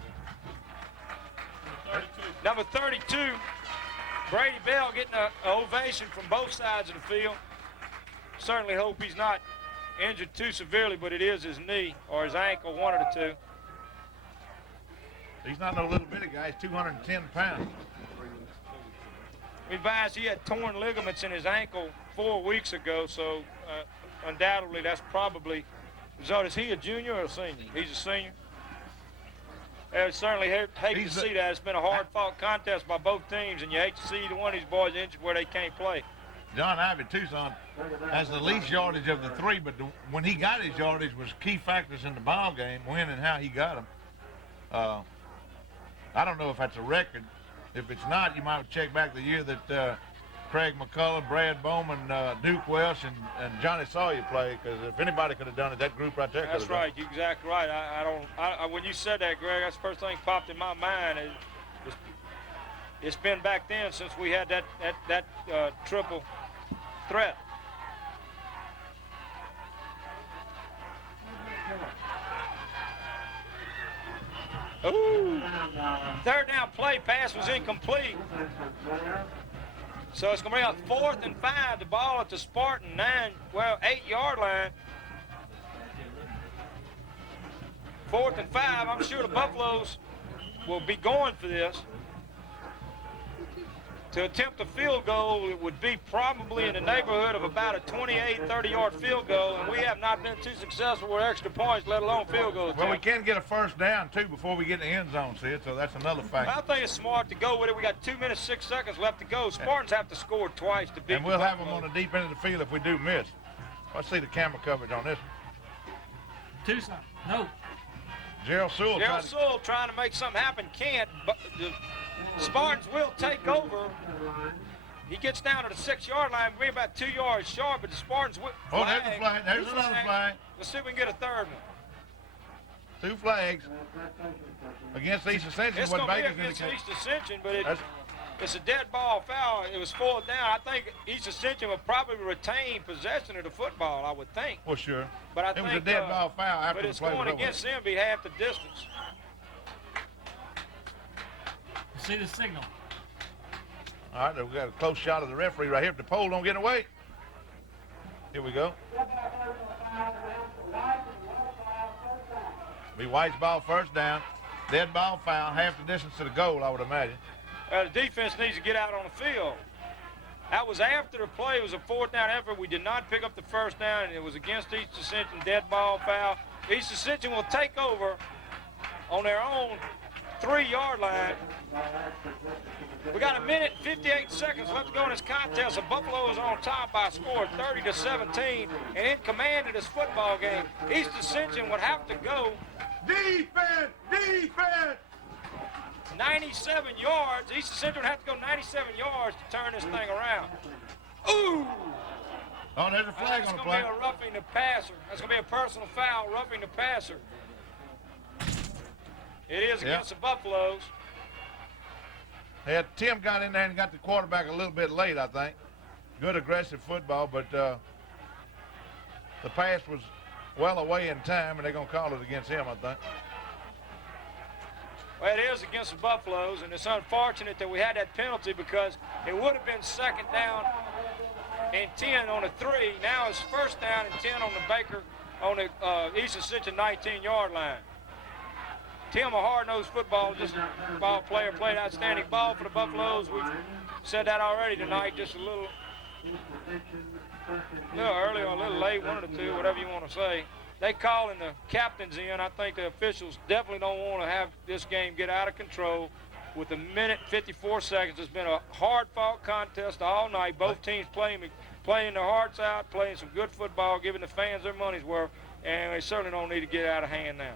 Number 32, Brady Bell getting an ovation from both sides of the field. Certainly hope he's not injured too severely, but it is his knee or his ankle, one of the two. He's not no little bitty guy. He's 210 pounds. We advised he had torn ligaments in his ankle 4 weeks ago, so undoubtedly that's probably the result. Is he a junior or a senior? He's a senior. I certainly hate to see that. It's been a hard-fought contest by both teams, and you hate to see either one of these boys injured where they can't play. John Ivy Tucson has the least yardage of the 3, but when he got his yardage was key factors in the ball game, when and how he got them. I don't know if that's a record. If it's not, you might check back the year that Craig McCullough, Brad Bowman, Duke Welsh, and Johnny Sawyer played, because if anybody could have done it, that group right there could have done it. That's right. You're exactly right. When you said that, Greg, that's the first thing popped in my mind. It's been back then since we had that triple threat. Ooh. 3rd down play pass was incomplete. So it's going to bring up 4th and 5. The ball at the Spartan 8-yard line. 4th and 5. I'm sure the Buffaloes will be going for this. To attempt a field goal, it would be probably in the neighborhood of about a 28, 30-yard field goal, and we have not been too successful with extra points, let alone field goals. Well, we can get a 1st down, too, before we get in the end zone, Sid, so that's another factor. I think it's smart to go with it. We got 2 minutes, 6 seconds left to go. Spartans have to score twice to beat. And we'll have them on the deep end of the field if we do miss. Let's see the camera coverage on this one. Tucson, no. Jerald Sowell. Jerald Sowell trying to make something happen, can't. But the Spartans will take over. He gets down to the 6-yard line, we're about 2 yards short, but the Spartans will. Oh, there's a flag. There's another flag. Let's see if we can get a 3rd one. 2 flags against East Ascension. It's going to be against East Ascension, but it's a dead ball foul. It was 4th down. I think East Ascension will probably retain possession of the football, I would think. Well, sure. But I it think, was a dead ball foul after but the it's play was going over. against them, be half the distance. See the signal. All right, we got a close shot of the referee right here. If the pole don't get away. Here we go. Be White's ball 1st down. Dead ball foul, half the distance to the goal, I would imagine. The defense needs to get out on the field. That was after the play. It was a 4th down effort. We did not pick up the 1st down, and it was against East Ascension, dead ball foul. East Ascension will take over on their own 3-yard line. We got a minute and 58 seconds left to go in this contest. The Buffalo is on top by a score of 30-17 and in command of this football game. East Ascension would have to go Defense! Defense! 97 yards. East Ascension would have to go 97 yards to turn this thing around. Ooh! Oh, there's a flag on the play. That's going to be a roughing the passer. That's going to be a personal foul, roughing the passer. It is against the Buffaloes. Yeah, Tim got in there and got the quarterback a little bit late, I think. Good aggressive football, but the pass was well away in time, and they're going to call it against him, I think. Well, it is against the Buffaloes, and it's unfortunate that we had that penalty because it would have been second down and 10 on the 3. Now it's first down and 10 on the Baker, on the East Ascension 19-yard line. Tim, a hard-nosed football player, played outstanding ball for the Buffaloes. We've said that already tonight, just a little early or a little late, one of the two, whatever you want to say. They calling the captains in. I think the officials definitely don't want to have this game get out of control. With a minute 54 seconds, it's been a hard-fought contest all night. Both teams playing their hearts out, playing some good football, giving the fans their money's worth, and they certainly don't need to get out of hand now.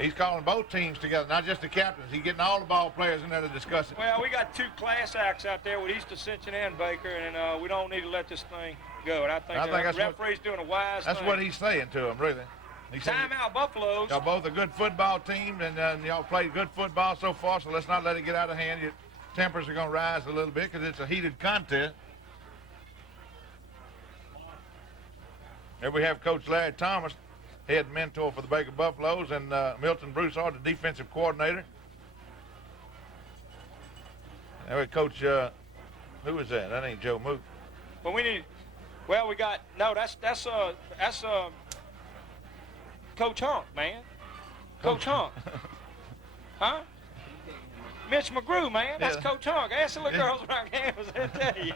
He's calling both teams together, not just the captains. He's getting all the ball players in there to discuss it. Well, we got two class acts out there with East Ascension and Baker, and we don't need to let this thing go. And I think the referee's doing a wise thing. That's what he's saying to them, really. He said, timeout, Buffaloes. Y'all both a good football team, and y'all played good football so far, so let's not let it get out of hand. Your tempers are going to rise a little bit because it's a heated contest. Here we have Coach Larry Thomas, head mentor for the Baker Buffaloes, and Milton Broussard, the defensive coordinator. There we Coach, who is that? That ain't Joe Mook. Well, we got, no, that's Coach Hunk, man. Coach Hunk. Huh? Mitch McGrew, man. That's Coach Hunk. Ask the little girls around campus, they'll tell you.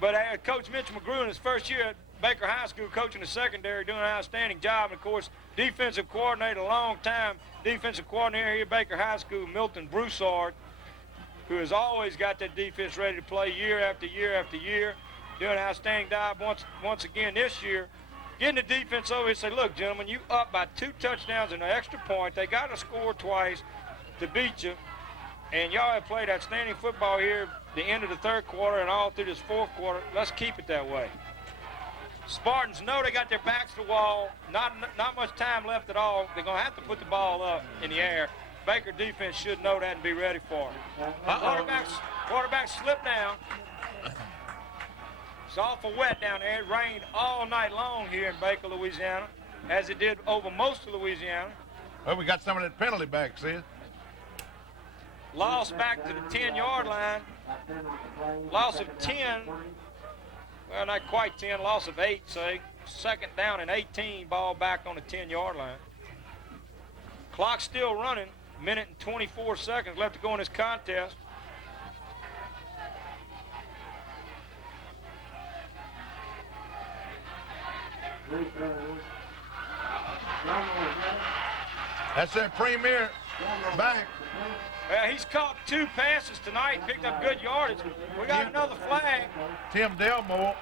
But Coach Mitch McGrew in his first year at Baker High School, coaching the secondary, doing an outstanding job. And, of course, defensive coordinator, a long-time defensive coordinator here at Baker High School, Milton Broussard, who has always got that defense ready to play year after year after year, doing an outstanding job once again this year. Getting the defense over and say, look, gentlemen, you up by 2 touchdowns and an extra point. They got to score twice to beat you. And y'all have played outstanding football here the end of the third quarter and all through this fourth quarter. Let's keep it that way. Spartans know they got their backs to the wall. Not much time left at all. They're going to have to put the ball up in the air. Baker defense should know that and be ready for it. Quarterback slipped down. It's awful wet down there. It rained all night long here in Baker, Louisiana, as it did over most of Louisiana. Well, we got some of that penalty back, see? Loss back to the 10-yard line. Loss of 10. Well, not quite 10. Loss of 8, say. Second down and 18. Ball back on the 10-yard line. Clock still running. Minute and 24 seconds left to go in this contest. That's their premier back. Well, he's caught 2 passes tonight, picked up good yardage. We got another flag. Tim Delmore,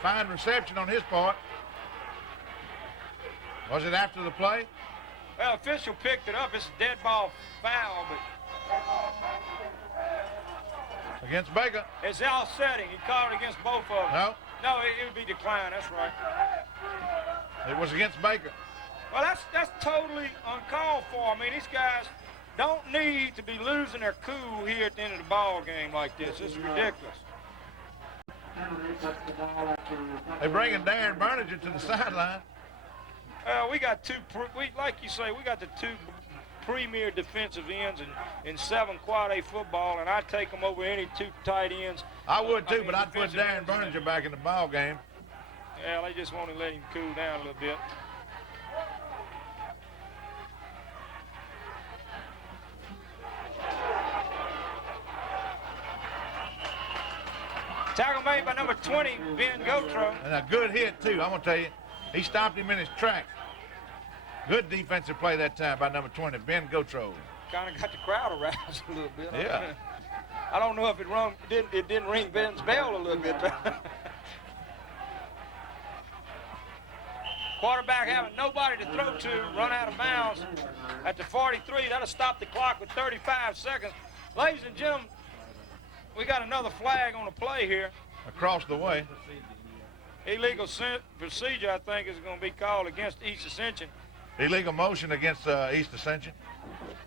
fine reception on his part. Was it after the play? Well, official picked it up. It's a dead ball foul, but against Baker. it's offsetting. He called it against both of them. No, it would be declined. That's right. it was against Baker. Well, that's totally uncalled for. I mean, these guys don't need to be losing their cool here at the end of the ball game like this. It's ridiculous. They're bringing Darren Berninger to the sideline. We got like you say, we got the 2 premier defensive ends in 7 quad A football, and I'd take them over any 2 tight ends. I would too, but I'd put Darren Berninger back in the ball game. Yeah, they just want to let him cool down a little bit. Tackle made by number 20, Ben Gotro. And a good hit too, I'm gonna tell you. He stopped him in his tracks. Good defensive play that time by number 20, Ben Gotro. kind of got the crowd aroused a little bit. Yeah. I don't know if it didn't ring Ben's bell a little bit. Quarterback having nobody to throw to, run out of bounds at the 43. That'll stop the clock with 35 seconds. Ladies and gentlemen, we got another flag on the play here. Across the way. Illegal procedure, I think, is going to be called against East Ascension. Illegal motion against East Ascension.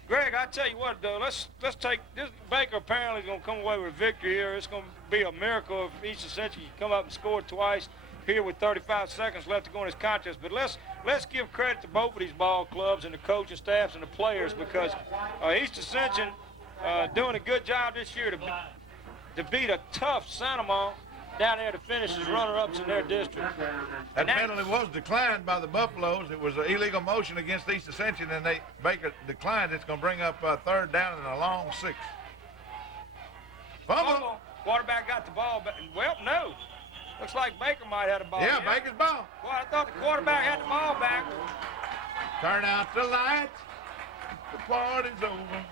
Greg, I tell you what, though, let's take this. Baker apparently is going to come away with victory here. It's going to be a miracle if East Ascension can come up and score twice here with 35 seconds left to go in this contest. But let's give credit to both of these ball clubs and the coaching staffs and the players, because East Ascension doing a good job this year to beat a tough Santamon down there to finish as runner-ups in their district. That penalty was declined by the Buffaloes. It was an illegal motion against East Ascension, and Baker declined. It's going to bring up third down and a long 6. Fumble. Quarterback got the ball back. Well, no. Looks like Baker might have the ball. Yeah, Baker's ball. Well, I thought the quarterback had the ball back. Turn out the lights. The party's over.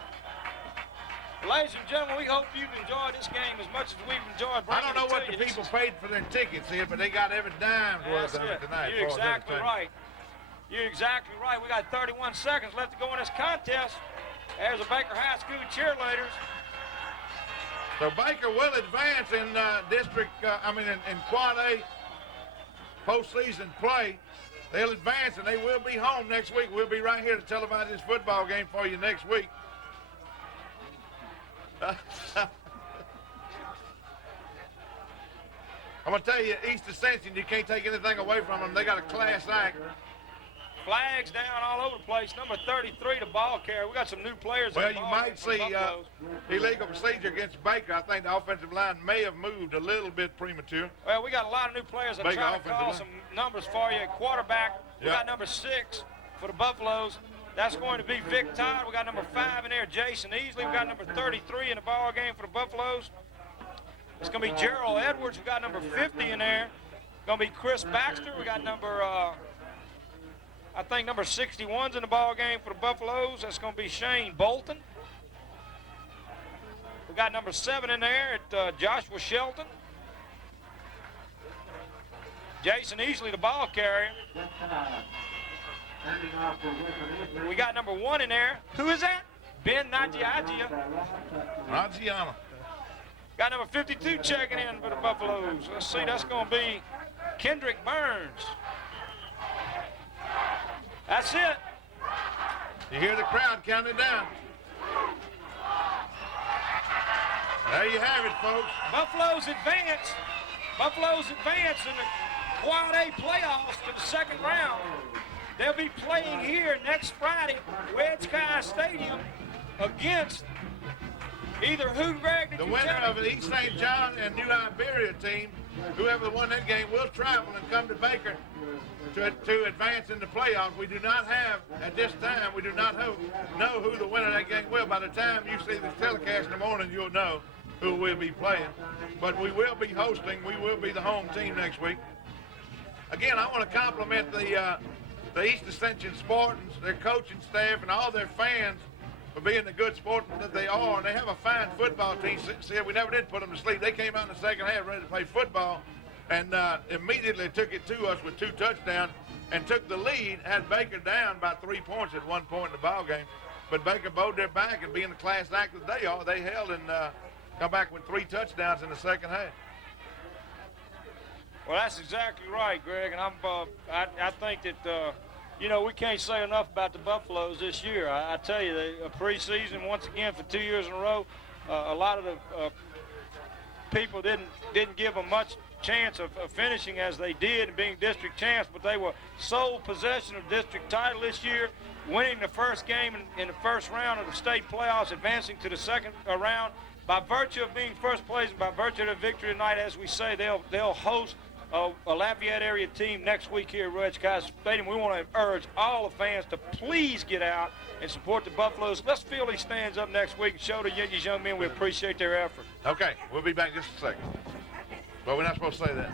Ladies and gentlemen, we hope you've enjoyed this game as much as we've enjoyed I bringing don't know it what to the you. people paid for their tickets here, but they got every dime's worth of it tonight. You're exactly right. You're exactly right. We got 31 seconds left to go in this contest. There's the Baker High School cheerleaders. So Baker will advance in in Quad A postseason play. They'll advance, and they will be home next week. We'll be right here to televise this football game for you next week. I'm going to tell you, East Ascension, you can't take anything away from them. They got a class act. Flags down all over the place. Number 33, the ball carrier. We got some new players. Well, you might see illegal procedure against Baker. I think the offensive line may have moved a little bit premature. Well, we got a lot of new players. I'm trying to call some numbers for you. Quarterback, we got number 6 for the Buffaloes. That's going to be Vic Todd. We got number 5 in there, Jason Easley. We got number 33 in the ball game for the Buffaloes. It's going to be Jerald Edwards. We got number 50 in there. Going to be Chris Baxter. We got number, I think number 61's in the ball game for the Buffaloes. That's going to be Shane Bolton. We got number 7 in there at Joshua Shelton. Jason Easley, the ball carrier. We got number 1 in there. Who is that? Ben Najiajia. Najiana. Got number 52 checking in for the Buffaloes. Let's see, that's going to be Kendrick Burns. That's it. You hear the crowd counting down. There you have it, folks. Buffaloes advance. Buffaloes advance in the Quad A playoffs to the second round. They'll be playing here next Friday, LHSAA Stadium, against either who, Greg? The winner of the East St. John and New Iberia team, whoever won that game, will travel and come to Baker to advance in the playoffs. We do not have, at this time, we do not know who the winner of that game will. By the time you see this telecast in the morning, you'll know who we'll be playing. But we will be hosting. We will be the home team next week. Again, I want to compliment the East Ascension Spartans, their coaching staff, and all their fans for being the good sportsmen that they are. And they have a fine football team. See, we never did put them to sleep. They came out in the second half ready to play football and immediately took it to us with 2 touchdowns and took the lead, had Baker down by 3 points at one point in the ball game. But Baker bowed their back, and being the class act that they are, they held and come back with 3 touchdowns in the second half. Well, that's exactly right, Greg, and I think that we can't say enough about the Buffaloes this year. I tell you, a preseason once again for 2 years in a row. A lot of the people didn't give them much chance of finishing as they did and being district champs, but they were sole possession of district title this year, winning the first game in the first round of the state playoffs, advancing to the second round. By virtue of being first place and by virtue of the victory tonight, as we say, they'll host a Lafayette area team next week here at LHSAA Stadium. We want to urge all the fans to please get out and support the Buffaloes. Let's fill these stands up next week and show these young men we appreciate their effort. Okay, we'll be back in just a second. But we're not supposed to say that.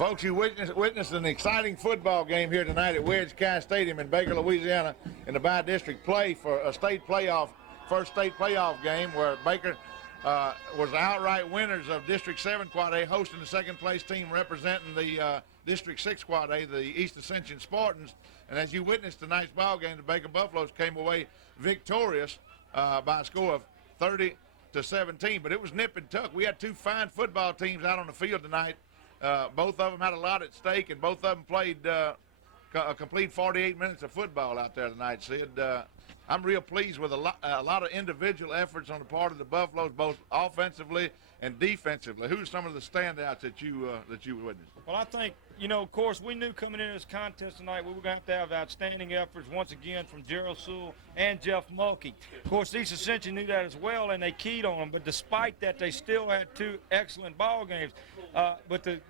Folks, you witnessed an exciting football game here tonight at LHSAA Stadium in Baker, Louisiana, in the bi-district play for a first state playoff game where Baker was the outright winners of District 7 Quad A, hosting the second place team representing the District 6 Quad A, the East Ascension Spartans. And as you witnessed tonight's ball game, the Baker Buffaloes came away victorious by a score of 30-17. But it was nip and tuck. We had two fine football teams out on the field tonight. Both of them had a lot at stake, and both of them played a complete 48 minutes of football out there tonight, Sid. I'm real pleased with a lot of individual efforts on the part of the Buffaloes, both offensively and defensively. Who's some of the standouts that you witnessed? Well, I think, of course, we knew coming into this contest tonight we were going to have outstanding efforts once again from Jerald Sowell and Jeff Mulkey. Of course, East Ascension knew that as well, and they keyed on them. But despite that, they still had two excellent ball games. But the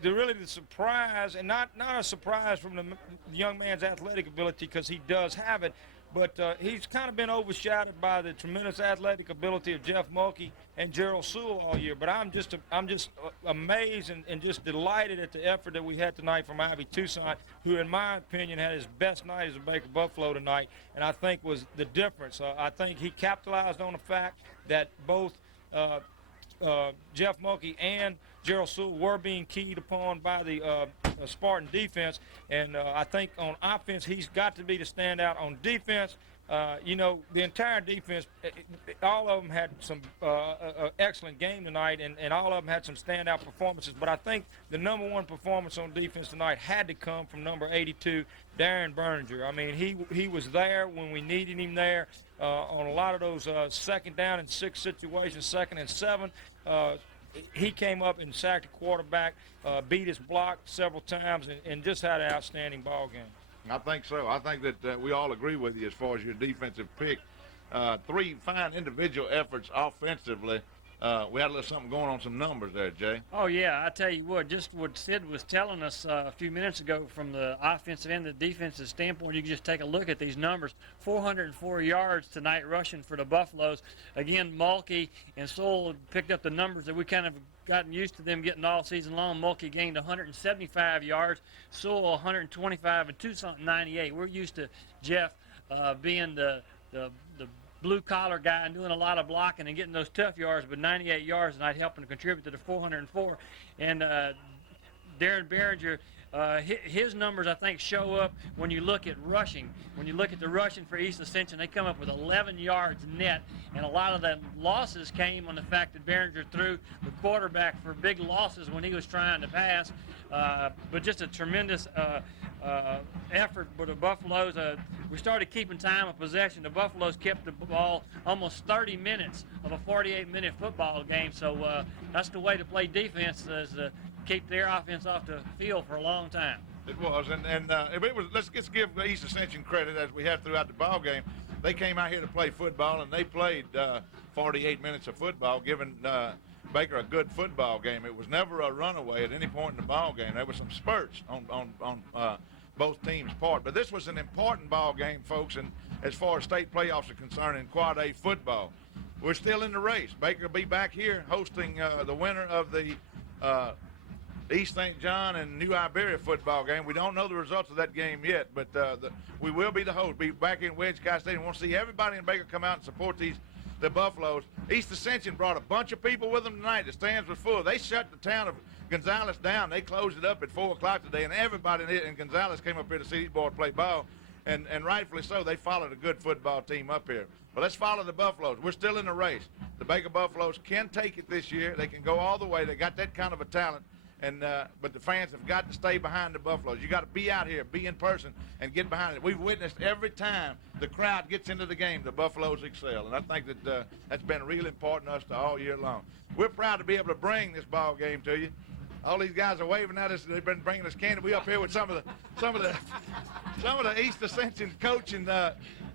surprise, and not a surprise from the young man's athletic ability, because he does have it, but he's kind of been overshadowed by the tremendous athletic ability of Jeff Mulkey and Jerald Sowell all year. But I'm just amazed and just delighted at the effort that we had tonight from Ivy Toussaint, who, in my opinion, had his best night as a Baker Buffalo tonight, and I think was the difference. I think he capitalized on the fact that both Jeff Mulkey and Jerald Sowell were being keyed upon by the Spartan defense, and I think on offense he's got to be the standout. On defense, the entire defense, all of them had some excellent game tonight, and all of them had some standout performances. But I think the number one performance on defense tonight had to come from number 82, Darren Berninger. I mean, he was there when we needed him there on a lot of those second down and 6 situations, 2nd and 7. He came up and sacked the quarterback, beat his block several times, and just had an outstanding ball game. I think so. I think that we all agree with you as far as your defensive pick. 3 fine individual efforts offensively. We had a little something going on some numbers there, Jay. Oh, yeah, I tell you what, just what Sid was telling us a few minutes ago from the offensive and the defensive standpoint, you can just take a look at these numbers. 404 yards tonight rushing for the Buffaloes. Again, Mulkey and Sowell picked up the numbers that we kind of gotten used to them getting all season long. Mulkey gained 175 yards, Sowell 125, and Toussaint 98. We're used to Jeff being the blue-collar guy and doing a lot of blocking and getting those tough yards, but 98 yards tonight helping to contribute to the 404. And Darren Berninger, his numbers, I think, show up when you look at rushing. When you look at the rushing for East Ascension, they come up with 11 yards net, and a lot of the losses came on the fact that Berninger threw the quarterback for big losses when he was trying to pass. But just a tremendous effort for the Buffaloes. We started keeping time of possession. The Buffaloes kept the ball almost 30 minutes of a 48-minute football game. So that's the way to play defense, is keep their offense off the field for a long time. It was, and it was. Let's just give East Ascension credit, as we have throughout the ball game. They came out here to play football, and they played 48 minutes of football, giving Baker a good football game. It was never a runaway at any point in the ball game. There were some spurts on both teams' part, but this was an important ball game, folks. And as far as state playoffs are concerned in Quad A football, we're still in the race. Baker will be back here hosting the winner of the East St. John and New Iberia football game. We don't know the results of that game yet, but we will be the host. Be back in LHSAA State. We want to see everybody in Baker come out and support the Buffaloes. East Ascension brought a bunch of people with them tonight. The stands were full. They shut the town of Gonzales down. They closed it up at 4 o'clock today, and everybody in Gonzales came up here to see these boys play ball, and rightfully so. They followed a good football team up here. But let's follow the Buffaloes. We're still in the race. The Baker Buffaloes can take it this year. They can go all the way. They got that kind of a talent. But the fans have got to stay behind the Buffaloes. You got to be out here, be in person, and get behind it. We've witnessed every time the crowd gets into the game, the Buffaloes excel, and I think that that's been really important to us all year long. We're proud to be able to bring this ball game to you. All these guys are waving at us. They've been bringing us candy. We up here with some of the East Ascension coach and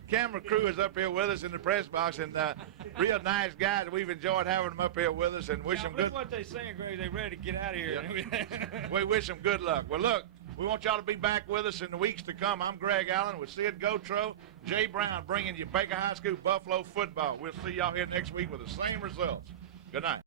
camera crew is up here with us in the press box, and real nice guys. We've enjoyed having them up here with us, and wish them good. What they saying, Greg? They ready to get out of here. Yeah. We wish them good luck. Well, look, we want y'all to be back with us in the weeks to come. I'm Greg Allen with Sid Gotro, Jay Brown, bringing you Baker High School Buffalo football. We'll see y'all here next week with the same results. Good night.